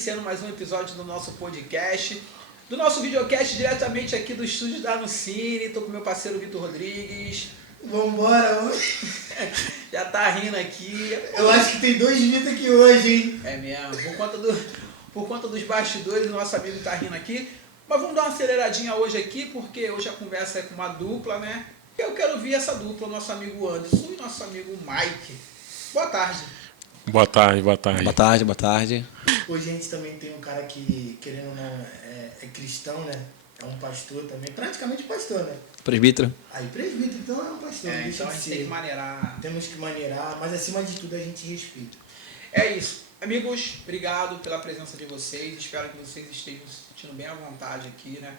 iniciando mais um episódio do nosso podcast, do nosso videocast diretamente aqui do estúdio da Anucine. Tô com meu parceiro Vitor Rodrigues. Vambora, Já tá rindo aqui. Eu acho que tem 2 Vitor aqui hoje, hein? É mesmo, por conta dos bastidores, o nosso amigo tá rindo aqui. Mas vamos dar uma aceleradinha hoje aqui, porque hoje a conversa é com uma dupla, né? Eu quero ouvir essa dupla, nosso amigo Anderson e nosso amigo Mike. Boa tarde. Boa tarde, boa tarde. Boa tarde, boa tarde. Hoje a gente também tem um cara que, querendo ou não, é cristão, né? É um pastor também, praticamente pastor, né? Presbítero. Aí presbítero, então é um pastor. Então a gente tem que maneirar. Temos que maneirar, mas acima de tudo a gente respeita. É isso. Amigos, obrigado pela presença de vocês. Espero que vocês estejam se sentindo bem à vontade aqui, né?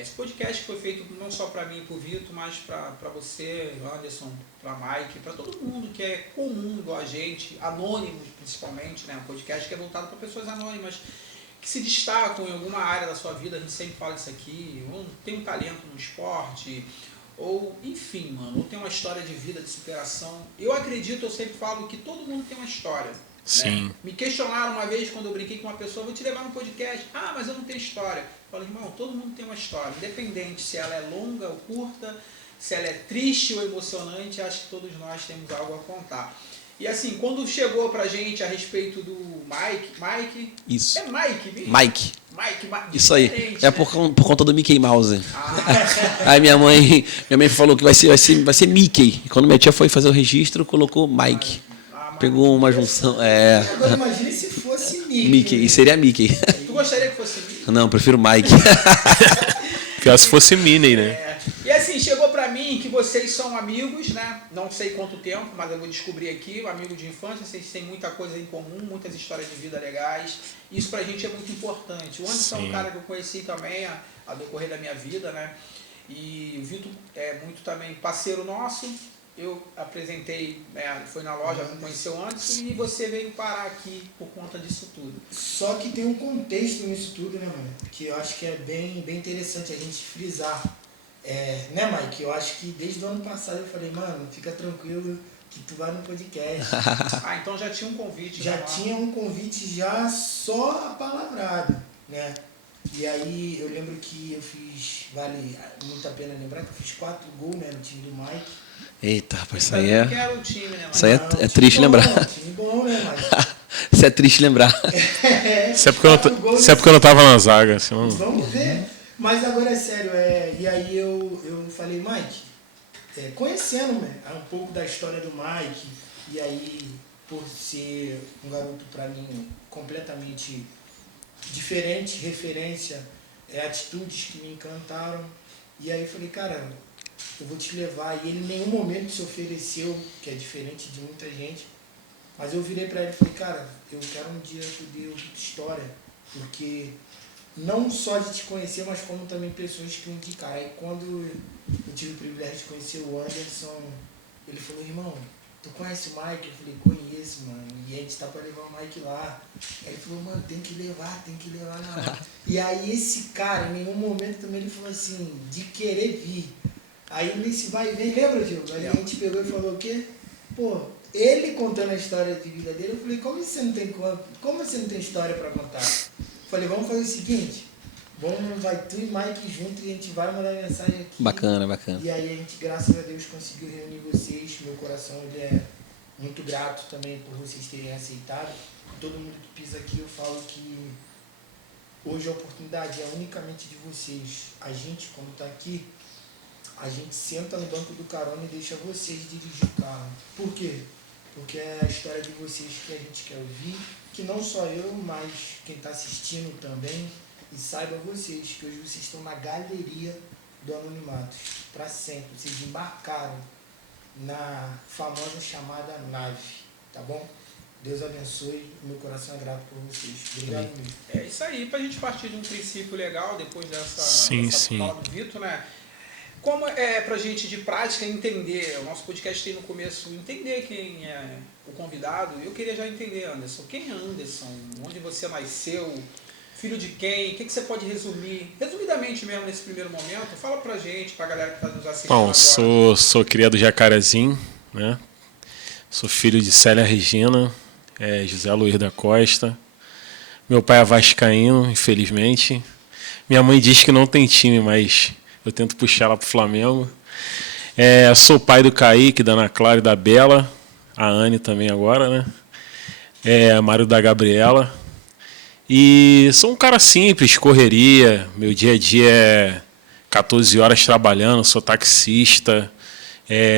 Esse podcast foi feito não só para mim e para o Vitor, mas para você, Anderson, para Mike, para todo mundo que é comum igual a gente, anônimos principalmente, né? Um podcast que é voltado para pessoas anônimas que se destacam em alguma área da sua vida. A gente sempre fala isso aqui, ou tem um talento no esporte, ou enfim, mano, ou tem uma história de vida, de superação. Eu acredito, eu sempre falo que todo mundo tem uma história. Sim. Né? Me questionaram uma vez quando eu brinquei com uma pessoa, vou te levar no podcast. Ah, mas eu não tenho história. Eu falei, irmão, todo mundo tem uma história, independente se ela é longa ou curta, se ela é triste ou emocionante, acho que todos nós temos algo a contar. E assim, quando chegou pra gente a respeito do Mike... Isso. É Mike, viu? Mike. Isso aí. Diferente, É né? por conta do Mickey Mouse. Ah, Aí minha mãe falou que vai ser Mickey. E quando minha tia foi fazer o registro, colocou Mike. Pegou uma junção. Agora imagine se fosse Mickey. Mickey. E seria Mickey. tu gostaria que fosse Mike? Não, prefiro Mike. Pior se fosse Minnie, né? E assim, chegou pra mim que vocês são amigos, né? Não sei quanto tempo, mas eu vou descobrir aqui, amigo de infância, vocês têm muita coisa em comum, muitas histórias de vida legais. Isso pra gente é muito importante. O Anderson é um cara que eu conheci também a decorrer da minha vida, né? E o Vitor é muito também parceiro nosso. Eu apresentei, foi na loja, conheceu o Anderson, e você veio parar aqui por conta disso tudo. Só que tem um contexto nisso tudo, né, mano? Que eu acho que é bem interessante a gente frisar. Né, Mike? Eu acho que desde o ano passado eu falei, mano, fica tranquilo que tu vai no podcast. Ah, então já tinha um convite. Já tinha um convite já só apalavrado, né? E aí eu lembro que eu fiz, vale muito a pena lembrar que eu fiz 4 gols, né, no time do Mike. Eita, rapaz, isso aí é. Que era o time, né, Isso aí Não, é triste bom, lembrar. Time bom, né, Mike? Isso é triste lembrar. Isso é porque eu não tava na zaga, senão... Vamos ver. Mas agora é sério, e aí eu falei, Mike, conhecendo, né, um pouco da história do Mike, e aí por ser um garoto pra mim completamente diferente, referência, atitudes que me encantaram, e aí eu falei, cara, eu vou te levar, e ele em nenhum momento se ofereceu, que é diferente de muita gente, mas eu virei pra ele e falei, cara, eu quero um dia poder ouvir tua história, porque não só de te conhecer, mas como também pessoas que me indicaram. Aí quando eu tive o privilégio de conhecer o Anderson, ele falou, irmão, tu conhece o Mike? Eu falei, conheço, mano, e a gente tá pra levar o Mike lá. Aí ele falou, mano, tem que levar lá. E aí esse cara, em nenhum momento também ele falou assim, de querer vir. Aí nesse vai e vem, lembra, Diogo? Aí a gente pegou e falou o quê? Pô, ele contando a história de vida dele, eu falei, como você não tem história pra contar? Falei, vamos fazer o seguinte, vai tu e Mike junto e a gente vai mandar mensagem aqui. Bacana. E aí a gente, graças a Deus, conseguiu reunir vocês. Meu coração ele é muito grato também por vocês terem aceitado. Todo mundo que pisa aqui, eu falo que hoje a oportunidade é unicamente de vocês. A gente, como está aqui, a gente senta no banco do carona e deixa vocês dirigir o carro. Por quê? Porque é a história de vocês que a gente quer ouvir, que não só eu, mas quem está assistindo também, e saiba vocês que hoje vocês estão na galeria do anonimato, para sempre. Vocês embarcaram na famosa chamada nave, tá bom? Deus abençoe, meu coração é grato por vocês. Obrigado, amigo. É isso aí, pra gente partir de um princípio legal, depois dessa fala do Vitor, né? Como é pra gente de prática entender, o nosso podcast tem no começo, entender quem é o convidado. Eu queria já entender, Anderson, quem é Anderson? Onde você nasceu? Filho de quem? O que você pode resumir? Resumidamente mesmo, nesse primeiro momento, fala pra gente, pra galera que está nos assistindo Bom, agora. sou criado de Jacarezinho, né? Sou filho de Célia Regina, José Luiz da Costa. Meu pai é vascaíno, infelizmente. Minha mãe diz que não tem time, mas eu tento puxar ela pro Flamengo. Sou pai do Kaique, da Ana Clara e da Bela. A Anne também agora, né? Marido da Gabriela. E sou um cara simples, correria. Meu dia a dia é 14 horas trabalhando, sou taxista.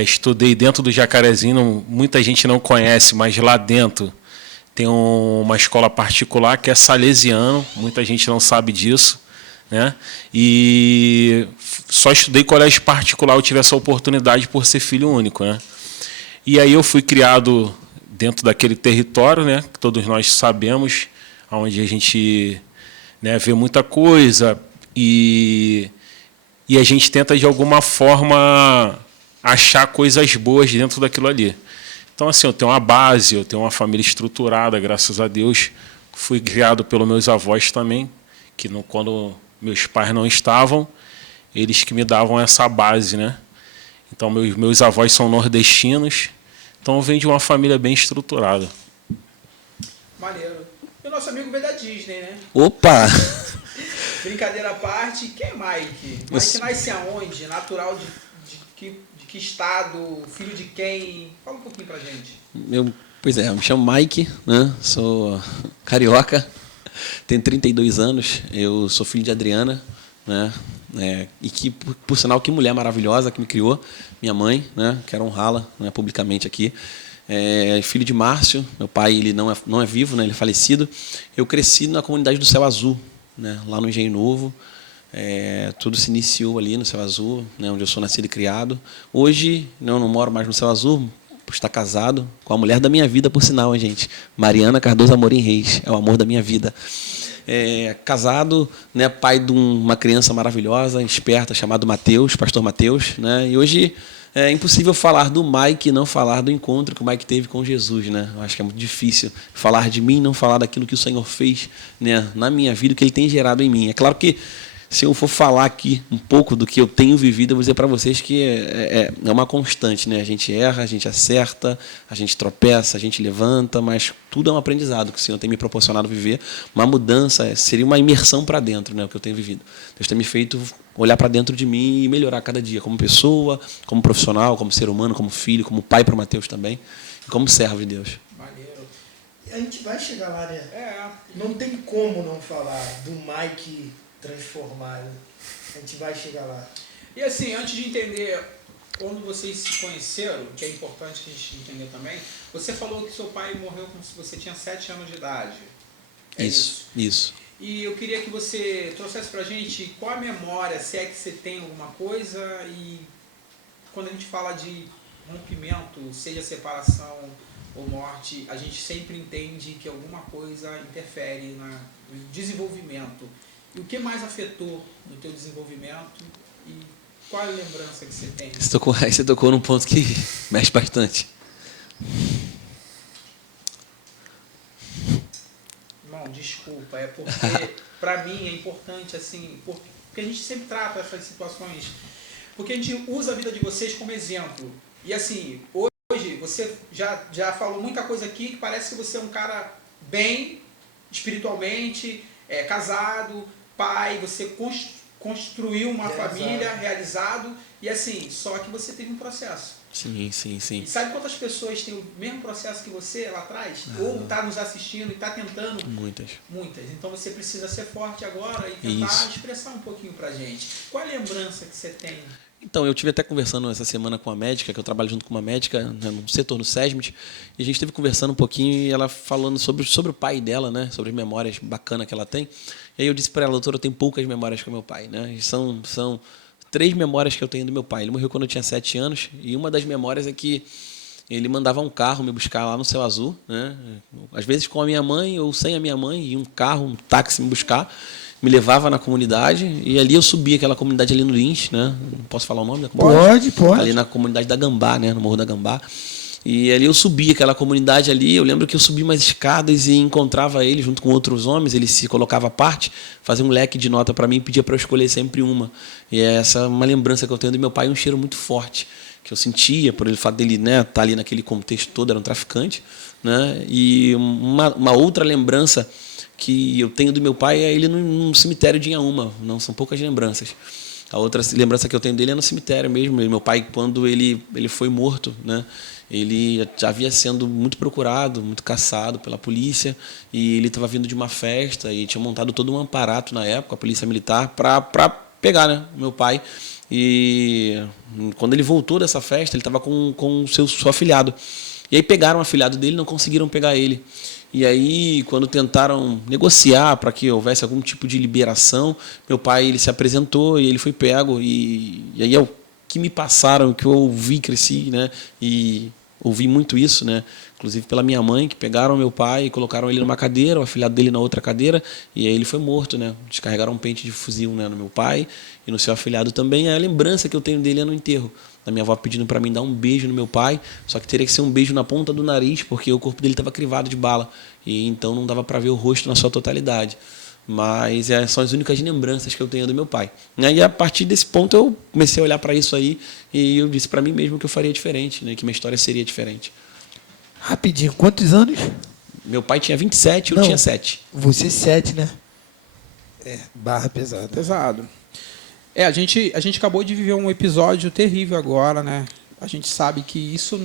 Estudei dentro do Jacarezinho, muita gente não conhece, mas lá dentro tem uma escola particular que é salesiano, muita gente não sabe disso, né? E só estudei colégio particular, eu tive essa oportunidade por ser filho único, né? E aí eu fui criado dentro daquele território, né, que todos nós sabemos, onde a gente, né, vê muita coisa e a gente tenta de alguma forma achar coisas boas dentro daquilo ali. Então, assim, eu tenho uma base, eu tenho uma família estruturada, graças a Deus. Fui criado pelos meus avós também, que quando meus pais não estavam, eles que me davam essa base, né? Então, meus avós são nordestinos, então eu venho de uma família bem estruturada. Maneiro. E o nosso amigo veio da Disney, né? Opa! Brincadeira à parte, quem é Mike? Mike nasce aonde? Natural de que estado? Filho de quem? Fala um pouquinho pra gente. Pois é, eu me chamo Mike, né? Sou carioca, tenho 32 anos, eu sou filho de Adriana, né? E que, por sinal, que mulher maravilhosa que me criou, minha mãe, né? Quero honrá-la, né, publicamente aqui. Filho de Márcio, meu pai ele não é vivo, né? Ele é falecido. Eu cresci na comunidade do Céu Azul, né? Lá no Engenho Novo. Tudo se iniciou ali no Céu Azul, né, onde eu sou nascido e criado. Hoje, eu não moro mais no Céu Azul, por estar casado com a mulher da minha vida, por sinal, gente. Mariana Cardoso Amorim Reis, é o amor da minha vida. Casado, né, pai de uma criança maravilhosa, esperta, chamado Mateus, pastor Mateus. Né, e hoje é impossível falar do Mike e não falar do encontro que o Mike teve com Jesus. Né? Eu acho que é muito difícil falar de mim e não falar daquilo que o Senhor fez, né, na minha vida, o que Ele tem gerado em mim. É claro que se eu for falar aqui um pouco do que eu tenho vivido, eu vou dizer para vocês que é uma constante, né? A gente erra, a gente acerta, a gente tropeça, a gente levanta, mas tudo é um aprendizado que o Senhor tem me proporcionado viver. Uma mudança, seria uma imersão para dentro, né? O que eu tenho vivido. Deus tem me feito olhar para dentro de mim e melhorar cada dia, como pessoa, como profissional, como ser humano, como filho, como pai para o Mateus também, e como servo de Deus. Maneiro. A gente vai chegar lá, né? Não tem como não falar do Mike transformado. A gente vai chegar lá. E assim, antes de entender quando vocês se conheceram, que é importante a gente entender também, você falou que seu pai morreu quando você tinha 7 anos de idade. Isso. E eu queria que você trouxesse pra gente qual a memória, se é que você tem alguma coisa, e quando a gente fala de rompimento, seja separação ou morte, a gente sempre entende que alguma coisa interfere no desenvolvimento. E o que mais afetou no teu desenvolvimento e qual é a lembrança que você tem? Você tocou num ponto que mexe bastante. Não, desculpa, é porque para mim é importante assim, porque a gente sempre trata essas situações, porque a gente usa a vida de vocês como exemplo. E assim, hoje você já falou muita coisa aqui que parece que você é um cara bem espiritualmente, casado, pai, você construiu uma família, realizado, e assim, só que você teve um processo. Sim. E sabe quantas pessoas têm o mesmo processo que você lá atrás? Ou está nos assistindo e está tentando? Muitas. Então você precisa ser forte agora e tentar expressar um pouquinho pra gente. Qual a lembrança que você tem? Então, eu tive até conversando essa semana com uma médica, que eu trabalho junto com uma médica, né, no setor, no SESMIT, e a gente esteve conversando um pouquinho e ela falando sobre o pai dela, né, sobre as memórias bacanas que ela tem. E aí eu disse para ela, doutora, eu tenho poucas memórias com meu pai. Né, e são 3 memórias que eu tenho do meu pai. Ele morreu quando eu tinha 7 anos, e uma das memórias é que ele mandava um carro me buscar lá no Céu Azul, né, às vezes com a minha mãe ou sem a minha mãe, e um carro, um táxi me buscar, me levava na comunidade, e ali eu subia aquela comunidade ali no Lins, né? Não posso falar o nome da comunidade? Pode. Ali na comunidade da Gambá, né? No Morro da Gambá. E ali eu subia aquela comunidade ali, eu lembro que eu subi umas escadas e encontrava ele junto com outros homens, ele se colocava à parte, fazia um leque de nota para mim e pedia para eu escolher sempre uma. E essa é uma lembrança que eu tenho do meu pai, um cheiro muito forte, que eu sentia, por ele fato dele, né, estar ali naquele contexto todo, era um traficante. Né? E uma outra lembrança que eu tenho do meu pai é ele num cemitério de Inhaúma. Não são poucas lembranças. A outra lembrança que eu tenho dele é no cemitério mesmo. Meu pai, quando ele foi morto, né, ele já havia sendo muito procurado, muito caçado pela polícia, e ele estava vindo de uma festa e tinha montado todo um aparato na época, a polícia militar, para pegar, né, meu pai. E quando ele voltou dessa festa, ele estava com o seu afilhado. E aí pegaram o afilhado dele, não conseguiram pegar ele. E aí, quando tentaram negociar para que houvesse algum tipo de liberação, meu pai ele se apresentou e ele foi pego. E aí é o que me passaram, o que eu ouvi, cresci, né? E ouvi muito isso, né? Inclusive pela minha mãe, que pegaram meu pai e colocaram ele numa cadeira, o afilhado dele na outra cadeira, e aí ele foi morto, né? Descarregaram um pente de fuzil, né, no meu pai e no seu afilhado também. A lembrança que eu tenho dele é no enterro. Da minha avó pedindo para mim dar um beijo no meu pai, só que teria que ser um beijo na ponta do nariz, porque o corpo dele estava crivado de bala, e então não dava para ver o rosto na sua totalidade. Mas são as únicas lembranças que eu tenho do meu pai. E aí, a partir desse ponto, eu comecei a olhar para isso aí, e eu disse para mim mesmo que eu faria diferente, né, que minha história seria diferente. Rapidinho, quantos anos? Meu pai tinha 27 e eu tinha 7. Você 7, né? Barra pesada. Pesado. A gente acabou de viver um episódio terrível agora, né? A gente sabe que isso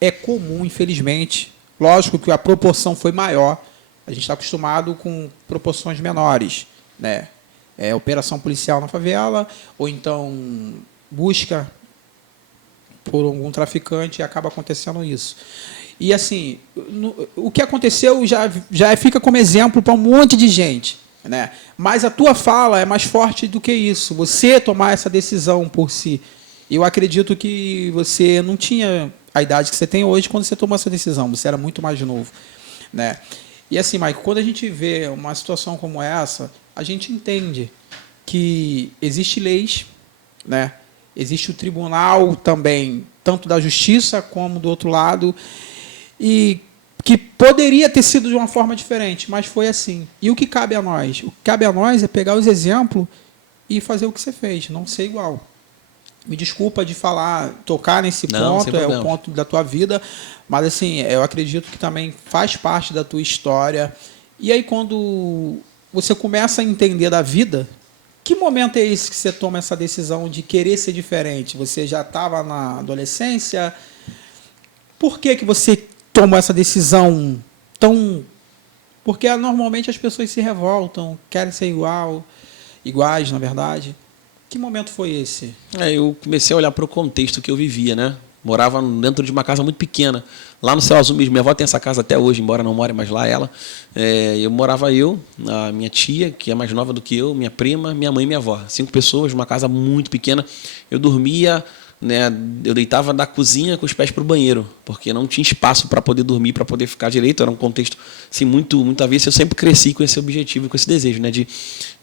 é comum, infelizmente. Lógico que a proporção foi maior. A gente está acostumado com proporções menores, né? Operação policial na favela, ou então busca por algum traficante e acaba acontecendo isso. E assim, o que aconteceu já fica como exemplo para um monte de gente, né? Mas a tua fala é mais forte do que isso. Você tomar essa decisão por si. Eu acredito que você não tinha a idade que você tem hoje quando você tomou essa decisão. Você era muito mais novo, né? E assim, Mike, quando a gente vê uma situação como essa, a gente entende que existem leis, né? Existe o tribunal também, tanto da justiça como do outro lado, e que poderia ter sido de uma forma diferente, mas foi assim. E o que cabe a nós? O que cabe a nós é pegar os exemplos e fazer o que você fez, não ser igual. Me desculpa de tocar nesse ponto, é o ponto da tua vida, mas assim, eu acredito que também faz parte da tua história. E aí, quando você começa a entender da vida, que momento é esse que você toma essa decisão de querer ser diferente? Você já estava na adolescência? Por que você tomou essa decisão tão... Porque normalmente as pessoas se revoltam, querem ser iguais, na verdade. Que momento foi esse? Eu comecei a olhar para o contexto que eu vivia, né? Morava dentro de uma casa muito pequena, lá no Céu Azul mesmo. Minha avó tem essa casa até hoje, embora não more mais lá ela. Morava a minha tia, que é mais nova do que eu, minha prima, minha mãe e minha avó. 5 pessoas, uma casa muito pequena. Eu dormia, né? Eu deitava da cozinha com os pés para o banheiro, porque não tinha espaço para poder dormir, para poder ficar direito. Era um contexto assim, muito avesso. Eu sempre cresci com esse objetivo, com esse desejo, né? De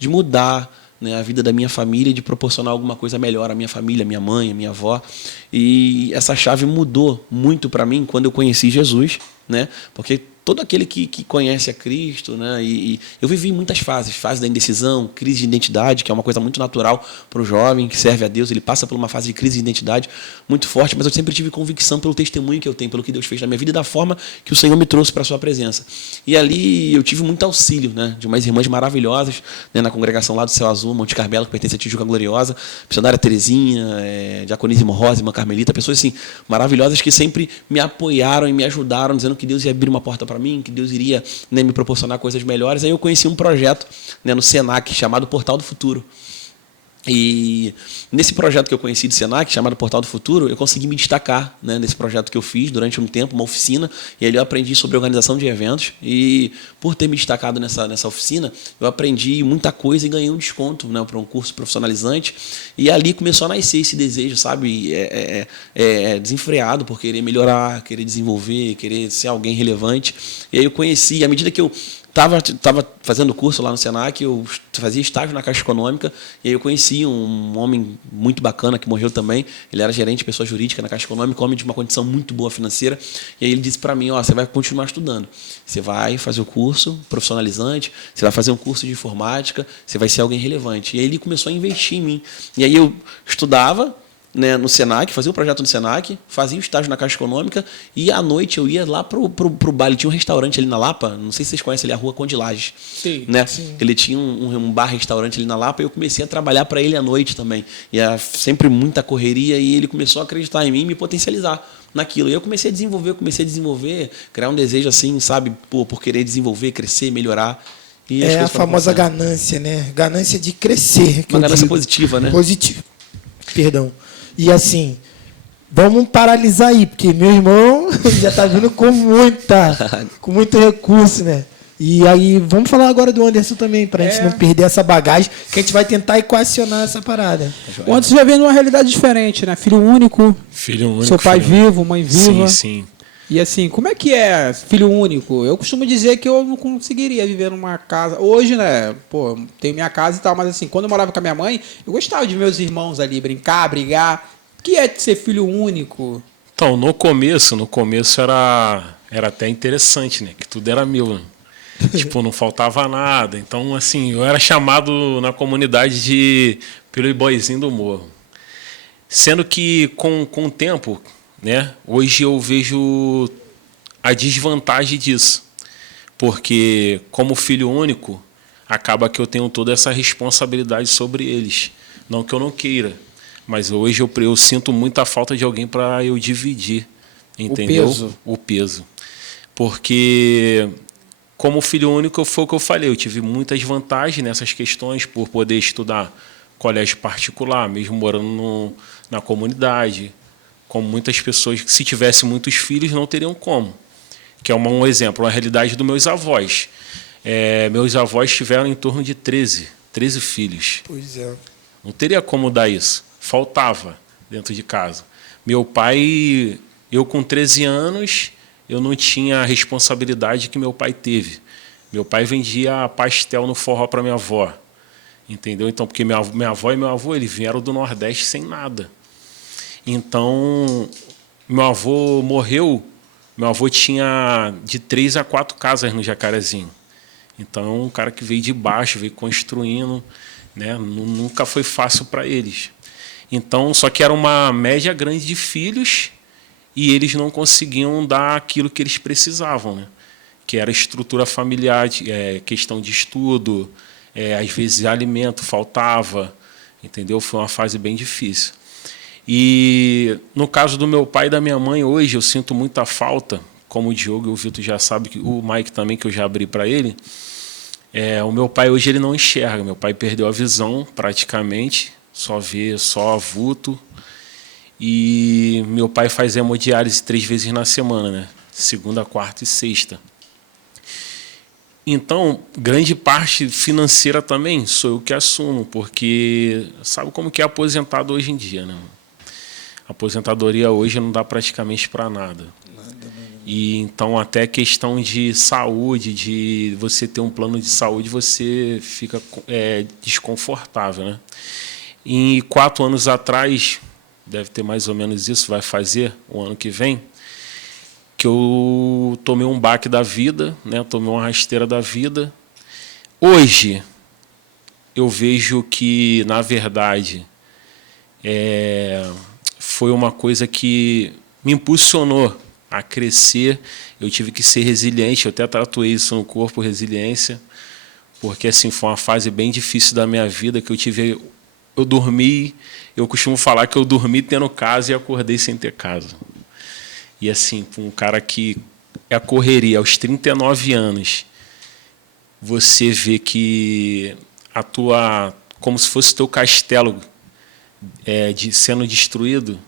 mudar, né, a vida da minha família, de proporcionar alguma coisa melhor à minha família, à minha mãe, à minha avó. E essa chave mudou muito para mim quando eu conheci Jesus, né? Porque todo aquele que conhece a Cristo, né? E eu vivi muitas fases da indecisão, crise de identidade, que é uma coisa muito natural para o jovem que serve a Deus. Ele passa por uma fase de crise de identidade muito forte, mas eu sempre tive convicção pelo testemunho que eu tenho, pelo que Deus fez na minha vida e da forma que o Senhor me trouxe para a sua presença. E ali eu tive muito auxílio, né, de umas irmãs maravilhosas, né, na congregação lá do Céu Azul, Monte Carmelo, que pertence à Tijuca Gloriosa, missionária Terezinha, Diaconisa Rosa, irmã Carmelita, pessoas assim maravilhosas que sempre me apoiaram e me ajudaram, dizendo que Deus ia abrir uma porta para mim, que Deus iria, né, me proporcionar coisas melhores. Aí eu conheci um projeto, né, no Senac, chamado Portal do Futuro. E nesse projeto que eu conheci do Senac, chamado Portal do Futuro, eu consegui me destacar, né, nesse projeto que eu fiz durante um tempo, uma oficina, e ali eu aprendi sobre organização de eventos. E por ter me destacado nessa oficina, eu aprendi muita coisa e ganhei um desconto, né, para um curso profissionalizante. E ali começou a nascer esse desejo, sabe, desenfreado por querer melhorar, querer desenvolver, querer ser alguém relevante. E aí eu conheci, à medida que eu estava fazendo curso lá no Senac, eu fazia estágio na Caixa Econômica, e aí eu conheci um homem muito bacana que morreu também. Ele era gerente de pessoa jurídica na Caixa Econômica, homem de uma condição muito boa financeira. E aí ele disse para mim, você vai continuar estudando. Você vai fazer o curso profissionalizante, você vai fazer um curso de informática, você vai ser alguém relevante. E aí ele começou a investir em mim. E aí eu estudava, né, no Senac, fazia o projeto no Senac, fazia o estágio na Caixa Econômica e à noite eu ia lá pro baile. Tinha um restaurante ali na Lapa, não sei se vocês conhecem ali a Rua Conde Lages. Sim, né? sim. Ele tinha um bar-restaurante ali na Lapa e eu comecei a trabalhar para ele à noite também. E era sempre muita correria e ele começou a acreditar em mim e me potencializar naquilo. E eu comecei a desenvolver, criar um desejo assim, sabe, por querer desenvolver, crescer, melhorar. E as É a coisas foram famosa acontecendo. ganância, né? Ganância de crescer. que Uma eu ganância digo. positiva, né? Positivo. Perdão. E assim, vamos paralisar aí, porque meu irmão já tá vindo com muito recurso, né? E aí, vamos falar agora do Anderson também, pra gente não perder essa bagagem, que a gente vai tentar equacionar essa parada. O Anderson já vem numa realidade diferente, né? Filho único, Filho único. seu pai filho único. vivo, mãe viva. Sim, sim. E assim, como é que é filho único? Eu costumo dizer que eu não conseguiria viver numa casa. Hoje, né? Pô, tenho minha casa e tal, mas assim, quando eu morava com a minha mãe, eu gostava de meus irmãos ali brincar, brigar. O que é ser filho único? Então, no começo era até interessante, né? Que tudo era meu, né? Tipo, não faltava nada. Então, assim, eu era chamado na comunidade de playboyzinho do morro. Sendo que, com o tempo, né? Hoje eu vejo a desvantagem disso. Porque, como filho único, acaba que eu tenho toda essa responsabilidade sobre eles. Não que eu não queira, mas hoje eu sinto muita falta de alguém para eu dividir, entendeu? peso. O peso. Porque, como filho único, foi o que eu falei, eu tive muitas vantagens nessas questões por poder estudar colégio particular, mesmo morando na comunidade, como muitas pessoas que, se tivessem muitos filhos, não teriam como. Que é um exemplo, uma realidade dos meus avós. Meus avós tiveram em torno de 13 filhos. Pois é. Não teria como dar isso. Faltava dentro de casa. Meu pai, eu com 13 anos, eu não tinha a responsabilidade que meu pai teve. Meu pai vendia pastel no forró para minha avó. Entendeu? Então, porque minha avó e meu avô, eles vieram do Nordeste sem nada. Então, meu avô morreu, meu avô tinha de 3 a 4 casas no Jacarezinho. Então, um cara que veio de baixo, veio construindo, né? Nunca foi fácil para eles. Então, só que era uma média grande de filhos e eles não conseguiam dar aquilo que eles precisavam, né? Que era estrutura familiar, questão de estudo, às vezes alimento faltava, entendeu? Foi uma fase bem difícil. E no caso do meu pai e da minha mãe, hoje eu sinto muita falta, como o Diogo e o Vitor já sabem, o Mike também, que eu já abri para ele. O meu pai hoje ele não enxerga, meu pai perdeu a visão praticamente, só vê só vulto. E meu pai faz hemodiálise 3 vezes na semana, né? Segunda, quarta e sexta. Então, grande parte financeira também sou eu que assumo, porque sabe como que é aposentado hoje em dia, né? A aposentadoria hoje não dá praticamente para nada. E então até questão de saúde, de você ter um plano de saúde, você fica desconfortável, né? E 4 anos atrás, deve ter mais ou menos isso, vai fazer o ano que vem, que eu tomei um baque da vida, né? Tomei uma rasteira da vida. Hoje, eu vejo que, na verdade, foi uma coisa que me impulsionou a crescer. Eu tive que ser resiliente, eu até tatuei isso no corpo, resiliência, porque assim, foi uma fase bem difícil da minha vida, que eu dormi, eu costumo falar que eu dormi tendo casa e acordei sem ter casa. E assim, para um cara que é a correria aos 39 anos, você vê que como se fosse teu castelo sendo destruído,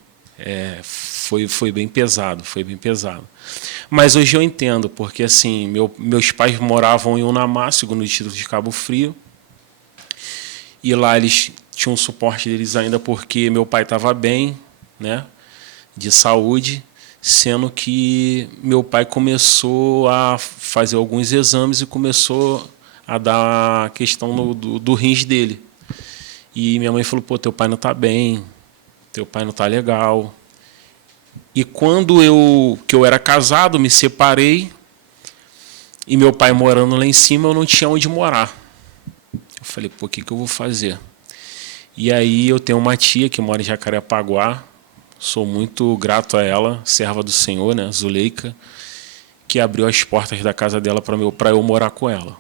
foi bem pesado, Mas hoje eu entendo, porque assim, meus pais moravam em Unamá, segundo o Distrito de Cabo Frio, e lá eles tinham suporte deles ainda porque meu pai estava bem, né, de saúde, sendo que meu pai começou a fazer alguns exames e começou a dar a questão do rins dele. E minha mãe falou, teu pai não está bem, teu pai não está legal. E quando que eu era casado, me separei, e meu pai morando lá em cima, eu não tinha onde morar. Eu falei, o que eu vou fazer? E aí eu tenho uma tia que mora em Jacarepaguá, sou muito grato a ela, serva do Senhor, né, Zuleika, que abriu as portas da casa dela para eu morar com ela.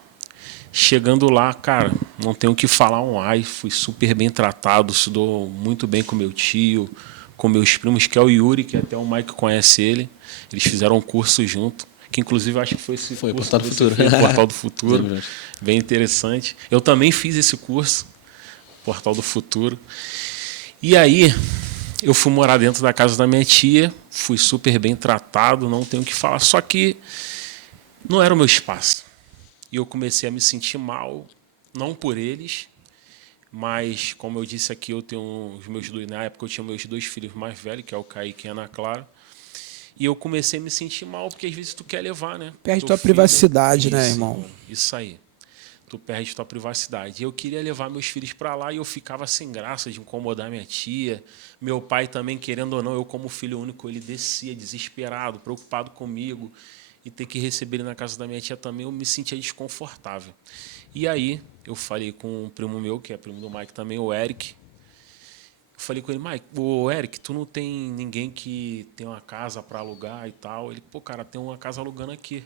Chegando lá, cara, não tenho o que falar fui super bem tratado, se dou muito bem com meu tio, com meus primos, que é o Yuri, que até o Mike conhece ele. Eles fizeram um curso junto, que inclusive acho que foi esse Foi, curso Portal do Futuro. Foi, Portal do Futuro. Bem interessante. Eu também fiz esse curso, Portal do Futuro. E aí, eu fui morar dentro da casa da minha tia, fui super bem tratado, não tenho o que falar. Só que não era o meu espaço. E eu comecei a me sentir mal, não por eles, mas, como eu disse aqui, eu tenho os meus dois, na época eu tinha meus 2 filhos mais velhos, que é o Kaique e a Ana Clara. E eu comecei a me sentir mal, porque às vezes tu quer levar, né? Perde Teu tua filho. privacidade, né, Isso, irmão? mano, isso aí. Tu perde tua privacidade. E eu queria levar meus filhos para lá e eu ficava sem graça de incomodar minha tia. Meu pai também, querendo ou não, eu como filho único, ele descia desesperado, preocupado comigo. E ter que receber ele na casa da minha tia também, eu me sentia desconfortável. E aí, eu falei com um primo meu, que é primo do Mike também, o Eric. Eu falei com ele, Mike, ô Eric, tu não tem ninguém que tem uma casa para alugar e tal? Ele, pô, cara, tem uma casa alugando aqui.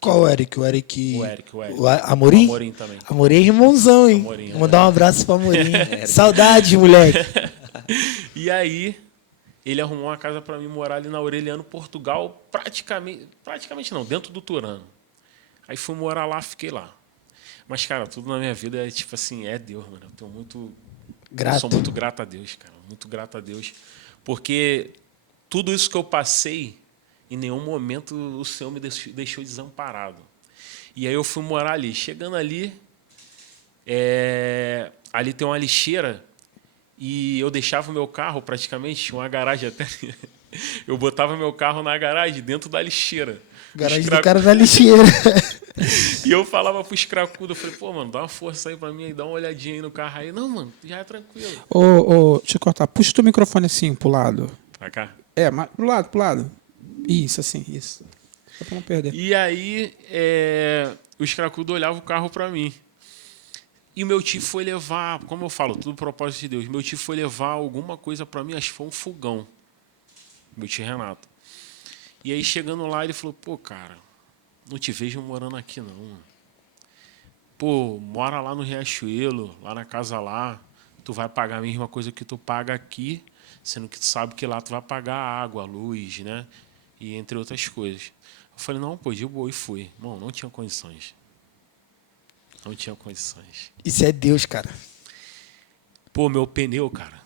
Qual o Eric? O Eric. O Eric. O Amorim? O Amorim também. Amorim é irmãozão, hein? Amorim, Vou mandar um abraço pro Amorim. Saudade, moleque. E aí, ele arrumou uma casa para mim morar ali na Aureliano, Portugal, praticamente não, dentro do Turano. Aí fui morar lá, fiquei lá. Mas, cara, tudo na minha vida é tipo assim, é Deus, mano. Eu tenho muito... Grato. Eu sou muito grato a Deus, cara. Muito grato a Deus. Porque tudo isso que eu passei, em nenhum momento o Senhor me deixou desamparado. E aí eu fui morar ali. Chegando ali, ali tem uma lixeira e eu deixava o meu carro praticamente, tinha uma garagem até. Eu botava meu carro na garagem, dentro da lixeira. Garagem do cara da lixeira. E eu falava pros cracudos, eu falei, pô, mano, dá uma força aí pra mim, aí, dá uma olhadinha aí no carro aí. Não, mano, já é tranquilo. Deixa eu cortar. Puxa o teu microfone assim, pro lado. Pra cá. Mas pro lado. Isso, assim, isso. Só pra não perder. E aí, os cracudos olhavam o carro pra mim. E o meu tio foi levar, como eu falo, tudo propósito de Deus, meu tio foi levar alguma coisa pra mim, acho que foi um fogão. Meu tio Renato. E aí, chegando lá, ele falou, pô, cara, não te vejo morando aqui, não. Pô, mora lá no Riachuelo, lá na casa lá, tu vai pagar a mesma coisa que tu paga aqui, sendo que tu sabe que lá tu vai pagar água, luz, né? E entre outras coisas. Eu falei, não, pô, de boa, e fui. Irmão, não tinha condições. Não tinha condições. Isso é Deus, cara. Pô, meu pneu, cara.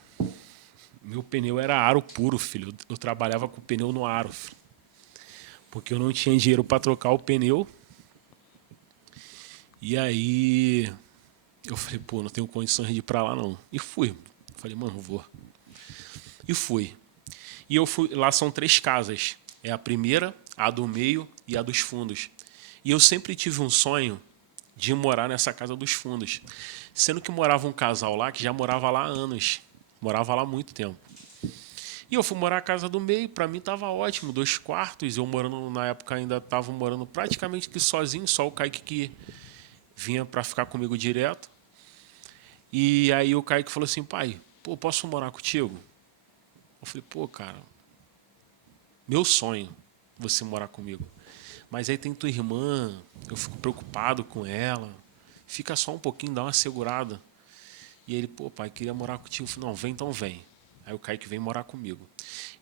Meu pneu era aro puro, filho. Eu trabalhava com pneu no aro, filho. Porque eu não tinha dinheiro para trocar o pneu. E aí eu falei, pô, não tenho condições de ir para lá, não. E fui. Falei, mano, vou. E fui. E eu fui. Lá são 3 casas. É a primeira, a do meio e a dos fundos. E eu sempre tive um sonho de morar nessa casa dos fundos. Sendo que morava um casal lá que já morava lá há anos. Morava lá há muito tempo. E eu fui morar na casa do meio, para mim estava ótimo, 2 quartos. Eu morando, na época ainda estava morando praticamente que sozinho, só o Kaique que vinha para ficar comigo direto. E aí o Kaique falou assim, pai, pô, posso morar contigo? Eu falei, pô, cara, meu sonho você morar comigo. Mas aí tem tua irmã, eu fico preocupado com ela. Fica só um pouquinho, dá uma segurada. E ele, pô, pai, queria morar contigo. Eu falei, não, vem, então vem. Aí o Kaique vem morar comigo.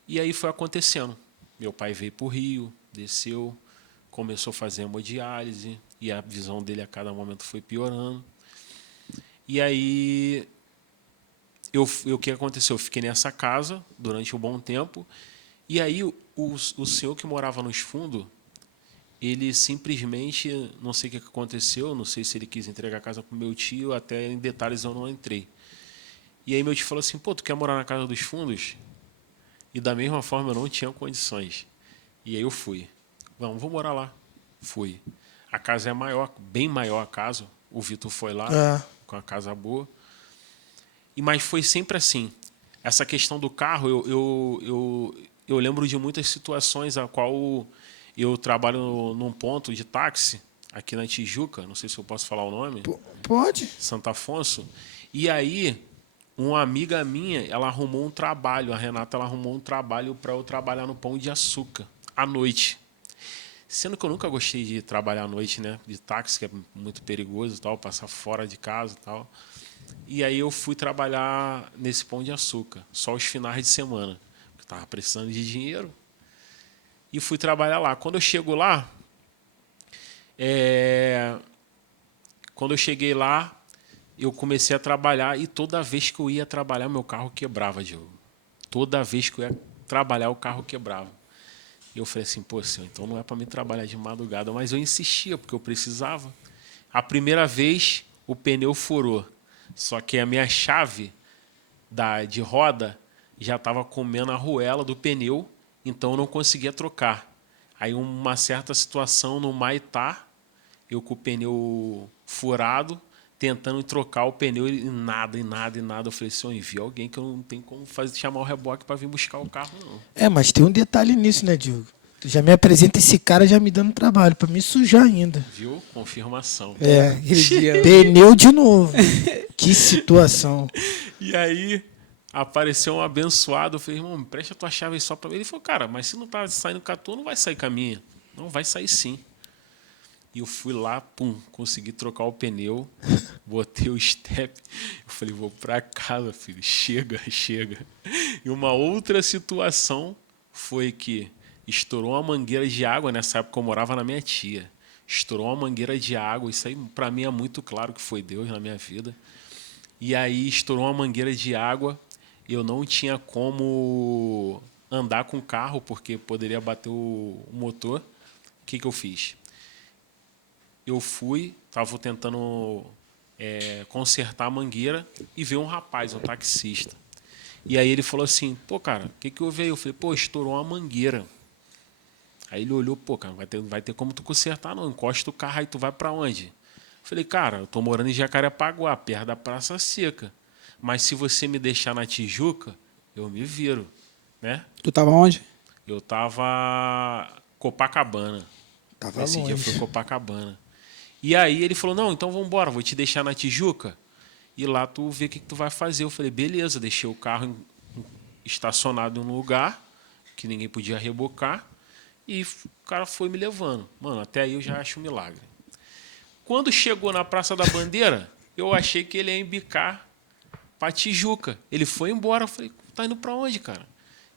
E aí foi acontecendo. Meu pai veio para o Rio, desceu, começou a fazer hemodiálise, e a visão dele a cada momento foi piorando. E aí, o que aconteceu? Eu fiquei nessa casa durante um bom tempo, e aí o senhor que morava nos fundos, ele simplesmente, não sei o que aconteceu, não sei se ele quis entregar a casa para o meu tio, até em detalhes eu não entrei. E aí meu tio falou assim, pô, tu quer morar na casa dos fundos? E da mesma forma eu não tinha condições. E aí eu fui. Vou morar lá. Fui. A casa é maior, bem maior a casa. O Vitor foi lá com a casa boa. Mas foi sempre assim. Essa questão do carro, eu lembro de muitas situações a qual eu trabalho num ponto de táxi, aqui na Tijuca, não sei se eu posso falar o nome. Pode. Santo Afonso. E aí, uma amiga minha, ela arrumou um trabalho, a Renata, ela arrumou um trabalho para eu trabalhar no Pão de Açúcar, à noite. Sendo que eu nunca gostei de trabalhar à noite, né? De táxi, que é muito perigoso e tal, passar fora de casa e tal. E aí eu fui trabalhar nesse Pão de Açúcar, só os finais de semana. Eu estava precisando de dinheiro. E fui trabalhar lá. Quando eu chego lá, quando eu cheguei lá, eu comecei a trabalhar e toda vez que eu ia trabalhar, meu carro quebrava, Diogo. Toda vez que eu ia trabalhar, o carro quebrava. E eu falei assim, pô, senhor, então não é para mim trabalhar de madrugada. Mas eu insistia, porque eu precisava. A primeira vez, o pneu furou. Só que a minha chave de roda já estava comendo a arruela do pneu, então eu não conseguia trocar. Aí uma certa situação no Maitá, eu com o pneu furado, tentando trocar o pneu e nada. Eu falei, senhor, envia alguém que eu não tenho como chamar o reboque para vir buscar o carro, não. Mas tem um detalhe nisso, né, Diogo? Tu já me apresenta esse cara já me dando trabalho, pra me sujar ainda. Viu? Confirmação. Aquele dia. Pneu de novo. Que situação. E aí apareceu um abençoado, eu falei, irmão, presta a tua chave aí só para mim. Ele falou, cara, mas se não tá saindo com a tua, não vai sair com a minha. Não, vai sair sim. E eu fui lá, consegui trocar o pneu, botei o step. Eu falei, vou para casa, filho, chega. E uma outra situação foi que estourou uma mangueira de água, nessa época eu morava na minha tia. Estourou uma mangueira de água, isso aí para mim é muito claro que foi Deus na minha vida. E aí estourou uma mangueira de água, eu não tinha como andar com o carro, porque poderia bater o motor. O que eu fiz? Eu estava tentando consertar a mangueira e veio um rapaz, um taxista. E aí ele falou assim, pô, cara, o que houve aí? Eu falei, pô, estourou uma mangueira. Aí ele olhou, pô, cara, vai ter como tu consertar, não. Encosta o carro aí, tu vai para onde? Eu falei, cara, eu tô morando em Jacarepaguá, perto da Praça Seca. Mas se você me deixar na Tijuca, eu me viro, né? Tu tava onde? Eu tava Copacabana. Tava Nesse longe. dia foi Copacabana. E aí ele falou, não, então vamos embora, vou te deixar na Tijuca e lá tu vê o que tu vai fazer. Eu falei, beleza, deixei o carro estacionado em um lugar que ninguém podia rebocar e o cara foi me levando. Mano, até aí eu já acho um milagre. Quando chegou na Praça da Bandeira, eu achei que ele ia embicar pra Tijuca. Ele foi embora, eu falei, tá indo pra onde, cara?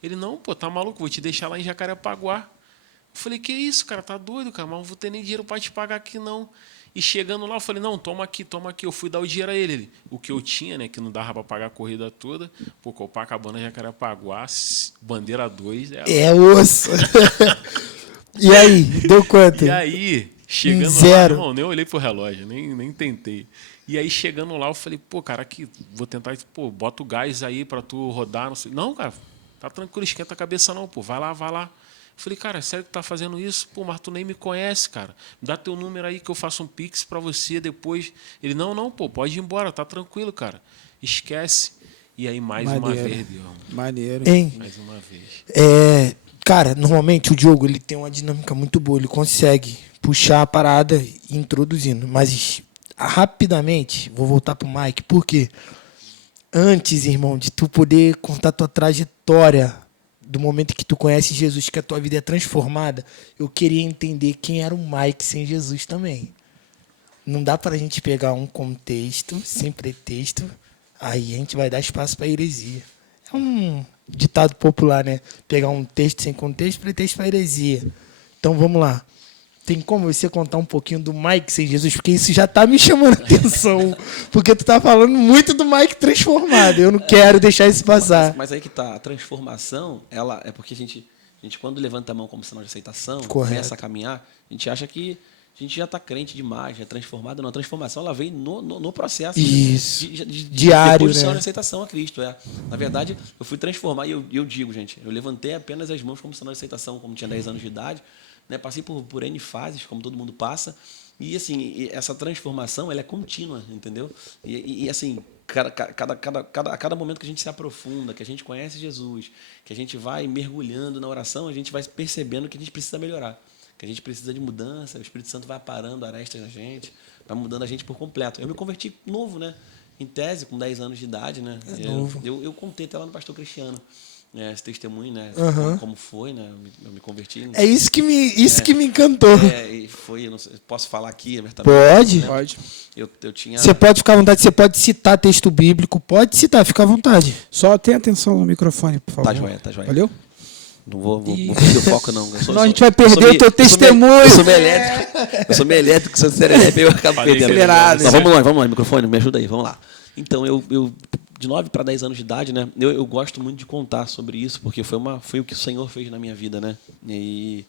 Ele, não, pô, tá maluco, vou te deixar lá em Jacarepaguá. Eu falei, que isso, cara, tá doido, cara, mas não vou ter nem dinheiro para te pagar aqui, não. E chegando lá, eu falei, não, toma aqui. Eu fui dar o dinheiro a ele. O que eu tinha, né, que não dava para pagar a corrida toda, pô, Copacabana, Jacarepaguá, Bandeira 2. É osso. E aí, deu quanto? E aí, chegando Zero. lá, não, nem olhei pro relógio, nem tentei. E aí, chegando lá, eu falei, pô, cara, aqui, vou tentar, pô, bota o gás aí para tu rodar, não sei. Não, cara, tá tranquilo, esquenta a cabeça não, pô, vai lá. Eu falei, cara, sério que tá fazendo isso? Pô, mas tu nem me conhece, cara. Me dá teu número aí que eu faço um pix pra você depois. Ele, não, pô, pode ir embora, tá tranquilo, cara. Esquece. E aí, mais uma vez, deu. Maneiro. Hein? Mais uma vez. Cara, normalmente o Diogo ele tem uma dinâmica muito boa. Ele consegue puxar a parada e ir introduzindo. Mas, rapidamente, vou voltar pro Mike. Por quê? Antes, irmão, de tu poder contar tua trajetória do momento que tu conhece Jesus, que a tua vida é transformada, eu queria entender quem era o Mike sem Jesus também. Não dá pra gente pegar um contexto sem pretexto, aí a gente vai dar espaço pra heresia. É um ditado popular, né? Pegar um texto sem contexto, pretexto pra heresia. Então vamos lá. Tem como você contar um pouquinho do Mike sem Jesus? Porque isso já tá me chamando a atenção. Porque tu tá falando muito do Mike transformado. Eu não quero deixar isso passar. Mas aí que tá, a transformação, ela é porque a gente quando levanta a mão como sinal de aceitação, Correto. começa a caminhar, a gente acha que a gente já está crente demais, já é transformado. Não, a transformação ela vem no processo Isso. Diário, depois do sinal de né? aceitação a Cristo. Na verdade, eu fui transformar, e eu digo, gente, eu levantei apenas as mãos como sinal de aceitação, como tinha 10 anos de idade, né? Passei por N fases, como todo mundo passa, e assim, essa transformação ela é contínua, entendeu? E assim, a cada momento que a gente se aprofunda, que a gente conhece Jesus, que a gente vai mergulhando na oração, a gente vai percebendo que a gente precisa melhorar, que a gente precisa de mudança, o Espírito Santo vai aparando arestas na gente, vai mudando a gente por completo. Eu me converti novo, né? em tese, com 10 anos de idade, né? novo. Eu contei até lá no Pastor Cristiano, né, esse testemunho, né? Como foi, né? Eu me converti. É isso que me encantou. E foi, eu não sei, posso falar aqui abertamente? Pode. Né? Pode. Eu tinha... Você pode ficar à vontade, você pode citar texto bíblico, pode citar, fica à vontade. Só tenha atenção no microfone, por favor. Tá joia. Valeu? Não vou perder o foco, não. Senão a gente vai perder o teu testemunho. Eu sou meio elétrico, sou serelepe, eu acabo perdendo. acelerado, Mas vamos lá, microfone, me ajuda aí, vamos lá. Então, eu de 9 para 10 anos de idade, né? Eu gosto muito de contar sobre isso, porque foi o que o Senhor fez na minha vida, né? E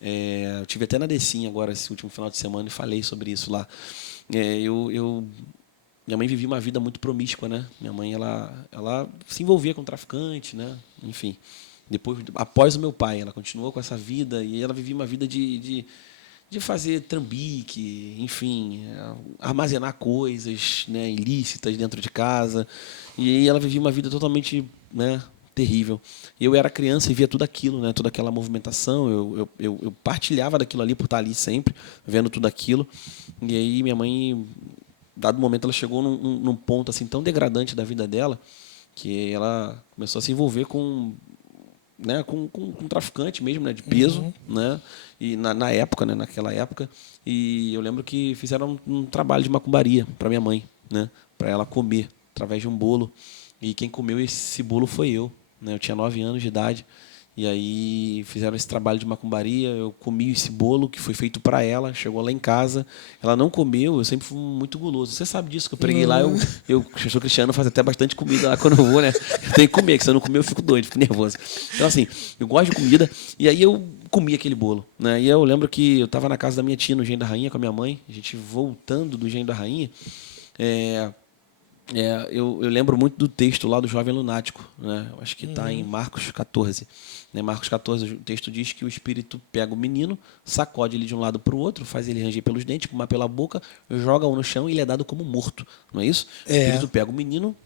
eu tive até na Decinha agora, esse último final de semana, e falei sobre isso lá. Minha mãe vivia uma vida muito promíscua, né? Minha mãe, ela se envolvia com traficante, né? Enfim. Após o meu pai, ela continuou com essa vida e ela vivia uma vida de fazer trambique, enfim, armazenar coisas, né, ilícitas dentro de casa. E aí ela vivia uma vida totalmente, né, terrível. Eu era criança e via tudo aquilo, né, toda aquela movimentação. Eu partilhava daquilo ali por estar ali sempre, vendo tudo aquilo. E aí minha mãe, dado momento, ela chegou num ponto assim tão degradante da vida dela que ela começou a se envolver com traficante mesmo, né, de peso, né, e na época, né, naquela época, e eu lembro que fizeram um trabalho de macumbaria para minha mãe, né, para ela comer através de um bolo, e quem comeu esse bolo foi eu, né, eu tinha 9 anos de idade, e aí fizeram esse trabalho de macumbaria, eu comi esse bolo que foi feito para ela, chegou lá em casa, ela não comeu, eu sempre fui muito guloso. Você sabe disso, que eu preguei lá, eu sou cristiano, faço até bastante comida lá quando eu vou, né? Eu tenho que comer, que se eu não comer eu fico doido, fico nervoso. Então assim, eu gosto de comida, e aí eu comi aquele bolo, né? E eu lembro que eu estava na casa da minha tia, no Engenho da Rainha, com a minha mãe, a gente voltando do Engenho da Rainha, eu lembro muito do texto lá do Jovem Lunático, né? Eu acho que está em Marcos 14. Né? Marcos 14, o texto diz que o espírito pega o menino, sacode ele de um lado para o outro, faz ele ranger pelos dentes, fumar pela boca, joga-o no chão e ele é dado como morto. Não é isso? O espírito pega o menino,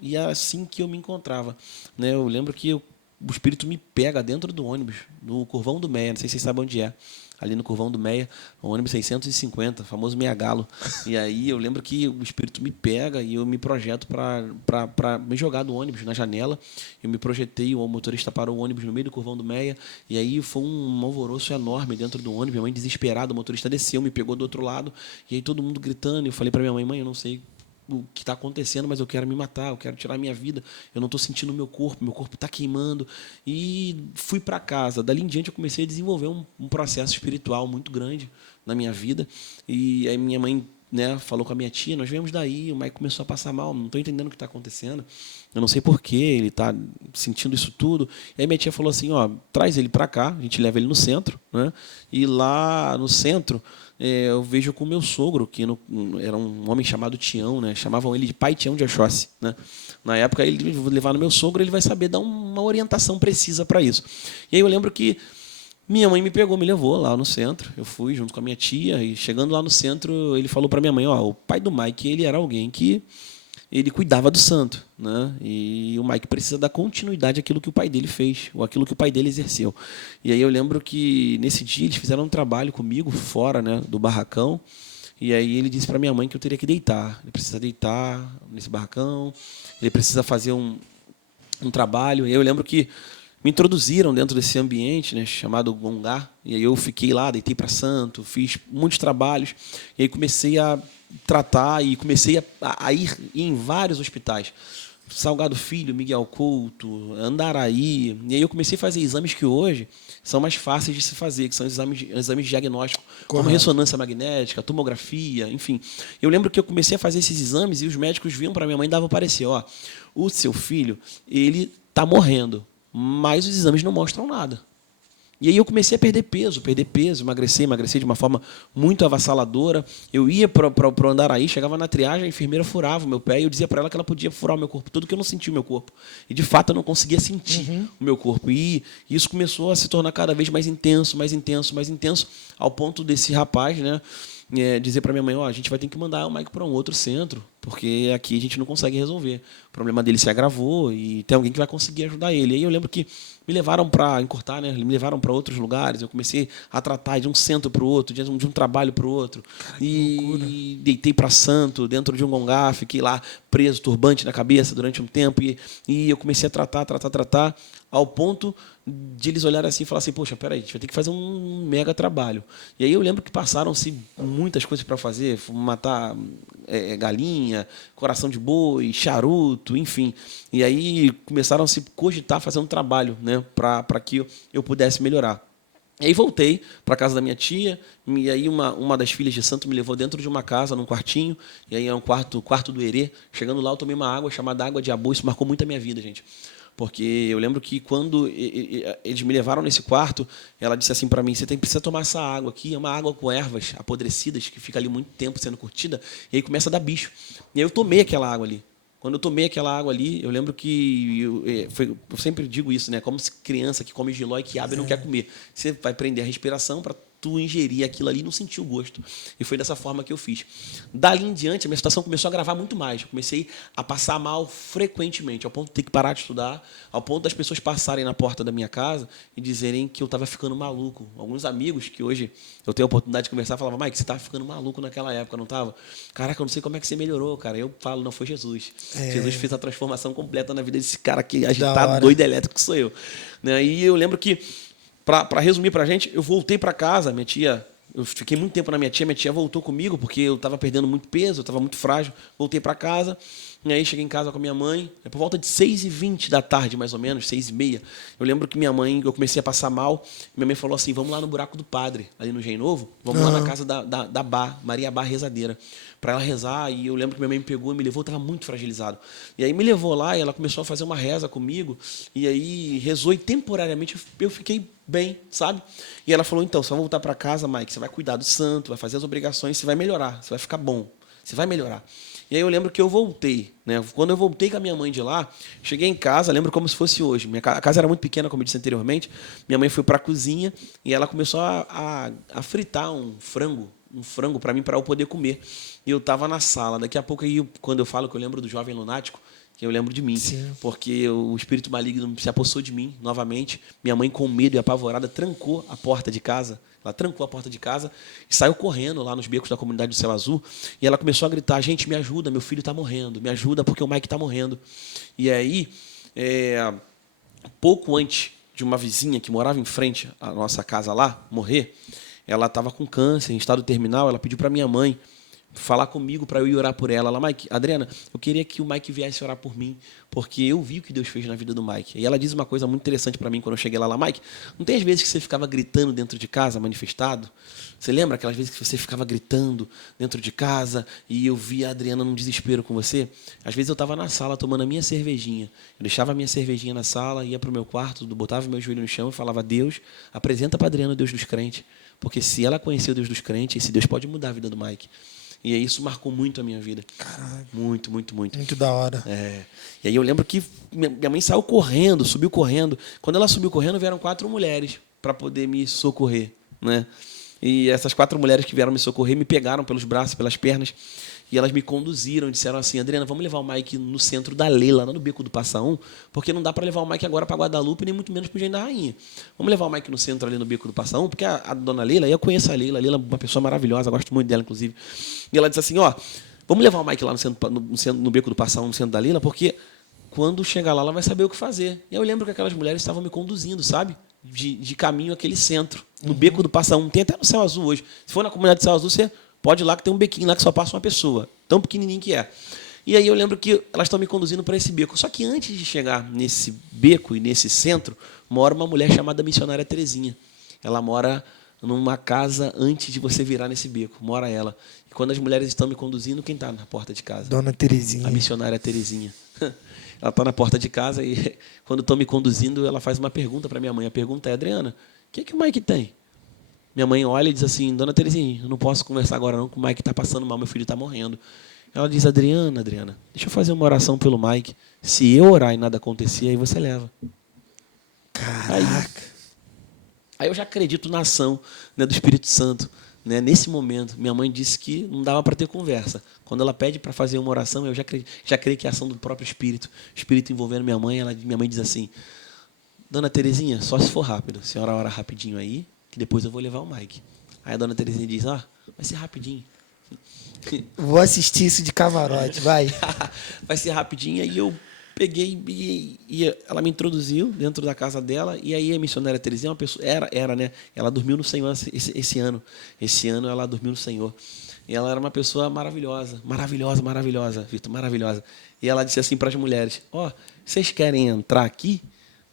e é assim que eu me encontrava. Né? Eu lembro que o espírito me pega dentro do ônibus, no Curvão do Meia, não sei se vocês sabem onde é. Ali no Curvão do Meia, o ônibus 650, famoso Meia Galo. E aí eu lembro que o espírito me pega e eu me projeto para me jogar do ônibus na janela. Eu me projetei, o motorista parou o ônibus no meio do Curvão do Meia, e aí foi um alvoroço enorme dentro do ônibus. Minha mãe desesperada, o motorista desceu, me pegou do outro lado, e aí todo mundo gritando. Eu falei para minha mãe: mãe, eu não sei o que está acontecendo, mas eu quero me matar, eu quero tirar a minha vida, eu não estou sentindo o meu corpo está queimando. E fui para casa. Dali em diante eu comecei a desenvolver um processo espiritual muito grande na minha vida. E aí minha mãe, né, falou com a minha tia: nós viemos daí, o Mike começou a passar mal, não estou entendendo o que está acontecendo, eu não sei porquê, ele está sentindo isso tudo. E aí minha tia falou assim: traz ele para cá, a gente leva ele no centro, né? E lá no centro eu vejo com o meu sogro, que era um homem chamado Tião, né? Chamavam ele de Pai Tião de Oxóssi, né? Na época, ele levar no meu sogro, ele vai saber dar uma orientação precisa para isso. E aí eu lembro que minha mãe me pegou, me levou lá no centro, eu fui junto com a minha tia, e chegando lá no centro, ele falou para minha mãe: o pai do Mike, ele era alguém que ele cuidava do santo, né? E o Mike precisa dar continuidade àquilo que o pai dele fez, ou aquilo que o pai dele exerceu. E aí eu lembro que nesse dia eles fizeram um trabalho comigo fora, né, do barracão. E aí ele disse para minha mãe que eu teria que deitar. Ele precisa deitar nesse barracão, ele precisa fazer um trabalho. E aí eu lembro que me introduziram dentro desse ambiente, né, chamado Gongá. E aí eu fiquei lá, deitei para santo, fiz muitos trabalhos. E aí comecei a tratar e comecei a ir em vários hospitais. Salgado Filho, Miguel Couto, Andaraí. E aí eu comecei a fazer exames que hoje são mais fáceis de se fazer, que são exames de diagnóstico, como ressonância magnética, tomografia, enfim. Eu lembro que eu comecei a fazer esses exames e os médicos vinham para minha mãe e davam parecer: o seu filho, ele está morrendo, mas os exames não mostram nada. E aí eu comecei a perder peso, emagrecer de uma forma muito avassaladora. Eu ia para o Andaraí, chegava na triagem, a enfermeira furava o meu pé e eu dizia para ela que ela podia furar o meu corpo, tudo que eu não sentia o meu corpo. E, de fato, eu não conseguia sentir o meu corpo. E isso começou a se tornar cada vez mais intenso, ao ponto desse rapaz, né, dizer para minha mãe: a gente vai ter que mandar o Mike para um outro centro, porque aqui a gente não consegue resolver. O problema dele se agravou e tem alguém que vai conseguir ajudar ele. E aí eu lembro que me levaram para encurtar, né? Me levaram para outros lugares. Eu comecei a tratar de um centro para o outro, de um trabalho para o outro. E deitei para santo dentro de um gongá, fiquei lá preso, turbante na cabeça durante um tempo. E eu comecei a tratar, ao ponto de eles olharem assim e falar assim, poxa, peraí, a gente vai ter que fazer um mega trabalho. E aí eu lembro que passaram-se muitas coisas para fazer, matar galinha, coração de boi, charuto, enfim. E aí começaram a se cogitar fazer um trabalho, né, para que eu pudesse melhorar. E aí voltei para a casa da minha tia, e aí uma das filhas de santo me levou dentro de uma casa, num quartinho, e aí é um quarto do Herê. Chegando lá, eu tomei uma água chamada água de Abu, isso marcou muito a minha vida, gente. Porque eu lembro que quando eles me levaram nesse quarto, ela disse assim para mim, você precisa tomar essa água aqui, é uma água com ervas apodrecidas, que fica ali muito tempo sendo curtida, e aí começa a dar bicho. E aí eu tomei aquela água ali. Quando eu tomei aquela água ali, eu lembro que eu sempre digo isso, né? Como se criança que come jiló e quiabo e não quer comer. Você vai prender a respiração para tu ingerir aquilo ali e não sentir o gosto. E foi dessa forma que eu fiz. Dali em diante, a minha situação começou a agravar muito mais. Eu comecei a passar mal frequentemente, ao ponto de ter que parar de estudar, ao ponto das pessoas passarem na porta da minha casa e dizerem que eu estava ficando maluco. Alguns amigos que hoje eu tenho a oportunidade de conversar falavam, Mike, você estava ficando maluco naquela época, não estava? Caraca, eu não sei como é que você melhorou, cara. Eu falo, não, foi Jesus. Jesus fez a transformação completa na vida desse cara que agitado, doido, elétrico que sou eu. E eu lembro que, para resumir para a gente, eu voltei para casa, minha tia, eu fiquei muito tempo na minha tia voltou comigo, porque eu estava perdendo muito peso, eu estava muito frágil, voltei para casa, e aí cheguei em casa com a minha mãe, por volta de 6h20 da tarde, mais ou menos, 6h30, eu lembro que eu comecei a passar mal, minha mãe falou assim, vamos lá no Buraco do Padre, ali no Engenho Novo, vamos lá na casa da Bá, Maria Bá Rezadeira, para ela rezar, e eu lembro que minha mãe me pegou e me levou, eu estava muito fragilizado. E aí me levou lá, e ela começou a fazer uma reza comigo, e aí rezou, e temporariamente eu fiquei bem, sabe? E ela falou, então, você vai voltar para casa, Mike, você vai cuidar do santo, vai fazer as obrigações, você vai melhorar, você vai ficar bom, você vai melhorar. E aí eu lembro que eu voltei, né? Quando eu voltei com a minha mãe de lá, cheguei em casa, lembro como se fosse hoje. A casa era muito pequena, como eu disse anteriormente. Minha mãe foi para a cozinha e ela começou a fritar um frango para mim, para eu poder comer. E eu estava na sala. Daqui a pouco, aí, quando eu falo que eu lembro do jovem lunático, que eu lembro de mim. Sim. Porque o espírito maligno se apossou de mim novamente. Minha mãe, com medo e apavorada, trancou a porta de casa. Ela trancou a porta de casa e saiu correndo lá nos becos da comunidade do Céu Azul. E ela começou a gritar, gente, me ajuda, meu filho está morrendo. Me ajuda porque o Mike está morrendo. E aí, pouco antes de uma vizinha que morava em frente à nossa casa lá, morrer, ela estava com câncer, em estado terminal, ela pediu para minha mãe falar comigo para eu ir orar por ela. Ela, Mike, Adriana, eu queria que o Mike viesse orar por mim, porque eu vi o que Deus fez na vida do Mike. E ela diz uma coisa muito interessante para mim quando eu cheguei lá, Mike, não tem as vezes que você ficava gritando dentro de casa, manifestado? Você lembra aquelas vezes que você ficava gritando dentro de casa e eu via a Adriana num desespero com você? Às vezes eu estava na sala tomando a minha cervejinha. Eu deixava a minha cervejinha na sala, ia para o meu quarto, botava meu joelho no chão e falava, Deus, apresenta para a Adriana o Deus dos crentes, porque se ela conhecer o Deus dos crentes, esse Deus pode mudar a vida do Mike. E aí isso marcou muito a minha vida. Caraca. Muito, muito, muito. Muito da hora. E aí eu lembro que minha mãe saiu correndo, subiu correndo. Quando ela subiu correndo, vieram 4 mulheres para poder me socorrer, né? E essas 4 mulheres que vieram me socorrer me pegaram pelos braços, pelas pernas, e elas me conduziram, disseram assim, Adriana, vamos levar o Mike no centro da Leila, lá no Beco do Passa 1, porque não dá para levar o Mike agora para Guadalupe, nem muito menos para o Engenho da Rainha. Vamos levar o Mike no centro ali no Beco do Passa 1, porque a dona Leila, eu conheço a Leila é uma pessoa maravilhosa, gosto muito dela, inclusive. E ela disse assim, vamos levar o Mike lá no Beco do Passa 1, no centro da Leila, porque quando chegar lá, ela vai saber o que fazer. E eu lembro que aquelas mulheres estavam me conduzindo, sabe? De caminho àquele centro, no Beco do Passa 1. Tem até no Céu Azul hoje. Se for na comunidade do Céu Azul, você pode ir lá que tem um bequinho lá que só passa uma pessoa, tão pequenininho que é. E aí eu lembro que elas estão me conduzindo para esse beco. Só que antes de chegar nesse beco e nesse centro, mora uma mulher chamada missionária Terezinha. Ela mora numa casa antes de você virar nesse beco. Mora ela. E quando as mulheres estão me conduzindo, quem está na porta de casa? Dona Terezinha. A missionária Terezinha. Ela está na porta de casa e quando estão me conduzindo, ela faz uma pergunta para minha mãe. A pergunta é, Adriana, o que o Mike tem? Minha mãe olha e diz assim, Dona Terezinha, eu não posso conversar agora não, que o Mike está passando mal, meu filho está morrendo. Ela diz, Adriana, deixa eu fazer uma oração pelo Mike. Se eu orar e nada acontecer, aí você leva. Caraca. Aí eu já acredito na ação, né, do Espírito Santo. né, nesse momento, minha mãe disse que não dava para ter conversa. Quando ela pede para fazer uma oração, eu já creio que é a ação do próprio Espírito. O Espírito envolvendo minha mãe, minha mãe diz assim: Dona Terezinha, só se for rápido. A senhora ora rapidinho aí, que depois eu vou levar o Mike. Aí a Dona Terezinha diz: vai ser rapidinho. Vou assistir isso de camarote, vai. Vai ser rapidinho. Aí eu peguei e ela me introduziu dentro da casa dela. E aí a missionária Terezinha, uma pessoa, né? Ela dormiu no Senhor esse ano. Esse ano ela dormiu no Senhor. E ela era uma pessoa maravilhosa, Vitor, maravilhosa. E ela disse assim para as mulheres: vocês querem entrar aqui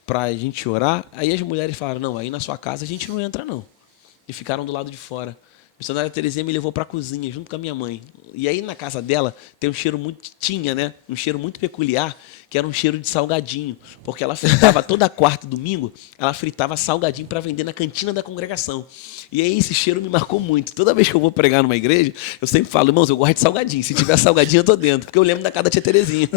para a gente orar? Aí as mulheres falaram: não, aí na sua casa a gente não entra, não. E ficaram do lado de fora. A missionária Terezinha me levou para a cozinha, junto com a minha mãe. E aí, na casa dela, tem um cheiro um cheiro muito peculiar, que era um cheiro de salgadinho. Porque ela fritava toda quarta e domingo, ela fritava salgadinho para vender na cantina da congregação. E aí, esse cheiro me marcou muito. Toda vez que eu vou pregar numa igreja, eu sempre falo: irmãos, eu gosto de salgadinho. Se tiver salgadinho, eu tô dentro. Porque eu lembro da casa da tia Terezinha.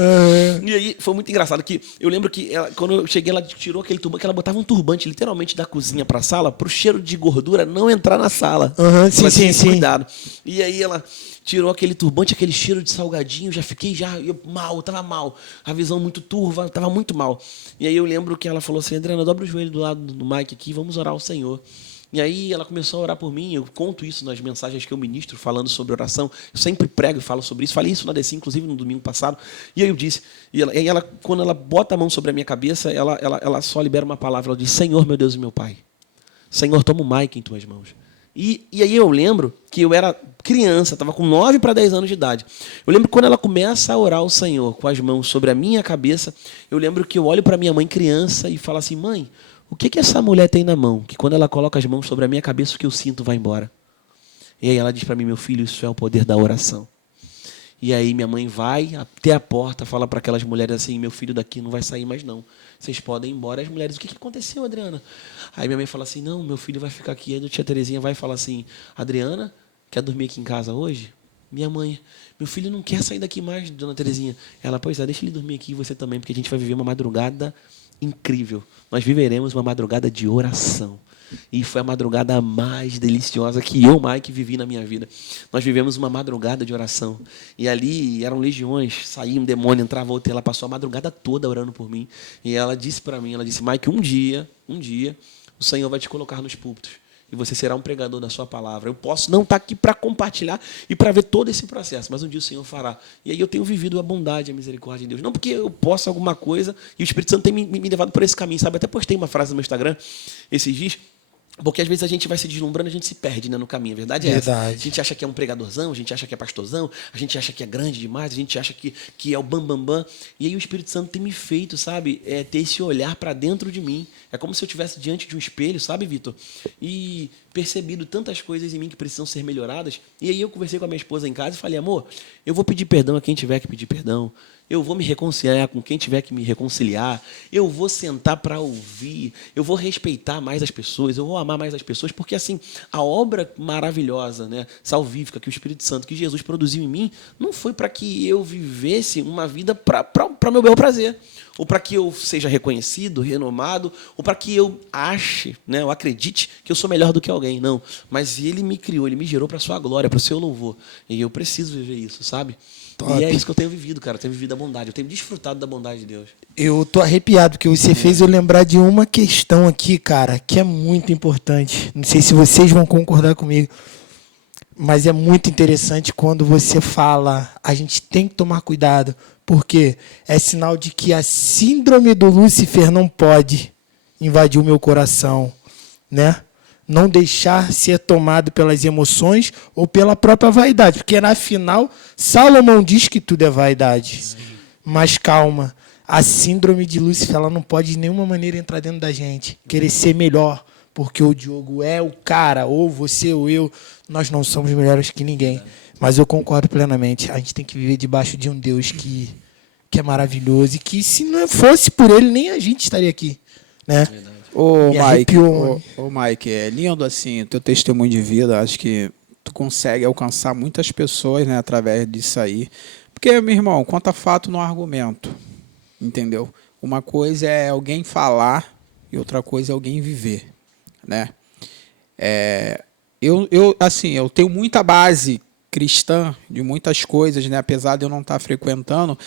E aí, foi muito engraçado que eu lembro que quando eu cheguei, ela tirou aquele turbante, que ela botava um turbante literalmente da cozinha para a sala, para o cheiro de gordura não entrar na sala. Sim. Cuidado. E aí ela tirou aquele turbante, aquele cheiro de salgadinho, eu tava mal. A visão muito turva, tava muito mal. E aí eu lembro que ela falou assim: Adriana, dobra o joelho do lado do Mike aqui, vamos orar ao Senhor. E aí ela começou a orar por mim. Eu conto isso nas mensagens que eu ministro, falando sobre oração. Eu sempre prego e falo sobre isso. Falei isso na DC, inclusive, no domingo passado. E aí eu disse, quando ela bota a mão sobre a minha cabeça, ela só libera uma palavra. Ela diz: Senhor, meu Deus e meu Pai. Senhor, toma o Mike em tuas mãos. E aí eu lembro que eu era criança, estava com 9 para 10 anos de idade. Eu lembro que quando ela começa a orar ao Senhor com as mãos sobre a minha cabeça, eu lembro que eu olho para minha mãe criança e falo assim: mãe, o que essa mulher tem na mão? Que quando ela coloca as mãos sobre a minha cabeça, o que eu sinto vai embora. E aí ela diz para mim: meu filho, isso é o poder da oração. E aí minha mãe vai até a porta, fala para aquelas mulheres assim: meu filho daqui não vai sair mais não. Vocês podem ir embora. As mulheres: o que aconteceu, Adriana? Aí minha mãe fala assim: não, meu filho vai ficar aqui. Aí a tia Terezinha vai e fala assim: Adriana, quer dormir aqui em casa hoje? Minha mãe: meu filho não quer sair daqui mais, dona Terezinha. Ela: pois é, deixa ele dormir aqui e você também, porque a gente vai viver uma madrugada incrível. Nós viveremos uma madrugada de oração. E foi a madrugada mais deliciosa que eu, Mike, vivi na minha vida. Nós vivemos uma madrugada de oração. E ali eram legiões, saía um demônio, entrava outro, e ela passou a madrugada toda orando por mim. E ela disse para mim, Mike, um dia, o Senhor vai te colocar nos púlpitos. E você será um pregador da sua palavra. Eu posso não estar aqui para compartilhar e para ver todo esse processo, mas um dia o Senhor fará. E aí eu tenho vivido a bondade, a misericórdia de Deus. Não porque eu posso alguma coisa e o Espírito Santo tem me levado por esse caminho, sabe? Até postei uma frase no meu Instagram esses dias. Porque às vezes a gente vai se deslumbrando, a gente se perde, né, no caminho. A verdade é essa. A gente acha que é um pregadorzão, a gente acha que é pastorzão, a gente acha que é grande demais, a gente acha que é o bam. E aí o Espírito Santo tem me feito, sabe, ter esse olhar para dentro de mim. É como se eu estivesse diante de um espelho, sabe, Vitor? E percebido tantas coisas em mim que precisam ser melhoradas. E aí eu conversei com a minha esposa em casa e falei: amor, eu vou pedir perdão a quem tiver que pedir perdão. Eu vou me reconciliar com quem tiver que me reconciliar. Eu vou sentar para ouvir. Eu vou respeitar mais as pessoas. Eu vou amar mais as pessoas. Porque, assim, a obra maravilhosa, né, salvífica, que o Espírito Santo, que Jesus produziu em mim, não foi para que eu vivesse uma vida para meu bel prazer. Ou para que eu seja reconhecido, renomado, ou para que eu ache, né, eu acredite que eu sou melhor do que alguém. Não. Mas Ele me criou, Ele me gerou para a sua glória, para o seu louvor. E eu preciso viver isso, sabe? Top. E é isso que eu tenho vivido, cara. Eu tenho vivido a bondade. Eu tenho desfrutado da bondade de Deus. Eu tô arrepiado, porque você fez eu lembrar de uma questão aqui, cara, que é muito importante. Não sei se vocês vão concordar comigo, mas é muito interessante quando você fala: a gente tem que tomar cuidado, porque é sinal de que a síndrome do Lúcifer não pode invadir o meu coração, né? Não deixar ser tomado pelas emoções ou pela própria vaidade. Porque, na final, Salomão diz que tudo é vaidade. Sim. Mas calma, a síndrome de Lúcifer ela não pode de nenhuma maneira entrar dentro da gente. Querer ser melhor, porque o Diogo é o cara, ou você ou eu, nós não somos melhores que ninguém. Mas eu concordo plenamente. A gente tem que viver debaixo de um Deus que é maravilhoso e que, se não fosse por ele, nem a gente estaria aqui, né? Mike, é lindo assim o teu testemunho de vida. Acho que tu consegue alcançar muitas pessoas, né, através disso aí. Porque, meu irmão, conta fato no argumento, entendeu? Uma coisa é alguém falar e outra coisa é alguém viver, né? assim, eu tenho muita base cristã de muitas coisas, né? Apesar de eu não estar frequentando.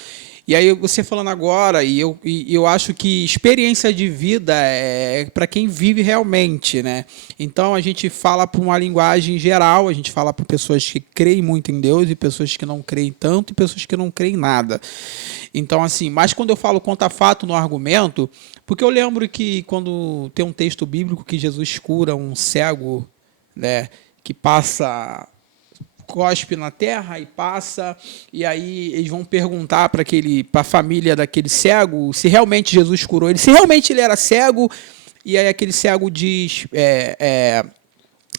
E aí você falando agora, e eu acho que experiência de vida é para quem vive realmente, né? Então a gente fala por uma linguagem geral, a gente fala para pessoas que creem muito em Deus e pessoas que não creem tanto e pessoas que não creem em nada. Então assim, mas quando eu falo contra fato no argumento, porque eu lembro que quando tem um texto bíblico que Jesus cura um cego, né, que cospe na terra e passa, e aí eles vão perguntar para a família daquele cego se realmente Jesus curou ele, se realmente ele era cego, e aí aquele cego diz,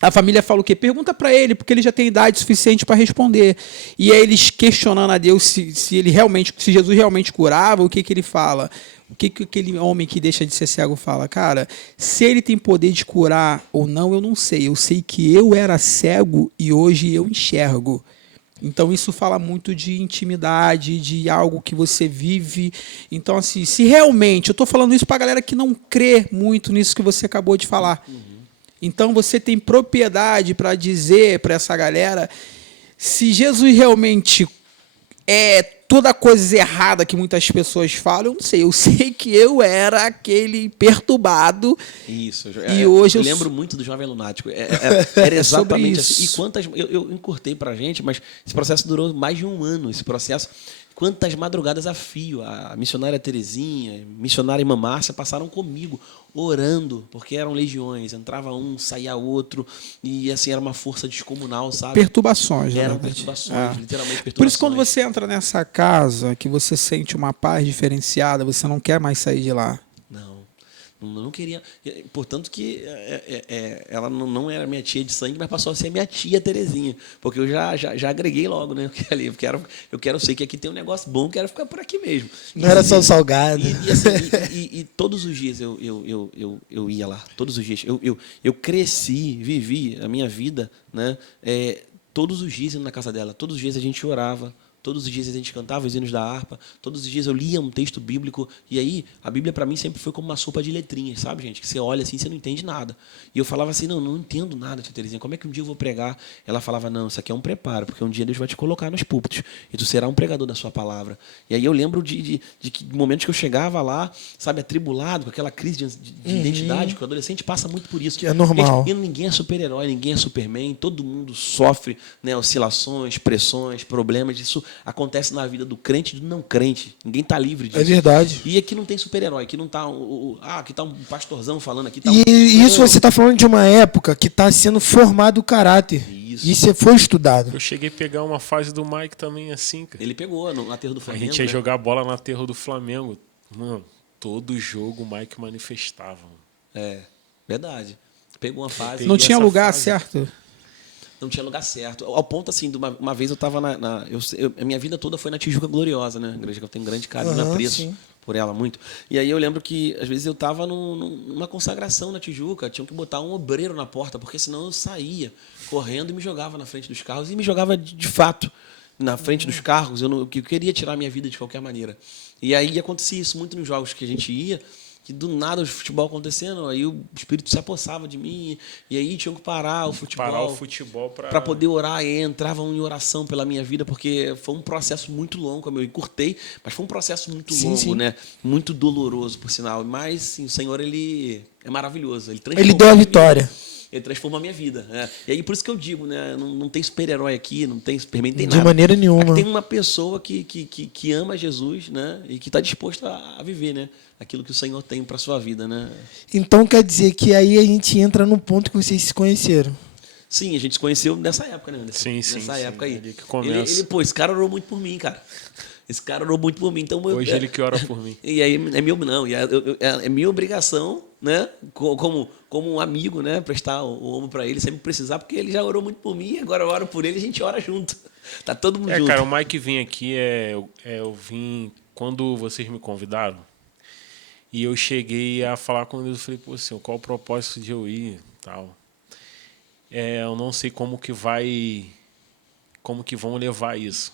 a família fala o quê? Pergunta para ele, porque ele já tem idade suficiente para responder. E aí eles questionando a Deus se Jesus realmente curava, o que ele fala? O que aquele homem que deixa de ser cego fala? Cara, se ele tem poder de curar ou não, eu não sei. Eu sei que eu era cego e hoje eu enxergo. Então isso fala muito de intimidade, de algo que você vive. Então, assim, se realmente, eu estou falando isso para a galera que não crê muito nisso que você acabou de falar. Então você tem propriedade para dizer para essa galera se Jesus realmente é toda coisa errada que muitas pessoas falam, eu não sei. Eu sei que eu era aquele perturbado. Isso. E hoje eu lembro muito do Jovem Lunático. Era exatamente assim. E quantas... Eu encurtei pra gente, mas esse processo durou mais de um ano. Esse processo... Quantas madrugadas a fio, a missionária Terezinha, a missionária Irmã Márcia passaram comigo, orando, porque eram legiões, entrava um, saía outro, e assim, era uma força descomunal, sabe? Perturbações, né? Eram perturbações, literalmente perturbações. Por isso, quando você entra nessa casa, que você sente uma paz diferenciada, você não quer mais sair de lá. Não queria. Portanto, que ela não era minha tia de sangue, mas passou a ser minha tia Terezinha. Porque eu já agreguei logo, né? Eu quero ser que aqui tem um negócio bom, quero ficar por aqui mesmo. Não era só salgado. E todos os dias eu ia lá. Todos os dias. Eu cresci, vivi a minha vida, né? Todos os dias indo na casa dela. Todos os dias a gente orava. Todos os dias a gente cantava os hinos da harpa, todos os dias eu lia um texto bíblico, e aí a Bíblia para mim sempre foi como uma sopa de letrinhas, sabe, gente? Que você olha assim e você não entende nada. E eu falava assim, não entendo nada, tia Terezinha, como é que um dia eu vou pregar? Ela falava, não, isso aqui é um preparo, porque um dia Deus vai te colocar nos púlpitos, e tu será um pregador da sua palavra. E aí eu lembro de momentos que eu chegava lá, sabe, atribulado, com aquela crise de identidade, que o adolescente passa muito por isso. Que é normal. E ninguém é super-herói, ninguém é Superman, todo mundo sofre, né, oscilações, pressões, problemas, isso acontece na vida do crente e do não crente. Ninguém está livre disso. É verdade. E aqui não tem super-herói, aqui não está aqui está um pastorzão falando, aqui tá E isso você está falando de uma época que está sendo formado o caráter. Isso. E você foi estudado. Eu cheguei a pegar uma fase do Mike também assim, cara. Ele pegou no aterro do A Flamengo. gente ia né? jogar bola no aterro do Flamengo. Mano, todo jogo o Mike manifestava. Verdade. Pegou uma fase. Não tinha essa lugar fase. certo. Não tinha lugar certo. Ao ponto, assim, de uma vez eu estava a minha vida toda foi na Tijuca Gloriosa, né? Igreja que eu tenho grande carinho, apreço sim. por ela muito. E aí eu lembro que, às vezes, eu estava numa consagração na Tijuca, tinham que botar um obreiro na porta, porque senão eu saía correndo e me jogava na frente dos carros. E me jogava, de fato, na frente dos carros. Eu queria tirar a minha vida de qualquer maneira. E aí acontecia isso muito nos jogos que a gente ia, que do nada o futebol acontecendo, aí o espírito se apossava de mim, e aí tinham que parar o futebol para poder orar, e entravam em oração pela minha vida, porque foi um processo muito longo, eu encurtei, mas foi um processo muito longo, né? Muito doloroso, por sinal. Mas sim, o Senhor, ele é maravilhoso. Ele deu a vitória. Ele transforma a minha vida. Né? E aí, por isso que eu digo, né? Não tem super-herói aqui, não tem Superman, tem nada. De maneira nenhuma. Aqui tem uma pessoa que ama Jesus, né? E que está disposta a viver, né? Aquilo que o Senhor tem para a sua vida, né? Então quer dizer que aí a gente entra no ponto que vocês se conheceram. Sim, a gente se conheceu nessa época, né? Sim. Nessa época aí. Ali que começa. Pô, esse cara orou muito por mim, cara. Esse cara orou muito por mim. Então, Hoje ele que ora por mim. E aí é minha obrigação, né? Como um amigo, né? Prestar o ombro para ele, sempre precisar, porque ele já orou muito por mim, agora eu oro por ele e a gente ora junto. Tá todo mundo junto. Cara, o Mike vinha aqui, eu vim quando vocês me convidaram, e eu cheguei a falar com Deus, eu falei, pô, Senhor, qual o propósito de eu ir, tal. Eu não sei como que vão levar isso.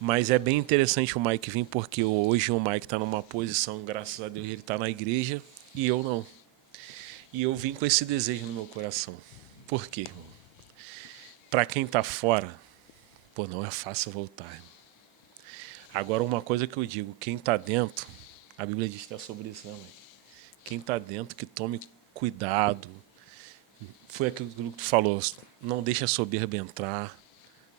Mas é bem interessante o Mike vir, porque hoje o Mike está numa posição, graças a Deus, ele está na igreja e eu não. E eu vim com esse desejo no meu coração. Por quê, irmão? para quem está fora, pô, não é fácil voltar. Irmão. Agora, uma coisa que eu digo, quem está dentro, a Bíblia diz até sobre isso, né, mãe? Quem está dentro, que tome cuidado. Foi aquilo que tu falou, não deixa a soberba entrar,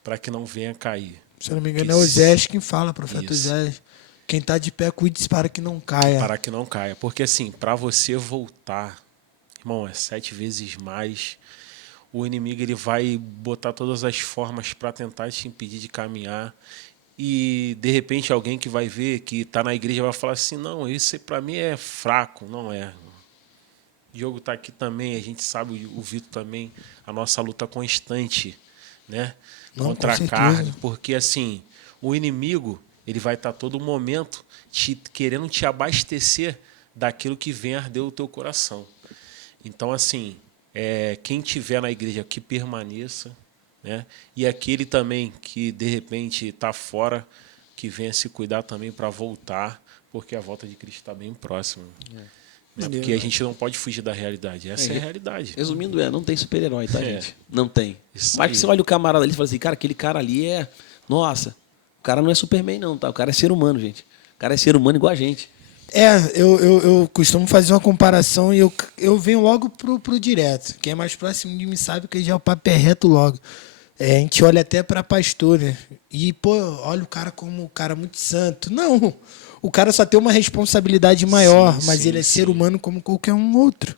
para que não venha cair. Se eu não me engano, é Osés quem fala, profeta Osés. Quem está de pé, cuide-se para que não caia. Para que não caia. Porque, assim, para você voltar, irmão, é 7 vezes mais. O inimigo ele vai botar todas as formas para tentar te impedir de caminhar. E, de repente, alguém que vai ver, que está na igreja, vai falar assim, não, isso para mim é fraco. Não é. O Diogo está aqui também, a gente sabe, o Vitor também, a nossa luta constante, né? Contra a carne. Porque, assim, o inimigo... ele vai estar todo momento querendo te abastecer daquilo que vem arder o teu coração. Então, assim, quem tiver na igreja que permaneça, né? E aquele também que, de repente, está fora, que venha se cuidar também para voltar, porque a volta de Cristo está bem próxima. Né? Porque a gente não pode fugir da realidade. Essa é a realidade. Resumindo, não tem super-herói, tá, gente? Não tem. Isso Mas aí. que você olha o camarada ali e fala assim, cara, aquele cara ali é... Nossa... O cara não é Superman, não, tá? O cara é ser humano, gente. O cara é ser humano igual a gente. Eu costumo fazer uma comparação e eu venho logo pro direto. Quem é mais próximo de mim sabe que já o papo é reto logo. A gente olha até para pastor, né? E, pô, olha o cara como um cara muito santo. Não, o cara só tem uma responsabilidade maior, mas ele é ser humano como qualquer um outro.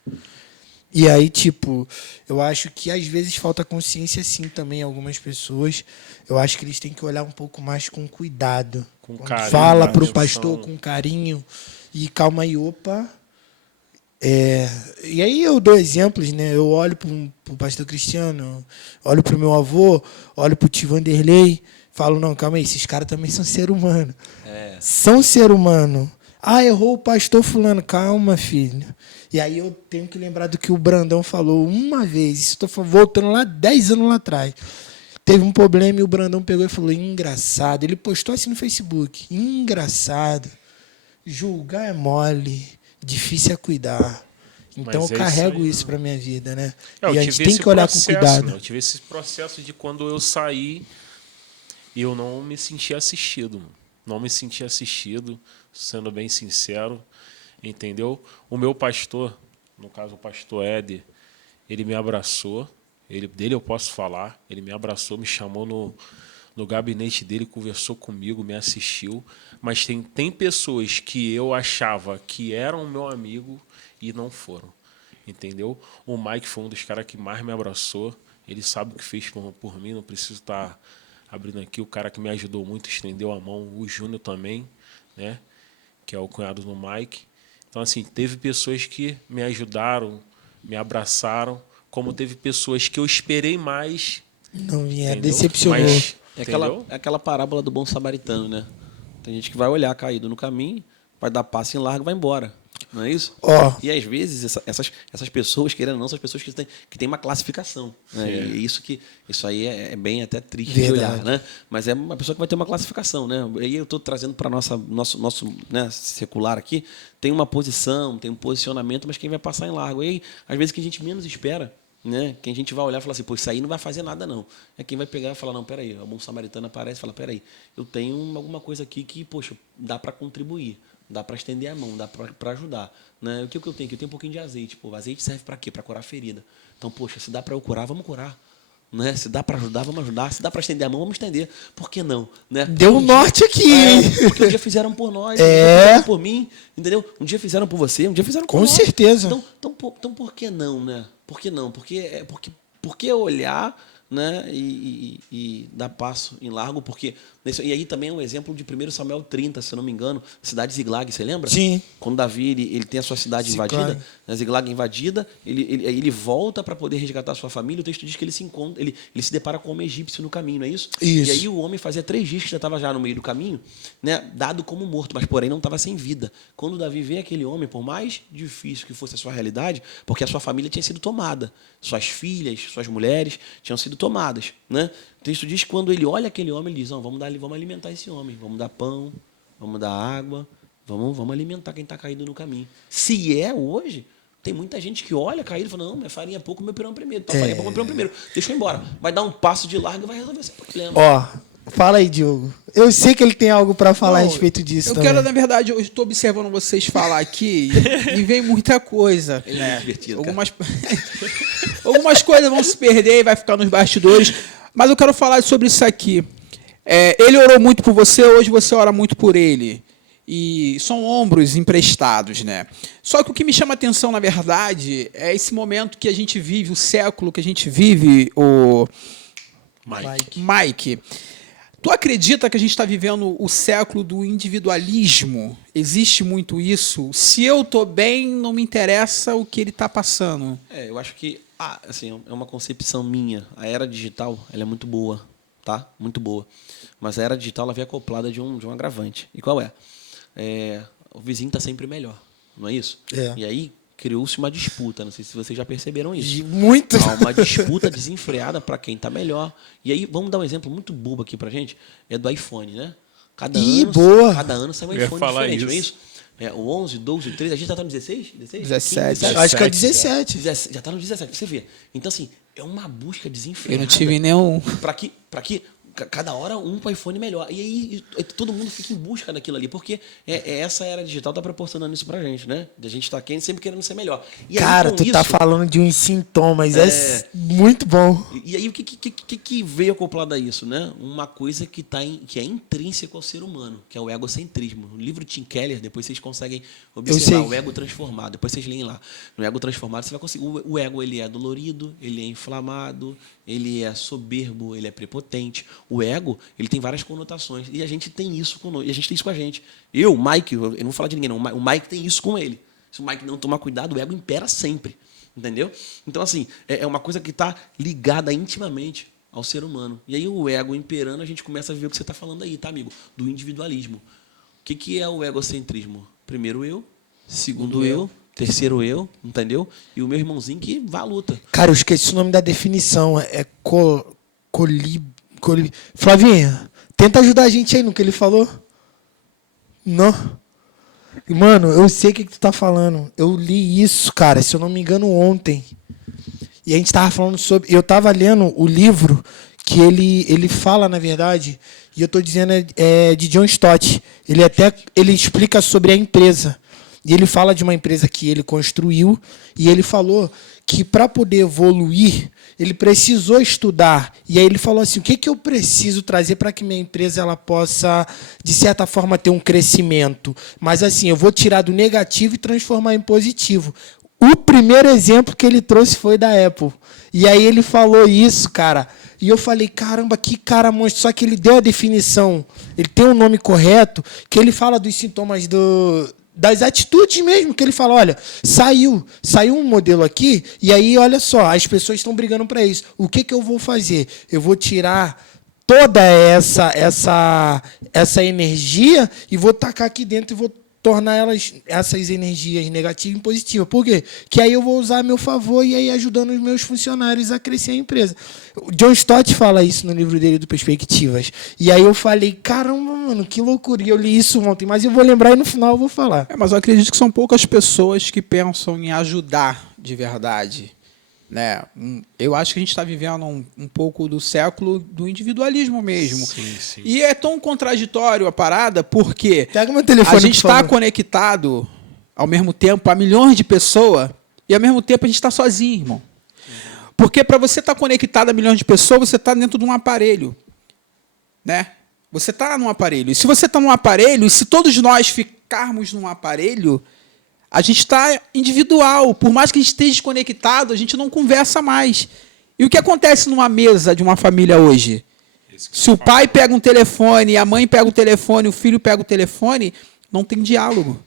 E aí, tipo, eu acho que às vezes falta consciência sim também em algumas pessoas. Eu acho que eles têm que olhar um pouco mais com cuidado. Com carinho. Fala pro pastor com carinho. E calma aí, opa. E aí eu dou exemplos, né? Eu olho pro pastor Cristiano, olho pro meu avô, olho pro tio Vanderlei, falo, não, calma aí, esses caras também são ser humano. São ser humano. Ah, errou o pastor fulano. Calma, filho. E aí eu tenho que lembrar do que o Brandão falou uma vez. Isso estou voltando lá 10 anos lá atrás. Teve um problema e o Brandão pegou e falou, engraçado. Ele postou assim no Facebook. Engraçado. Julgar é mole. Difícil é cuidar. Então eu carrego isso para minha vida, né? E a gente tem que olhar com cuidado. Eu tive esse processo de quando eu saí e eu não me senti assistido. Não me senti assistido, sendo bem sincero. Entendeu? O meu pastor, no caso o pastor Éder, ele me abraçou, dele eu posso falar, ele me abraçou, me chamou no gabinete dele, conversou comigo, me assistiu, mas tem pessoas que eu achava que eram meu amigo e não foram, entendeu? O Mike foi um dos caras que mais me abraçou, ele sabe o que fez por mim, não preciso estar abrindo aqui, o cara que me ajudou muito, estendeu a mão, o Júnior também, né? Que é o cunhado do Mike. Então, assim, teve pessoas que me ajudaram, me abraçaram, como teve pessoas que eu esperei mais. Não vinha, decepcionou. Mas, é aquela parábola do bom samaritano, né? Tem gente que vai olhar caído no caminho, vai dar passo em largo e vai embora. Não é isso? E às vezes essas pessoas, querendo ou não, são as pessoas que têm uma classificação. Né? E isso aí é bem até triste de olhar, né? Mas é uma pessoa que vai ter uma classificação, né? E aí eu estou trazendo para nosso né, secular aqui, tem uma posição, tem um posicionamento, mas quem vai passar em largo. E aí, às vezes, que a gente menos espera, né? Quem a gente vai olhar e falar assim, pô, isso aí não vai fazer nada, não. É quem vai pegar e falar, não, peraí, o bom samaritano aparece e fala, peraí, eu tenho alguma coisa aqui que, poxa, dá para contribuir. Dá para estender a mão, dá para ajudar. Né? O que eu tenho? Eu tenho um pouquinho de azeite. Pô, o azeite serve para quê? Para curar ferida. Então, poxa, se dá para eu curar, vamos curar. Né? Se dá para ajudar, vamos ajudar. Se dá para estender a mão, vamos estender. Por que não? Né? Deu um norte aqui, hein? Porque um dia fizeram por nós, um dia fizeram por mim, entendeu? Um dia fizeram por você, um dia fizeram por nós. Com certeza. Então, por que não, né? Por que não? Porque olhar, né, e dar passo em largo, porque e aí também é um exemplo de 1 Samuel 30, se eu não me engano, cidade de Ziglag, você lembra? Sim. Quando Davi ele tem a sua cidade invadida, né, Ziglag invadida, ele volta para poder resgatar a sua família. O texto diz que ele se depara com um homem egípcio no caminho, não é isso? Isso. E aí o homem fazia 3 dias que já estava já no meio do caminho, né, dado como morto, mas porém não estava sem vida. Quando Davi vê aquele homem, por mais difícil que fosse a sua realidade, porque a sua família tinha sido tomada, suas filhas, suas mulheres tinham sido tomadas, né? O texto diz que quando ele olha aquele homem, ele diz, não, vamos alimentar esse homem, vamos dar pão, vamos dar água, vamos alimentar quem está caído no caminho. Se é hoje, Tem muita gente que olha caído e fala, não, minha farinha é pouco, meu pirão primeiro. Tua farinha é pouco, meu pirão primeiro. Deixa eu ir embora. Vai dar um passo de largo e vai resolver esse problema. Ó, fala aí, Diogo. Eu sei que ele tem algo pra falar a Não, respeito disso Eu também. quero, na verdade, eu estou observando vocês falar aqui e vem muita coisa. Ele é divertido, cara. Algumas coisas vão se perder e vai ficar nos bastidores. Mas eu quero falar sobre isso aqui. Ele orou muito por você, hoje você ora muito por ele. E são ombros emprestados, né? Só que o que me chama a atenção, na verdade, é esse momento que a gente vive, o século que a gente vive, o Mike. Tu acredita que a gente está vivendo o século do individualismo? Existe muito isso? Se eu tô bem, não me interessa o que ele está passando. Eu acho que assim, é uma concepção minha. A era digital ela é muito boa, tá? Muito boa. Mas a era digital ela vem acoplada de um agravante. E qual é? O vizinho está sempre melhor, não é isso? E aí criou-se uma disputa, não sei se vocês já perceberam isso. Muito. Há uma disputa desenfreada para quem está melhor. E aí, vamos dar um exemplo muito bobo aqui para gente, é do iPhone, né? Cada ano sai um iPhone diferente, não é isso? O 11, 12, 13, a gente já está no 16? 17. Acho que é 17. Já está no 17, você vê. Então, assim, é uma busca desenfreada. Eu não tive nenhum. Para que cada hora um iPhone melhor. E aí todo mundo fica em busca daquilo ali, porque essa era digital está proporcionando isso pra gente, né? A gente está sempre querendo ser melhor. E Cara, aí, tu tá falando de uns sintomas, é muito bom. E aí o que veio acoplado a isso, né? Uma coisa que é intrínseco ao ser humano, que é o egocentrismo. No livro Tim Keller, depois vocês conseguem observar o ego transformado. Depois vocês leem lá. No ego transformado, você vai conseguir. O ego, ele é dolorido, ele é inflamado, ele é soberbo, ele é prepotente. O ego, ele tem várias conotações. E a gente tem isso conosco. E a gente tem isso com a gente. Mike, eu não vou falar de ninguém, não. O Mike tem isso com ele. Se o Mike não tomar cuidado, o ego impera sempre. Entendeu? Então, assim, é uma coisa que está ligada intimamente ao ser humano. E aí, o ego imperando, a gente começa a ver o que você está falando aí, tá, amigo? Do individualismo. O que é o egocentrismo? Primeiro eu, segundo eu, terceiro eu, entendeu? E o meu irmãozinho que vai à luta. Cara, eu esqueci o nome da definição. Flavinha, tenta ajudar a gente aí no que ele falou. Não. Mano, eu sei o que tu tá falando. Eu li isso, cara, se eu não me engano, ontem. E a gente tava falando sobre... Eu tava lendo o livro que ele fala, na verdade, e eu tô dizendo de John Stott. Ele explica sobre a empresa. E ele fala de uma empresa que ele construiu, e ele falou que para poder evoluir, ele precisou estudar. E aí ele falou assim, o que eu preciso trazer para que minha empresa ela possa, de certa forma, ter um crescimento? Mas assim, eu vou tirar do negativo e transformar em positivo. O primeiro exemplo que ele trouxe foi da Apple. E aí ele falou isso, cara. E eu falei, caramba, que cara monstro. Só que ele deu a definição, ele tem um nome correto, que ele fala dos sintomas das atitudes mesmo, que ele fala, olha, saiu um modelo aqui, e aí, olha só, as pessoas estão brigando para isso. O que eu vou fazer? Eu vou tirar toda essa energia e vou tacar aqui dentro e vou tornar essas energias negativas em positivas. Por quê? Que aí eu vou usar a meu favor e aí ajudando os meus funcionários a crescer a empresa. O John Stott fala isso no livro dele do Perspectivas. E aí eu falei, caramba, mano, que loucura. E eu li isso ontem, mas eu vou lembrar e no final eu vou falar. Mas eu acredito que são poucas pessoas que pensam em ajudar de verdade. Né? Eu acho que a gente está vivendo um pouco do século do individualismo mesmo. Sim. E é tão contraditório a parada, porque Pega meu telefone, a gente está conectado ao mesmo tempo a milhões de pessoas e ao mesmo tempo a gente está sozinho, irmão. Porque para você estar conectado a milhões de pessoas, você está dentro de um aparelho. Né? Você está num aparelho. E se você está num aparelho, e se todos nós ficarmos num aparelho, a gente está individual. Por mais que a gente esteja desconectado, a gente não conversa mais. E o que acontece numa mesa de uma família hoje? Se o pai pega um telefone, a mãe pega o telefone, o filho pega o telefone, não tem diálogo.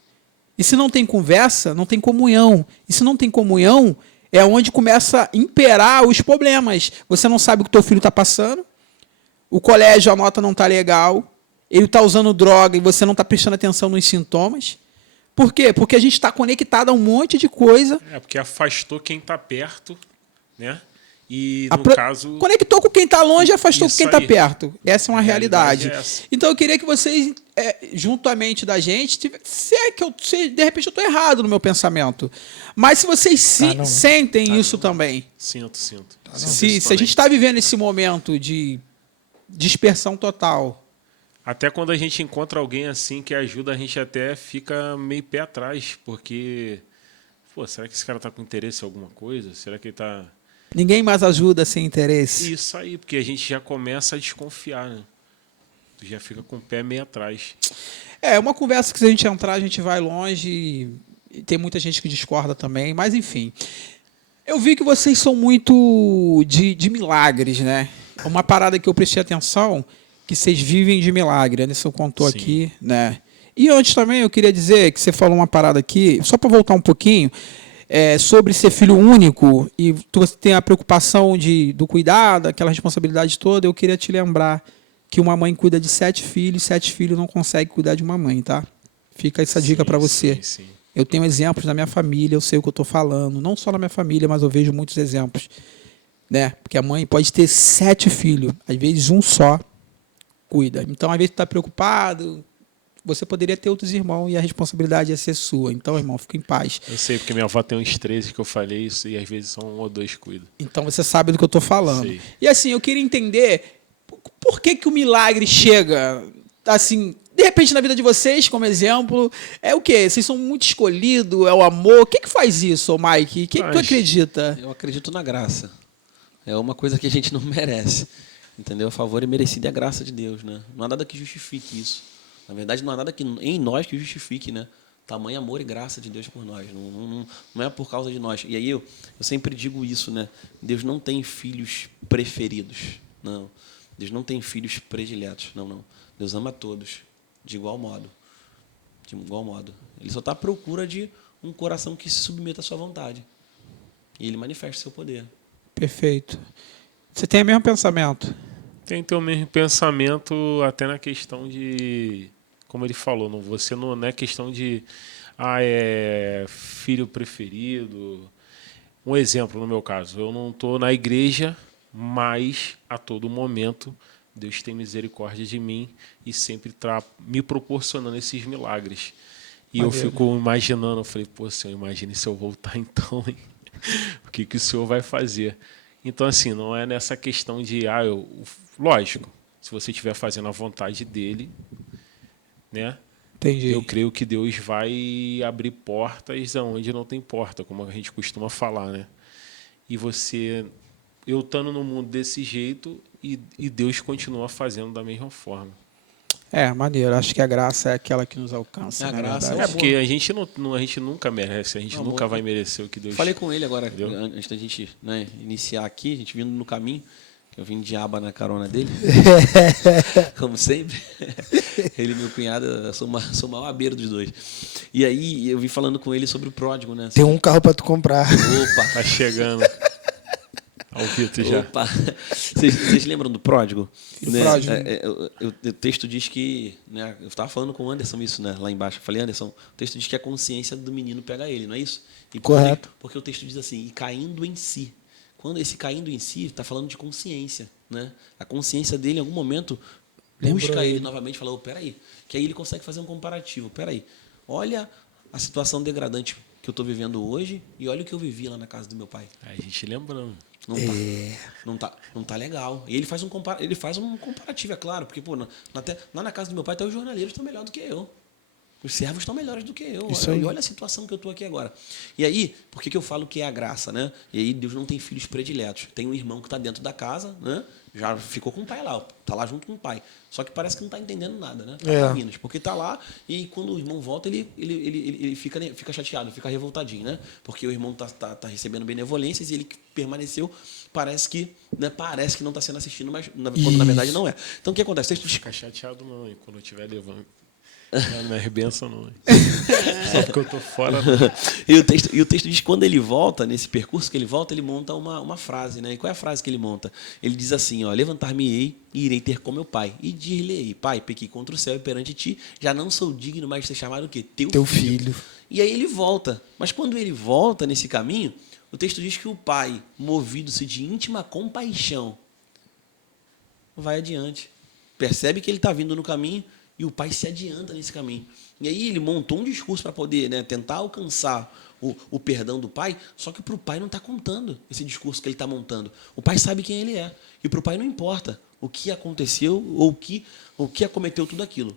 E se não tem conversa, não tem comunhão. E se não tem comunhão, é onde começa a imperar os problemas. Você não sabe o que o teu filho está passando, o colégio, a nota não está legal, ele está usando droga e você não está prestando atenção nos sintomas. Por quê? Porque a gente está conectado a um monte de coisa. Porque afastou quem está perto, né? E no caso... Conectou com quem está longe e afastou com Isso quem está aí. perto. Essa é uma A realidade. realidade é essa. Então eu queria que vocês, junto à mente da gente, de repente eu estou errado no meu pensamento. Mas se vocês sentem isso também. Sinto. Se a gente está vivendo esse momento de dispersão total. Até quando a gente encontra alguém assim que ajuda, a gente até fica meio pé atrás, porque, pô, será que esse cara tá com interesse em alguma coisa? Será que ele tá... Ninguém mais ajuda sem interesse. Isso aí, porque a gente já começa a desconfiar, né? Tu já fica com o pé meio atrás. É uma conversa que se a gente entrar, a gente vai longe e tem muita gente que discorda também, mas enfim. Eu vi que vocês são muito de milagres, né? Uma parada que eu prestei atenção, que vocês vivem de milagre. A Anderson contou Sim. aqui, né? E antes também eu queria dizer que você falou uma parada aqui, só para voltar um pouquinho, sobre ser filho único e tu tem a preocupação do cuidado, aquela responsabilidade toda. Eu queria te lembrar que uma mãe cuida de 7 filhos, 7 filhos não consegue cuidar de uma mãe, tá? Fica essa dica para você. Sim. Eu tenho exemplos na minha família, eu sei o que eu estou falando. Não só na minha família, mas eu vejo muitos exemplos. Né? Porque a mãe pode ter 7 filhos, às vezes um só cuida. Então, às vezes, tu está preocupado, você poderia ter outros irmãos e a responsabilidade ia ser sua. Então, irmão, fica em paz. Eu sei, porque minha avó tem uns 13 que eu falei isso, e às vezes só 1 ou 2 cuidam. Então, você sabe do que eu estou falando. Sei. E assim, eu queria entender por que o milagre chega, assim, de repente na vida de vocês, como exemplo, é o quê? Vocês são muito escolhidos, é o amor. O que faz isso, Mike? O que tu acredita? Eu acredito na graça. É uma coisa que a gente não merece. Entendeu? A favor e merecido é a graça de Deus, né? Não há nada que justifique isso. Na verdade, não há nada em nós que justifique, né? Tamanho amor e graça de Deus por nós. Não é por causa de nós. E aí eu sempre digo isso, né? Deus não tem filhos preferidos. Não. Deus não tem filhos prediletos. Não. Deus ama todos de igual modo. De igual modo. Ele só está à procura de um coração que se submeta à sua vontade. E ele manifesta o seu poder. Perfeito. Você tem o mesmo pensamento? Tem o mesmo pensamento até na questão de... Como ele falou, você não é questão de... é filho preferido. Um exemplo, no meu caso. Eu não estou na igreja, mas a todo momento Deus tem misericórdia de mim e sempre está me proporcionando esses milagres. E eu fico imaginando, eu falei, pô, Senhor, imagine se eu voltar então, hein? O que o Senhor vai fazer? Então, assim, não é nessa questão de, lógico, se você estiver fazendo a vontade dele, né? Entendi. Eu creio que Deus vai abrir portas onde não tem porta, como a gente costuma falar, né? E eu estando no mundo desse jeito e Deus continua fazendo da mesma forma. Maneiro. Acho que a graça é aquela que nos alcança. A graça verdade. Porque a gente nunca merece, a gente nunca vai merecer o que Deus... Falei com ele agora, Entendeu? antes da gente iniciar aqui, a gente vindo no caminho, eu vim de aba na carona dele, como sempre. Ele e meu cunhado, eu sou o maior abeiro dos dois. E aí eu vim falando com ele sobre o pródigo, né? Tem um carro para tu comprar. Opa! Tá chegando. Ao Vitor já. Opa! Vocês lembram do pródigo? Do Né? pródigo. O texto diz que... Né, eu estava falando com o Anderson isso, né, lá embaixo. Eu falei, Anderson, o texto diz que a consciência do menino pega ele, não é isso? E Correto. Porque o texto diz assim, e caindo em si. Quando esse caindo em si, está falando de consciência. Né? A consciência dele, em algum momento, busca ele novamente e fala, peraí. Que aí ele consegue fazer um comparativo. Peraí, olha a situação degradante que eu estou vivendo hoje e olha o que eu vivi lá na casa do meu pai. A gente lembrando. Não tá legal. E ele faz um comparativo, é claro, porque pô, lá na casa do meu pai, até os jornaleiros estão melhores do que eu. Os servos estão melhores do que eu. E olha a situação que eu estou aqui agora. E aí, por que eu falo que é a graça, né? E aí Deus não tem filhos prediletos. Tem um irmão que está dentro da casa, né? Já ficou com o pai lá, está lá junto com o pai. Só que parece que não está entendendo nada, né? Minas, porque está lá e quando o irmão volta, ele fica chateado, fica revoltadinho, né? Porque o irmão tá recebendo benevolências e ele que permaneceu, parece que não está sendo assistido, mas quando na verdade não é. Então o que acontece? Fica chateado não, e quando eu estiver levando. Não me arrebença, não. Só porque eu tô fora. E o texto diz que quando ele volta, nesse percurso que ele volta, ele monta uma frase, né? E qual é a frase que ele monta? Ele diz assim, ó, levantar-me-ei e irei ter com meu pai. E dir-lhe-ei, pai, pequei contra o céu e perante ti, já não sou digno mais de ser chamado o quê? Teu filho. E aí ele volta. Mas quando ele volta nesse caminho, o texto diz que o pai, movido-se de íntima compaixão, vai adiante. Percebe que ele está vindo no caminho e o pai se adianta nesse caminho. E aí ele montou um discurso para poder, né, tentar alcançar o perdão do pai, só que para o pai não está contando esse discurso que ele está montando. O pai sabe quem ele é. E para o pai não importa o que aconteceu ou o que acometeu tudo aquilo.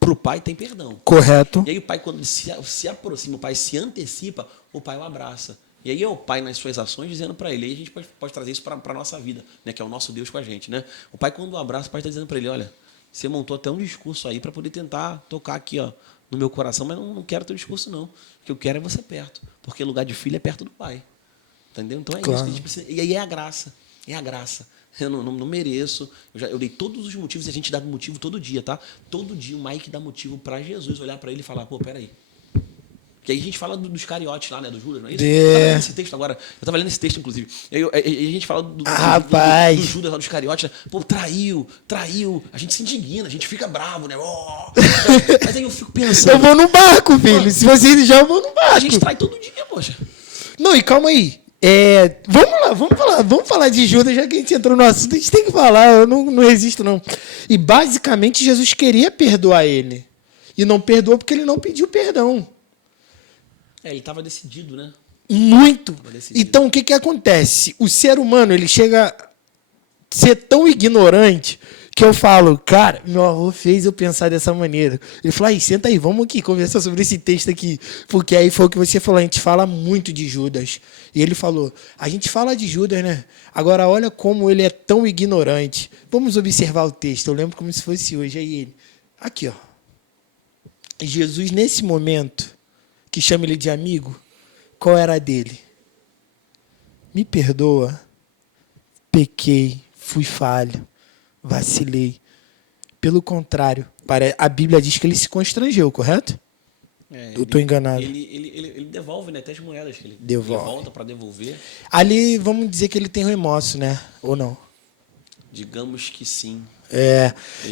Para o pai tem perdão. Correto. E aí o pai, quando se aproxima, o pai se antecipa, o pai o abraça. E aí é o pai nas suas ações dizendo para ele, e a gente pode trazer isso para a nossa vida, né, que é o nosso Deus com a gente. Né? O pai, quando o abraça, o pai está dizendo para ele, olha, você montou até um discurso aí para poder tentar tocar aqui, ó, no meu coração, mas não quero teu discurso, não. O que eu quero é você perto. Porque lugar de filho é perto do pai. Entendeu? Então é isso que a gente precisa. E aí é a graça. É a graça. Eu não mereço. Eu dei todos os motivos e a gente dá motivo todo dia, tá? Todo dia o Mike dá motivo para Jesus olhar para ele e falar, pô, peraí. Que aí a gente fala dos cariotes lá, né? Do Judas, não é isso? Eu tava lendo esse texto agora. Eu estava lendo esse texto, inclusive. E a gente fala do Judas lá, dos cariotes. Né? Pô, traiu. A gente se indigna, a gente fica bravo, né? Oh. Mas aí eu fico pensando... Eu vou no barco, filho. Se vocês já vão no barco. A gente trai todo dia, poxa. Não, e calma aí. Vamos falar de Judas, já que a gente entrou no assunto. A gente tem que falar, eu não resisto, não. E basicamente Jesus queria perdoar ele. E não perdoou porque ele não pediu perdão. Ele estava decidido, né? Muito. Então, o que acontece? O ser humano, ele chega a ser tão ignorante que eu falo, cara, meu avô fez eu pensar dessa maneira. Ele falou, aí, senta aí, vamos aqui conversar sobre esse texto aqui. Porque aí foi o que você falou, a gente fala muito de Judas. E ele falou, a gente fala de Judas, né? Agora, olha como ele é tão ignorante. Vamos observar o texto, eu lembro como se fosse hoje. Aí ele, aqui, ó. Jesus, nesse momento... que chama ele de amigo, qual era a dele? Me perdoa, pequei, fui falho, vacilei. Pelo contrário, a Bíblia diz que ele se constrangeu, correto? Eu estou enganado. Ele devolve, né? Até as moedas que ele volta para devolver. Ali, vamos dizer que ele tem remorso, né? Ou não? Digamos que sim.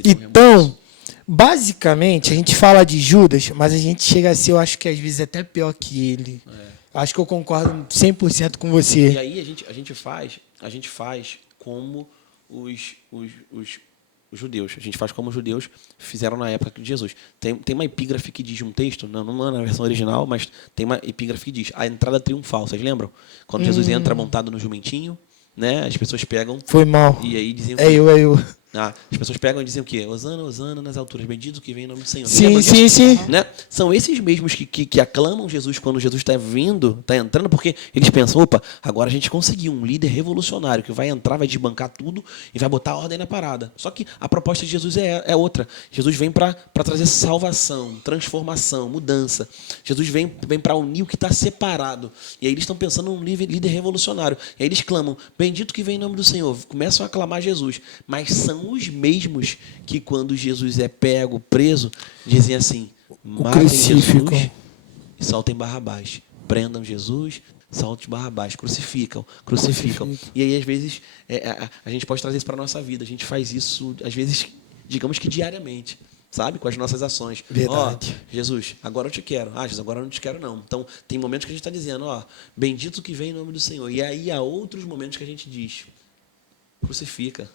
Então... basicamente, a gente fala de Judas, mas a gente chega a ser, eu acho que às vezes até pior que ele. Acho que eu concordo 100% com você. E aí a gente faz como os judeus. A gente faz como os judeus fizeram na época de Jesus. Tem uma epígrafe que diz um texto, não é na versão original, mas tem uma epígrafe que diz a entrada triunfal. Vocês lembram? Quando Jesus entra montado no jumentinho, né? As pessoas pegam... Foi mal. E aí dizem... É eu. As pessoas pegam e dizem o quê? Hosana, Hosana nas alturas, bendito que vem em nome do Senhor. Sim. Né? São esses mesmos que aclamam Jesus quando Jesus está vindo, está entrando, porque eles pensam, opa, agora a gente conseguiu um líder revolucionário que vai entrar, vai desbancar tudo e vai botar ordem na parada. Só que a proposta de Jesus é outra. Jesus vem para trazer salvação, transformação, mudança. Jesus vem para unir o que está separado. E aí eles estão pensando num líder revolucionário. E aí eles clamam, bendito que vem em nome do Senhor. Começam a aclamar Jesus. Mas são os mesmos que quando Jesus é pego, preso, dizem assim, matem Jesus e soltem Barrabás. Prendam Jesus, soltem Barrabás. Crucificam. E aí, às vezes, a gente pode trazer isso para a nossa vida. A gente faz isso, às vezes, digamos que diariamente, sabe? Com as nossas ações. Verdade. Jesus, agora eu te quero. Jesus, agora eu não te quero, não. Então, tem momentos que a gente está dizendo, bendito que vem em nome do Senhor. E aí, há outros momentos que a gente diz, crucifica.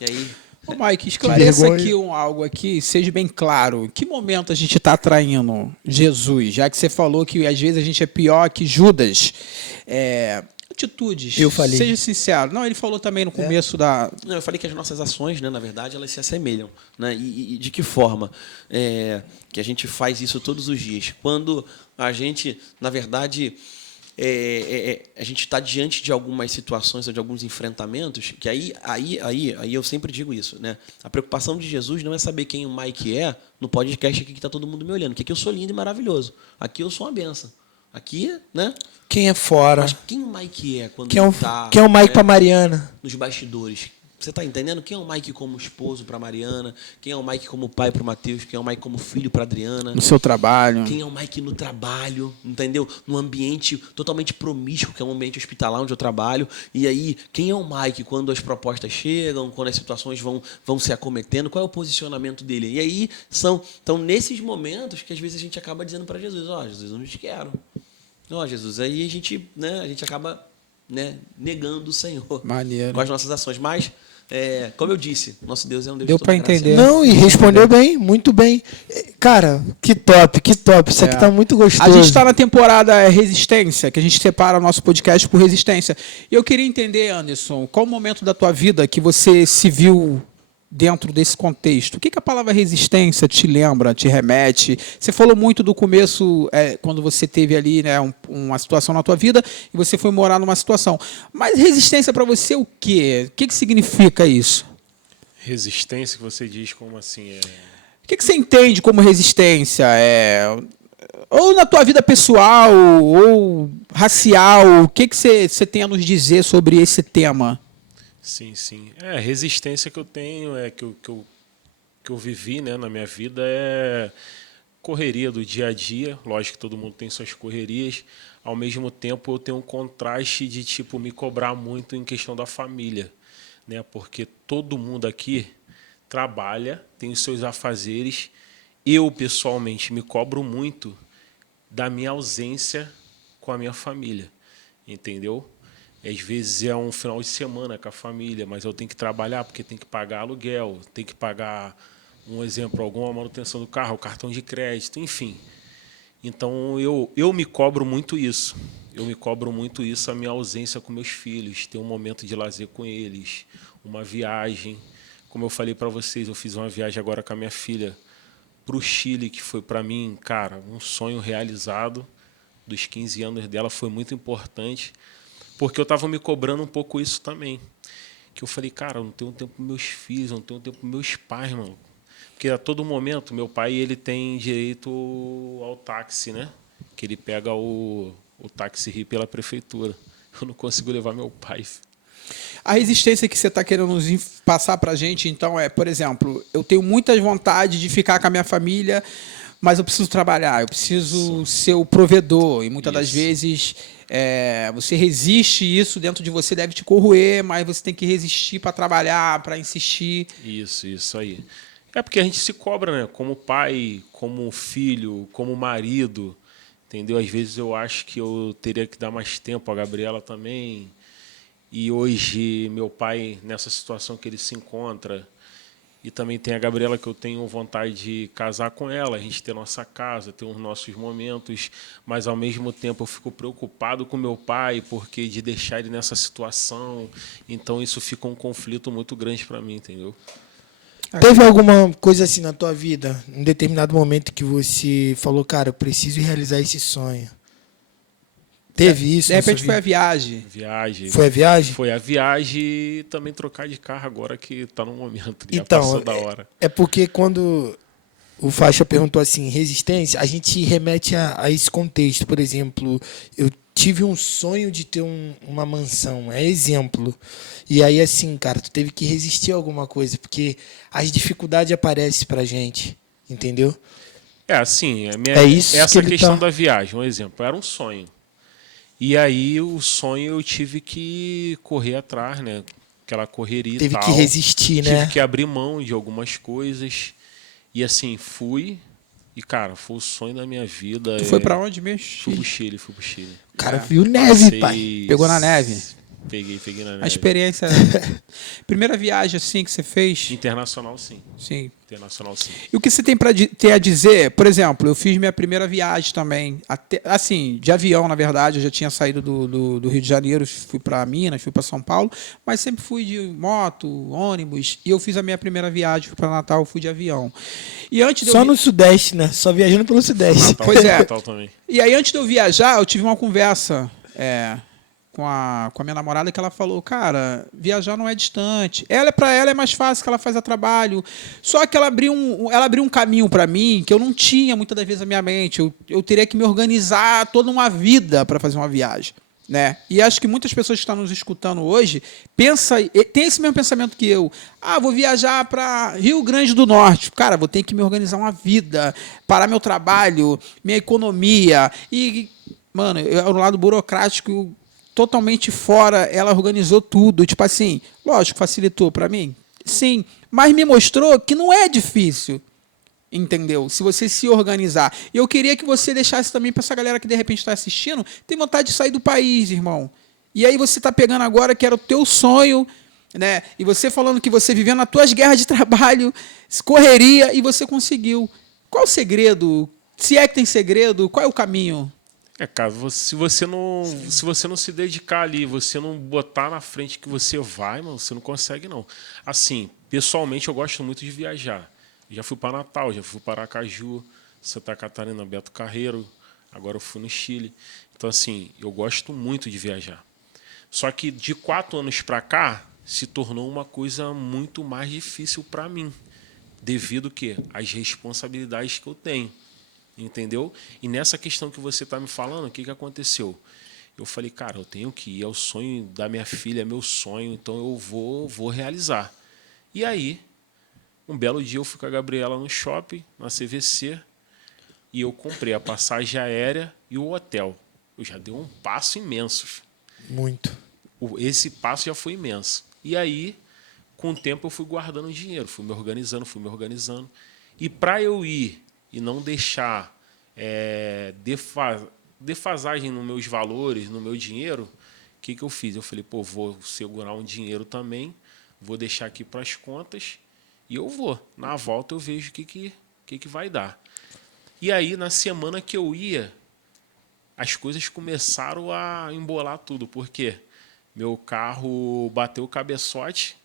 E aí... Ô, Mike, esclareça aqui algo aqui, seja bem claro. Em que momento a gente está traindo Jesus? Já que você falou que às vezes a gente é pior que Judas. Atitudes. Eu falei. Seja sincero. Não, ele falou também no começo da... Não, eu falei que as nossas ações, né, na verdade, elas se assemelham. Né? E de que forma que a gente faz isso todos os dias? Quando a gente, na verdade... a gente está diante de algumas situações ou de alguns enfrentamentos que aí eu sempre digo isso, né? A preocupação de Jesus não é saber quem o Mike é no podcast aqui que está todo mundo me olhando, que aqui eu sou lindo e maravilhoso, aqui eu sou uma benção, aqui, né? Quem é fora? Mas quem o Mike é quando Quem é ele está... Quem é o Mike para Mariana? Nos bastidores. Você está entendendo? Quem é o Mike como esposo para Mariana? Quem é o Mike como pai para o Matheus? Quem é o Mike como filho para Adriana? No seu trabalho. Quem é o Mike no trabalho, entendeu? Num ambiente totalmente promíscuo, que é um ambiente hospitalar onde eu trabalho. E aí, quem é o Mike quando as propostas chegam, quando as situações vão se acometendo? Qual é o posicionamento dele? E aí, são nesses momentos que às vezes a gente acaba dizendo para Jesus, Jesus, eu não te quero. Jesus, aí a gente acaba negando o Senhor. Maneiro. Com as nossas ações. Mas, como eu disse, nosso Deus é um Deus Deu de toda pra graça. entender. Não, e respondeu bem, muito bem. Cara, que top, que top. Isso aqui tá muito gostoso. A gente está na temporada Resistência, que a gente separa o nosso podcast por Resistência. E eu queria entender, Anderson, qual o momento da tua vida que você se viu dentro desse contexto? O que a palavra resistência te lembra, te remete? Você falou muito do começo, quando você teve ali, né, uma situação na tua vida e você foi morar numa situação. Mas resistência para você o quê? O que significa isso? Resistência que você diz como assim? O que você entende como resistência? Ou na tua vida pessoal, ou racial, o que você tem a nos dizer sobre esse tema? Sim, sim. A resistência que eu tenho, que eu vivi, né, na minha vida é correria do dia a dia. Lógico que todo mundo tem suas correrias. Ao mesmo tempo, eu tenho um contraste de me cobrar muito em questão da família, né? Porque todo mundo aqui trabalha, tem os seus afazeres. Eu, pessoalmente, me cobro muito da minha ausência com a minha família, entendeu? Às vezes é um final de semana com a família, mas eu tenho que trabalhar porque tem que pagar aluguel, tem que pagar, um exemplo, alguma manutenção do carro, o cartão de crédito, enfim. Então, eu me cobro muito isso. Eu me cobro muito isso, a minha ausência com meus filhos, ter um momento de lazer com eles, uma viagem. Como eu falei para vocês, eu fiz uma viagem agora com a minha filha para o Chile, que foi para mim, cara, um sonho realizado. Dos 15 anos dela, foi muito importante. Porque eu estava me cobrando um pouco isso também. Que eu falei, cara, eu não tenho tempo para meus filhos, eu não tenho tempo para meus pais, mano. Porque a todo momento, meu pai ele tem direito ao táxi, né? Que ele pega o táxi Rio pela prefeitura. Eu não consigo levar meu pai. A resistência que você está querendo nos passar para a gente, então, por exemplo, eu tenho muita vontade de ficar com a minha família, mas eu preciso trabalhar, eu preciso ser o provedor. E muitas das vezes você resiste, isso dentro de você deve te corroer, mas você tem que resistir para trabalhar, para insistir. Isso aí. É porque a gente se cobra, né? Como pai, como filho, como marido, entendeu? Às vezes eu acho que eu teria que dar mais tempo, a Gabriela também. E hoje meu pai, nessa situação que ele se encontra, e também tem a Gabriela, que eu tenho vontade de casar com ela, a gente ter nossa casa, ter os nossos momentos, mas ao mesmo tempo eu fico preocupado com meu pai, porque de deixar ele nessa situação, então isso fica um conflito muito grande para mim, entendeu? Teve alguma coisa assim na tua vida, em determinado momento que você falou, cara, eu preciso realizar esse sonho? Teve isso? De repente foi a viagem. Foi a viagem? Foi a viagem e também trocar de carro agora que está no momento, já então, passou da hora. É porque quando o Faixa perguntou assim, resistência, a gente remete a esse contexto. Por exemplo, eu tive um sonho de ter uma mansão, exemplo. E aí, assim, cara, tu teve que resistir a alguma coisa, porque as dificuldades aparecem pra gente, entendeu? Assim, isso essa que questão da viagem, um exemplo, era um sonho. E aí o sonho eu tive que correr atrás, né? Aquela correria e tal. Teve que resistir, né? Tive que abrir mão de algumas coisas. E assim, fui. E, cara, foi o sonho da minha vida. Tu foi pra onde mesmo? Fui pro Chile. O cara viu neve, pai. Pegou na neve? Peguei na neve. A experiência... Primeira viagem assim que você fez? Internacional, sim. Sim. Internacional, sim. E o que você tem para ter a dizer? Por exemplo, eu fiz minha primeira viagem também, assim, de avião, na verdade. Eu já tinha saído do Rio de Janeiro, fui para Minas, fui para São Paulo, mas sempre fui de moto, ônibus. E eu fiz a minha primeira viagem, fui para Natal, fui de avião. E antes de Só no Sudeste, né? Só viajando pelo Sudeste. Natal, Pois é. Natal também. E aí, antes de eu viajar, eu tive uma conversa com a minha namorada, que ela falou, cara, viajar não é distante. Para ela é mais fácil, que ela faz a trabalho. Só que ela abriu um caminho para mim que eu não tinha muitas das vezes na minha mente. Eu teria que me organizar toda uma vida para fazer uma viagem. né? E acho que muitas pessoas que estão nos escutando hoje tem esse mesmo pensamento que eu. Ah, vou viajar para Rio Grande do Norte. Cara, vou ter que me organizar uma vida, parar meu trabalho, minha economia. E, mano, o lado burocrático totalmente fora, ela organizou tudo. Tipo assim, lógico, facilitou para mim. Sim, mas me mostrou que não é difícil. Entendeu? Se você se organizar. E eu queria que você deixasse também para essa galera que de repente está assistindo, tem vontade de sair do país, irmão. E aí você tá pegando agora que era o teu sonho, né? E você falando que você vivendo nas tuas guerras de trabalho, correria, e você conseguiu. Qual o segredo? Se é que tem segredo, qual é o caminho? Cara, se você não se dedicar ali, você não botar na frente que você vai, mano, você não consegue, não. Assim, pessoalmente, eu gosto muito de viajar. Já fui para Natal, já fui para Aracaju, Santa Catarina, Beto Carreiro, agora eu fui no Chile. Então, assim, eu gosto muito de viajar. Só que de 4 anos para cá, se tornou uma coisa muito mais difícil para mim, devido que às responsabilidades que eu tenho, entendeu? E nessa questão que você está me falando, o que aconteceu? Eu falei, cara, eu tenho que ir, é o sonho da minha filha, é meu sonho, então eu vou realizar. E aí, um belo dia eu fui com a Gabriela no shopping, na CVC, e eu comprei a passagem aérea e o hotel. Eu já dei um passo imenso. Muito. Esse passo já foi imenso. E aí, com o tempo, eu fui guardando dinheiro, fui me organizando. E para eu ir e não deixar defasagem nos meus valores, no meu dinheiro, o que eu fiz? Eu falei, pô, vou segurar um dinheiro também, vou deixar aqui para as contas e eu vou. Na volta eu vejo o que vai dar. E aí, na semana que eu ia, as coisas começaram a embolar tudo. Por quê? Meu carro bateu o cabeçote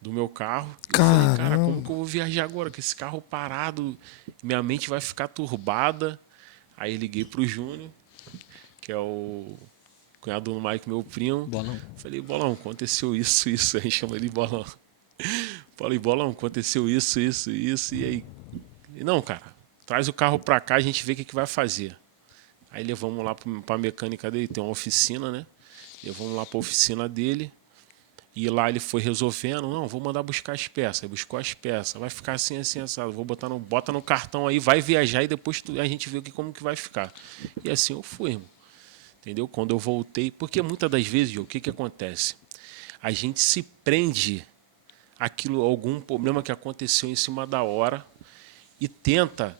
do meu carro. Eu falei, cara, como que eu vou viajar agora? Com esse carro parado, minha mente vai ficar turbada. Aí liguei pro Júnior, que é o cunhado do Mike, meu primo. Bolão. Falei, Bolão, aconteceu isso. A gente chama ele de Bolão. Falei, Bolão, aconteceu isso. E aí, não, cara, traz o carro pra cá, a gente vê o que vai fazer. Aí levamos lá pra mecânica dele, tem uma oficina, né? Levamos lá pra oficina dele. E lá ele foi resolvendo, não, vou mandar buscar as peças. Aí buscou as peças, vai ficar assim, assado. Bota no cartão aí, vai viajar e depois a gente vê como que vai ficar. E assim eu fui, irmão. Entendeu? Quando eu voltei, porque muitas das vezes, o que acontece? A gente se prende àquilo, algum problema que aconteceu em cima da hora e tenta,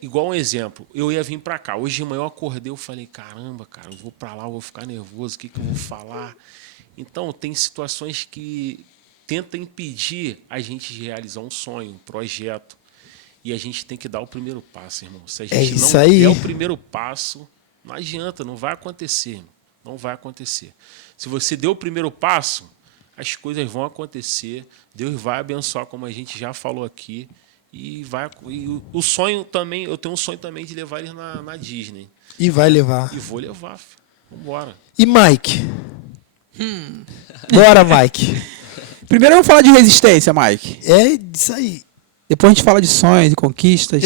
igual um exemplo, eu ia vir para cá. Hoje de manhã eu acordei, eu falei, caramba, cara, eu vou para lá, eu vou ficar nervoso, o que eu vou falar? Então, tem situações que tentam impedir a gente de realizar um sonho, um projeto. E a gente tem que dar o primeiro passo, irmão. Se a gente não der o primeiro passo, não adianta, não vai acontecer, irmão. Não vai acontecer. Se você deu o primeiro passo, as coisas vão acontecer, Deus vai abençoar, como a gente já falou aqui. E o sonho também, eu tenho um sonho também de levar eles na Disney. E vai levar. E vou levar, filho. Vambora. E Mike? Bora, Mike. Primeiro vamos falar de resistência, Mike. É isso aí. Depois a gente fala de sonhos e conquistas.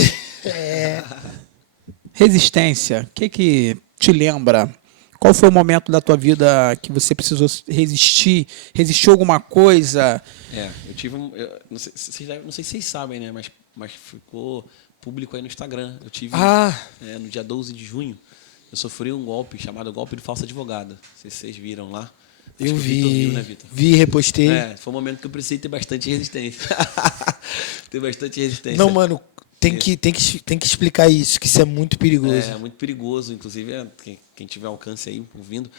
Resistência. O que te lembra? Qual foi o momento da tua vida que você precisou resistir? Resistiu alguma coisa? Eu tive não sei se vocês sabem, né? Mas ficou público aí no Instagram. Eu tive no dia 12 de junho, eu sofri um golpe chamado golpe de falso advogado. Não sei se vocês viram lá. Eu vi, viu, né, Vitor? vi, repostei. Foi um momento que eu precisei ter bastante resistência. Ter bastante resistência. Não, mano, tem que explicar isso, que isso é muito perigoso. É muito perigoso, inclusive quem tiver alcance aí ouvindo,